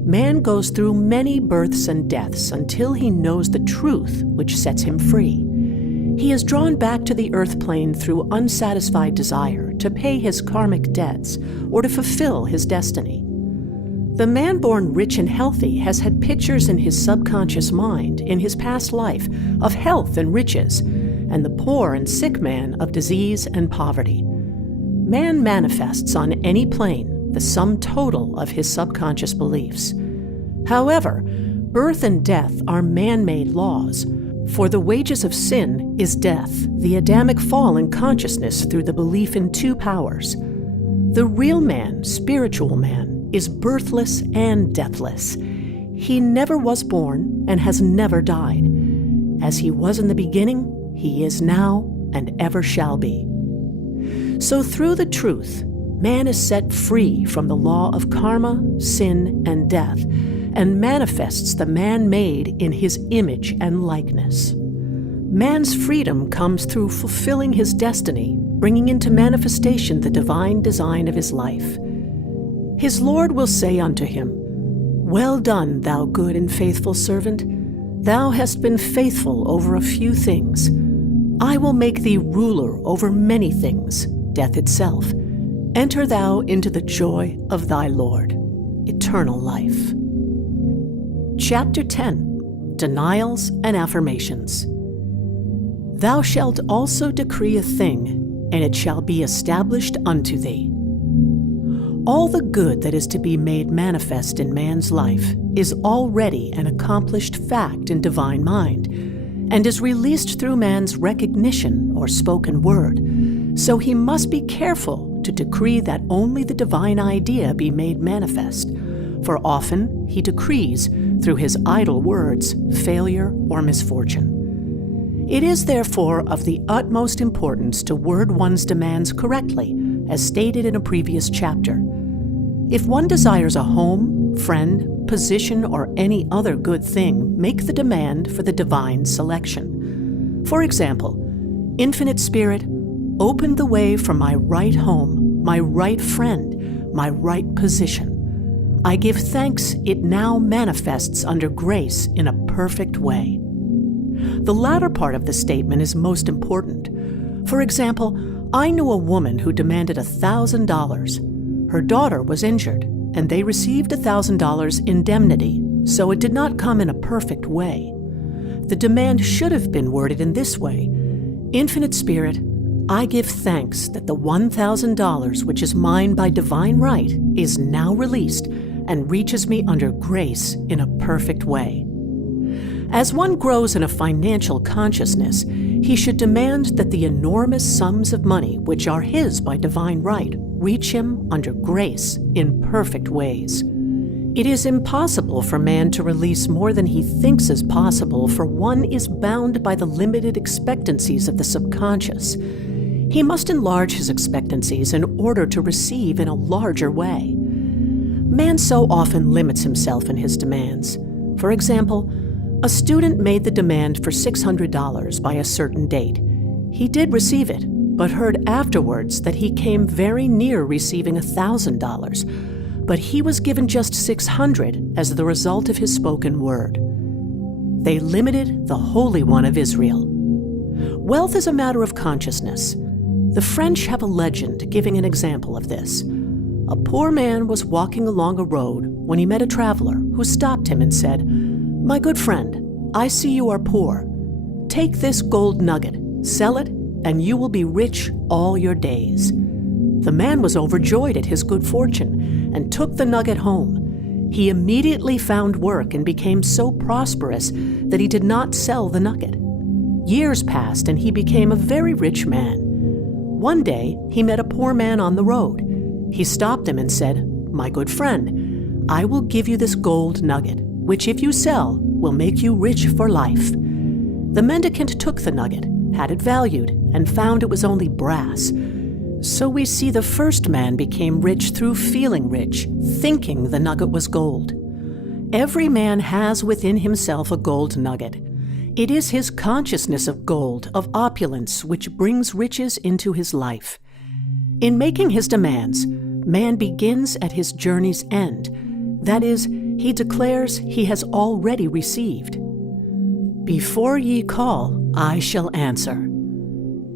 Man goes through many births and deaths until he knows the truth which sets him free. He is drawn back to the earth plane through unsatisfied desire to pay his karmic debts or to fulfill his destiny. The man born rich and healthy has had pictures in his subconscious mind in his past life of health and riches, and the poor and sick man of disease and poverty. Man manifests on any plane the sum total of his subconscious beliefs. However, birth and death are man-made laws, for the wages of sin is death, the Adamic fall in consciousness through the belief in 2 powers. The real man, spiritual man, is birthless and deathless. He never was born and has never died. As he was in the beginning, he is now and ever shall be. So through the truth, man is set free from the law of karma, sin, and death, and manifests the man made in his image and likeness. Man's freedom comes through fulfilling his destiny, bringing into manifestation the divine design of his life. His Lord will say unto him, "Well done, thou good and faithful servant. Thou hast been faithful over a few things. I will make thee ruler over many things, death itself. Enter thou into the joy of thy Lord, eternal life." Chapter 10, Denials and Affirmations. Thou shalt also decree a thing, and it shall be established unto thee. All the good that is to be made manifest in man's life is already an accomplished fact in divine mind, and is released through man's recognition or spoken word, so he must be careful to decree that only the divine idea be made manifest, for often he decrees, through his idle words, failure or misfortune. It is therefore of the utmost importance to word one's demands correctly, as stated in a previous chapter. If one desires a home, friend, position, or any other good thing, make the demand for the divine selection. For example, Infinite Spirit, open the way for my right home, my right friend, my right position. I give thanks it now manifests under grace in a perfect way. The latter part of the statement is most important. For example, I knew a woman who demanded $1,000. Her daughter was injured, and they received $1,000 indemnity, so it did not come in a perfect way. The demand should have been worded in this way: Infinite Spirit, I give thanks that the $1,000 which is mine by divine right is now released and reaches me under grace in a perfect way. As one grows in a financial consciousness, he should demand that the enormous sums of money which are his by divine right reach him under grace in perfect ways. It is impossible for man to release more than he thinks is possible, for one is bound by the limited expectancies of the subconscious. He must enlarge his expectancies in order to receive in a larger way. Man so often limits himself in his demands. For example, a student made the demand for $600 by a certain date. He did receive it, but heard afterwards that he came very near receiving $1,000. But he was given just $600 as the result of his spoken word. They limited the Holy One of Israel. Wealth is a matter of consciousness. The French have a legend giving an example of this. A poor man was walking along a road when he met a traveler who stopped him and said, "My good friend, I see you are poor. Take this gold nugget, sell it, and you will be rich all your days." The man was overjoyed at his good fortune and took the nugget home. He immediately found work and became so prosperous that he did not sell the nugget. Years passed and he became a very rich man. One day, he met a poor man on the road. He stopped him and said, "My good friend, I will give you this gold nugget, which if you sell, will make you rich for life." The mendicant took the nugget, had it valued, and found it was only brass. So we see the first man became rich through feeling rich, thinking the nugget was gold. Every man has within himself a gold nugget. It is his consciousness of gold, of opulence, which brings riches into his life. In making his demands, man begins at his journey's end. That is, he declares he has already received. "Before ye call, I shall answer."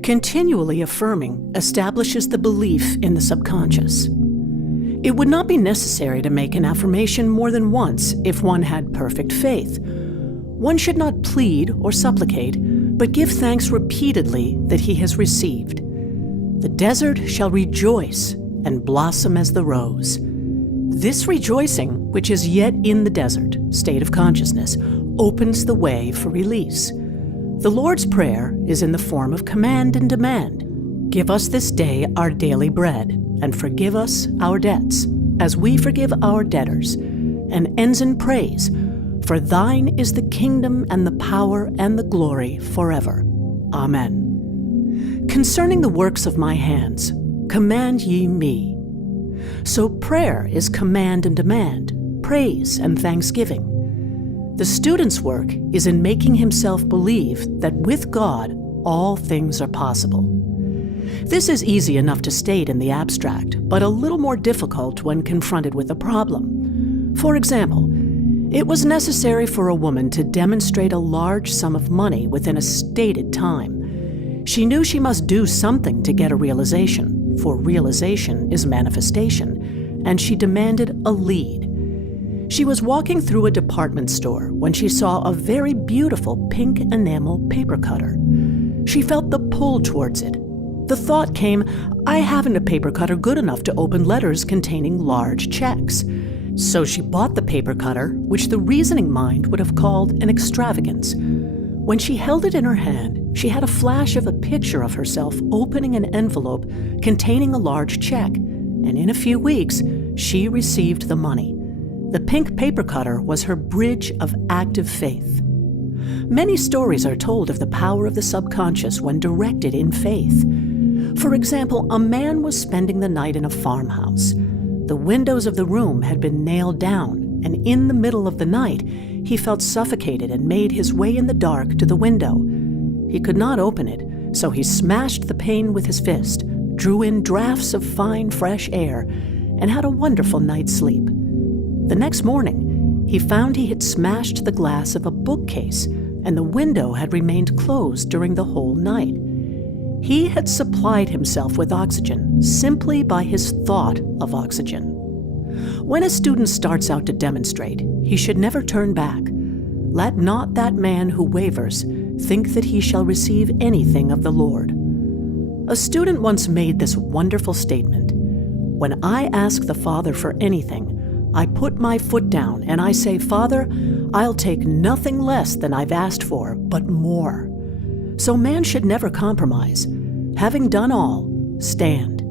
Continually affirming establishes the belief in the subconscious. It would not be necessary to make an affirmation more than once if one had perfect faith. One should not plead or supplicate, but give thanks repeatedly that he has received. The desert shall rejoice and blossom as the rose. This rejoicing, which is yet in the desert state of consciousness, opens the way for release. The Lord's Prayer is in the form of command and demand. Give us this day our daily bread, and forgive us our debts, as we forgive our debtors, and ends in praise, for thine is the kingdom and the power and the glory forever. Amen. Concerning the works of my hands, command ye me. So prayer is command and demand, praise and thanksgiving. The student's work is in making himself believe that with God, all things are possible. This is easy enough to state in the abstract, but a little more difficult when confronted with a problem. For example, it was necessary for a woman to demonstrate a large sum of money within a stated time. She knew she must do something to get a realization, for realization is manifestation, and she demanded a lead. She was walking through a department store when she saw a very beautiful pink enamel paper cutter. She felt the pull towards it. The thought came, I haven't a paper cutter good enough to open letters containing large checks. So she bought the paper cutter, which the reasoning mind would have called an extravagance. When she held it in her hand, she had a flash of a picture of herself opening an envelope containing a large check, and in a few weeks, she received the money. The pink paper cutter was her bridge of active faith. Many stories are told of the power of the subconscious when directed in faith. For example, a man was spending the night in a farmhouse. The windows of the room had been nailed down, and in the middle of the night, he felt suffocated and made his way in the dark to the window. He could not open it, so he smashed the pane with his fist, drew in drafts of fine, fresh air, and had a wonderful night's sleep. The next morning, he found he had smashed the glass of a bookcase, and the window had remained closed during the whole night. He had supplied himself with oxygen simply by his thought of oxygen. When a student starts out to demonstrate, he should never turn back. Let not that man who wavers think that he shall receive anything of the Lord. A student once made this wonderful statement: "When I ask the Father for anything, I put my foot down and I say, Father, I'll take nothing less than I've asked for, but more. So man should never compromise. Having done all, stand.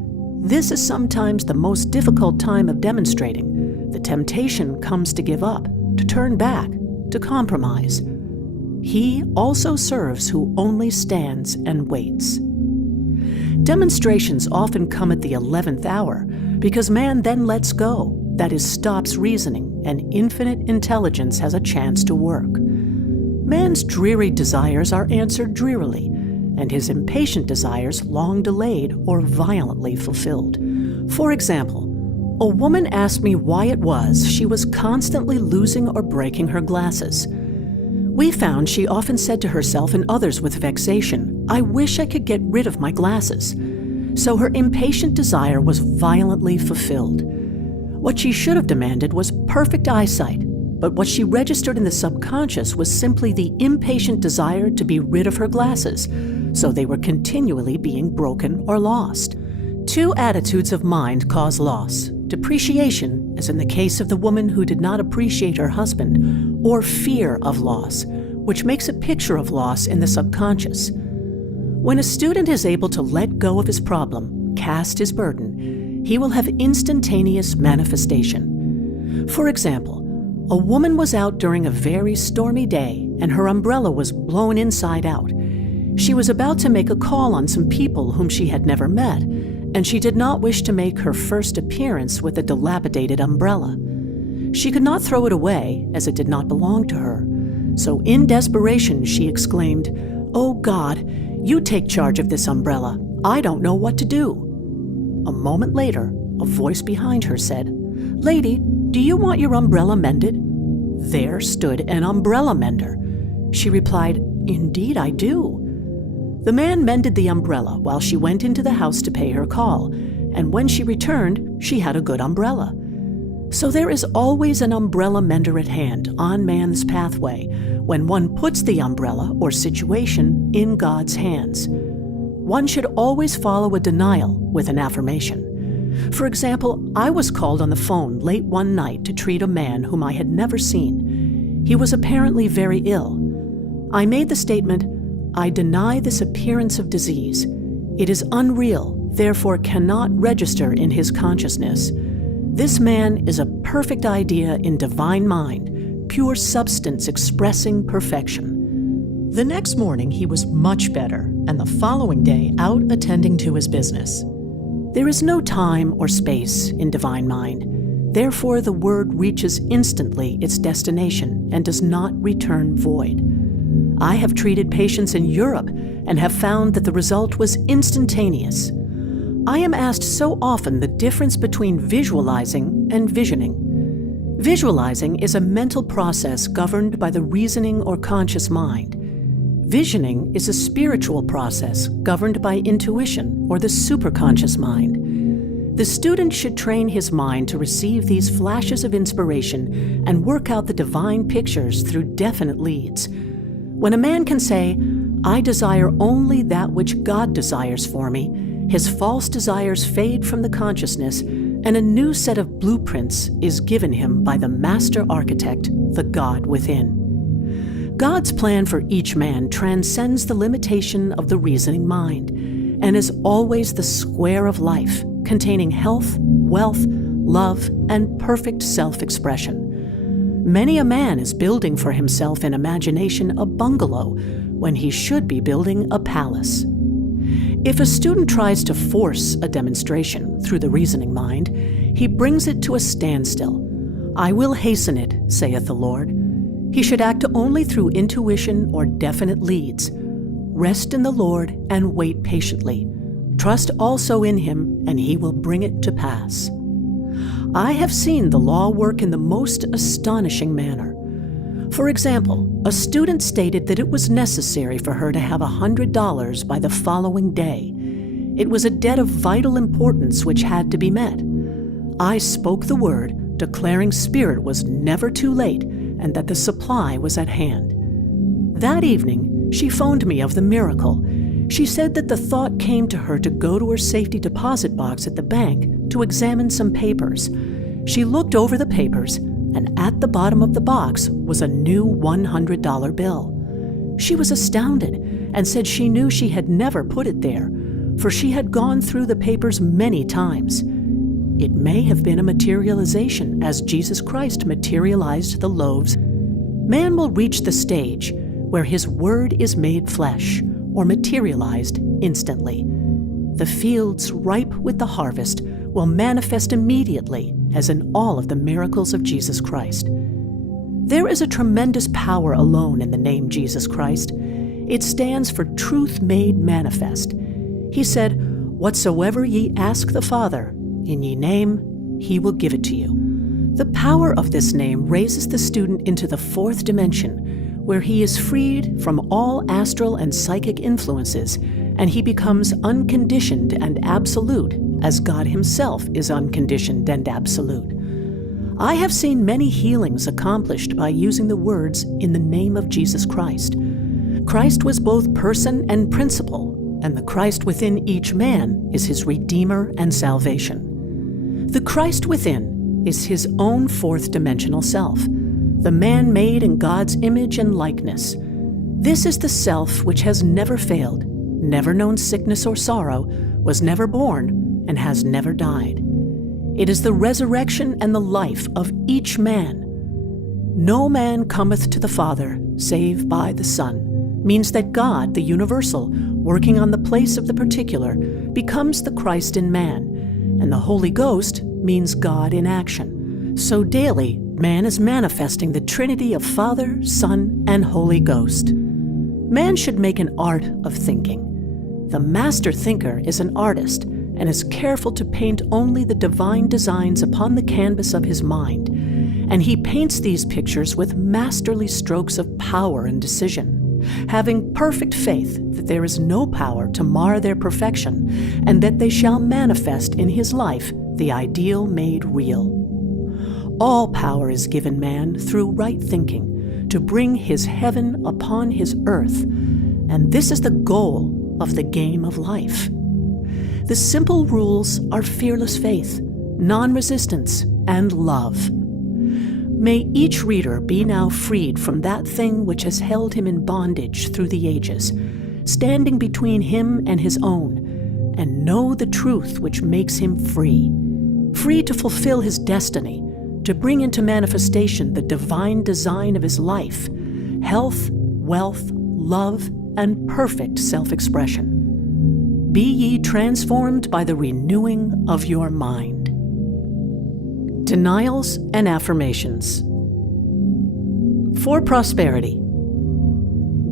This is sometimes the most difficult time of demonstrating. The temptation comes to give up, to turn back, to compromise. He also serves who only stands and waits. Demonstrations often come at the 11th hour because man then lets go, that is, stops reasoning, and infinite intelligence has a chance to work. Man's dreary desires are answered drearily, and his impatient desires long delayed or violently fulfilled. For example, a woman asked me why it was she was constantly losing or breaking her glasses. We found she often said to herself and others with vexation, I wish I could get rid of my glasses. So her impatient desire was violently fulfilled. What she should have demanded was perfect eyesight, but what she registered in the subconscious was simply the impatient desire to be rid of her glasses, so they were continually being broken or lost. Two attitudes of mind cause loss. Depreciation, as in the case of the woman who did not appreciate her husband, or fear of loss, which makes a picture of loss in the subconscious. When a student is able to let go of his problem, cast his burden, he will have instantaneous manifestation. For example, a woman was out during a very stormy day and her umbrella was blown inside out. She was about to make a call on some people whom she had never met, and she did not wish to make her first appearance with a dilapidated umbrella. She could not throw it away, as it did not belong to her. So in desperation, she exclaimed, "Oh God, you take charge of this umbrella. I don't know what to do." A moment later, a voice behind her said, "Lady, do you want your umbrella mended?" There stood an umbrella mender. She replied, "Indeed I do." The man mended the umbrella while she went into the house to pay her call, and when she returned, she had a good umbrella. So there is always an umbrella mender at hand on man's pathway when one puts the umbrella or situation in God's hands. One should always follow a denial with an affirmation. For example, I was called on the phone late one night to treat a man whom I had never seen. He was apparently very ill. I made the statement, "I deny this appearance of disease. It is unreal, therefore cannot register in his consciousness. This man is a perfect idea in divine mind, pure substance expressing perfection." The next morning he was much better, and the following day out attending to his business. There is no time or space in divine mind. Therefore the word reaches instantly its destination and does not return void. I have treated patients in Europe and have found that the result was instantaneous. I am asked so often the difference between visualizing and visioning. Visualizing is a mental process governed by the reasoning or conscious mind. Visioning is a spiritual process governed by intuition or the superconscious mind. The student should train his mind to receive these flashes of inspiration and work out the divine pictures through definite leads. When a man can say, "I desire only that which God desires for me," his false desires fade from the consciousness, and a new set of blueprints is given him by the master architect, the God within. God's plan for each man transcends the limitation of the reasoning mind, and is always the square of life, containing health, wealth, love, and perfect self-expression. Many a man is building for himself in imagination a bungalow when he should be building a palace. If a student tries to force a demonstration through the reasoning mind, he brings it to a standstill. "I will hasten it, saith the Lord." He should act only through intuition or definite leads. Rest in the Lord and wait patiently. Trust also in him, and he will bring it to pass. I have seen the law work in the most astonishing manner. For example, a student stated that it was necessary for her to have $100 by the following day. It was a debt of vital importance which had to be met. I spoke the word, declaring spirit was never too late and that the supply was at hand. That evening, she phoned me of the miracle. She said that the thought came to her to go to her safety deposit box at the bank to examine some papers. She looked over the papers, and at the bottom of the box was a new $100 bill. She was astounded and said she knew she had never put it there, for she had gone through the papers many times. It may have been a materialization, as Jesus Christ materialized the loaves. Man will reach the stage where his word is made flesh, or materialized instantly. The fields ripe with the harvest will manifest immediately, as in all of the miracles of Jesus Christ. There is a tremendous power alone in the name Jesus Christ. It stands for truth made manifest. He said, "Whatsoever ye ask the Father, in ye name, he will give it to you." The power of this name raises the student into the fourth dimension, where he is freed from all astral and psychic influences, and he becomes unconditioned and absolute, as God himself is unconditioned and absolute. I have seen many healings accomplished by using the words in the name of Jesus Christ. Christ was both person and principle, and the Christ within each man is his Redeemer and salvation. The Christ within is his own fourth dimensional self, the man made in God's image and likeness. This is the self which has never failed, never known sickness or sorrow, was never born, and has never died. It is the resurrection and the life of each man. No man cometh to the Father save by the Son, means that God, the universal, working on the place of the particular, becomes the Christ in man, and the Holy Ghost means God in action. So daily, man is manifesting the Trinity of Father, Son, and Holy Ghost. Man should make an art of thinking. The master thinker is an artist and is careful to paint only the divine designs upon the canvas of his mind, and he paints these pictures with masterly strokes of power and decision, having perfect faith that there is no power to mar their perfection, and that they shall manifest in his life the ideal made real. All power is given man through right thinking to bring his heaven upon his earth, and this is the goal of the game of life. The simple rules are fearless faith, non-resistance, and love. May each reader be now freed from that thing which has held him in bondage through the ages, standing between him and his own, and know the truth which makes him free, free to fulfill his destiny, to bring into manifestation the divine design of his life, health, wealth, love, and perfect self-expression. Be ye transformed by the renewing of your mind. Denials and affirmations. For prosperity.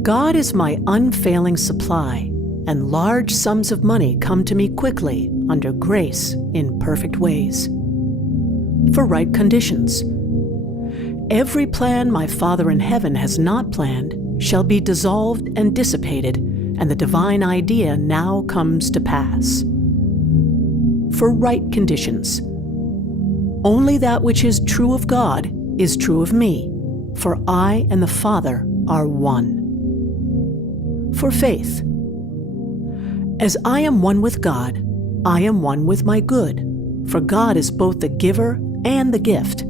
God is my unfailing supply, and large sums of money come to me quickly under grace in perfect ways. For right conditions. Every plan my Father in heaven has not planned shall be dissolved and dissipated, and the divine idea now comes to pass. For right conditions. Only that which is true of God is true of me, for I and the Father are one. For faith. As I am one with God, I am one with my good, for God is both the giver and the gift.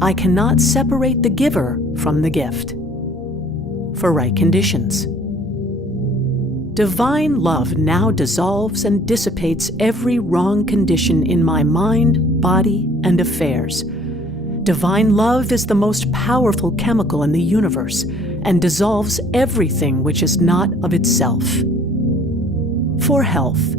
I cannot separate the giver from the gift. For right conditions. Divine love now dissolves and dissipates every wrong condition in my mind, body, and affairs. Divine love is the most powerful chemical in the universe and dissolves everything which is not of itself. For health.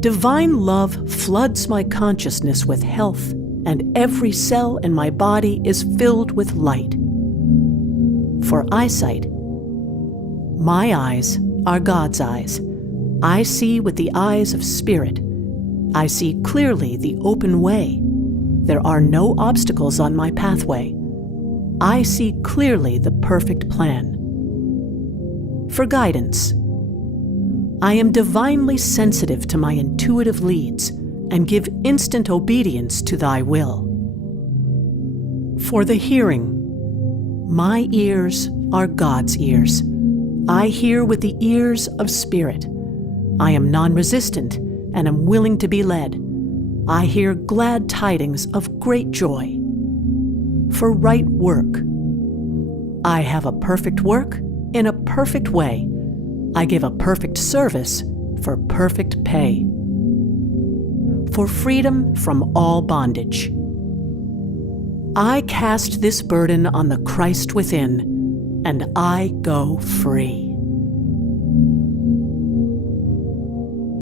Divine love floods my consciousness with health, and every cell in my body is filled with light. For eyesight. My eyes are God's eyes. I see with the eyes of spirit. I see clearly the open way. There are no obstacles on my pathway. I see clearly the perfect plan. For guidance. I am divinely sensitive to my intuitive leads and give instant obedience to thy will. For the hearing. My ears are God's ears. I hear with the ears of spirit. I am non-resistant and am willing to be led. I hear glad tidings of great joy. For right work, I have a perfect work in a perfect way. I give a perfect service for perfect pay. For freedom from all bondage, I cast this burden on the Christ within, and I go free.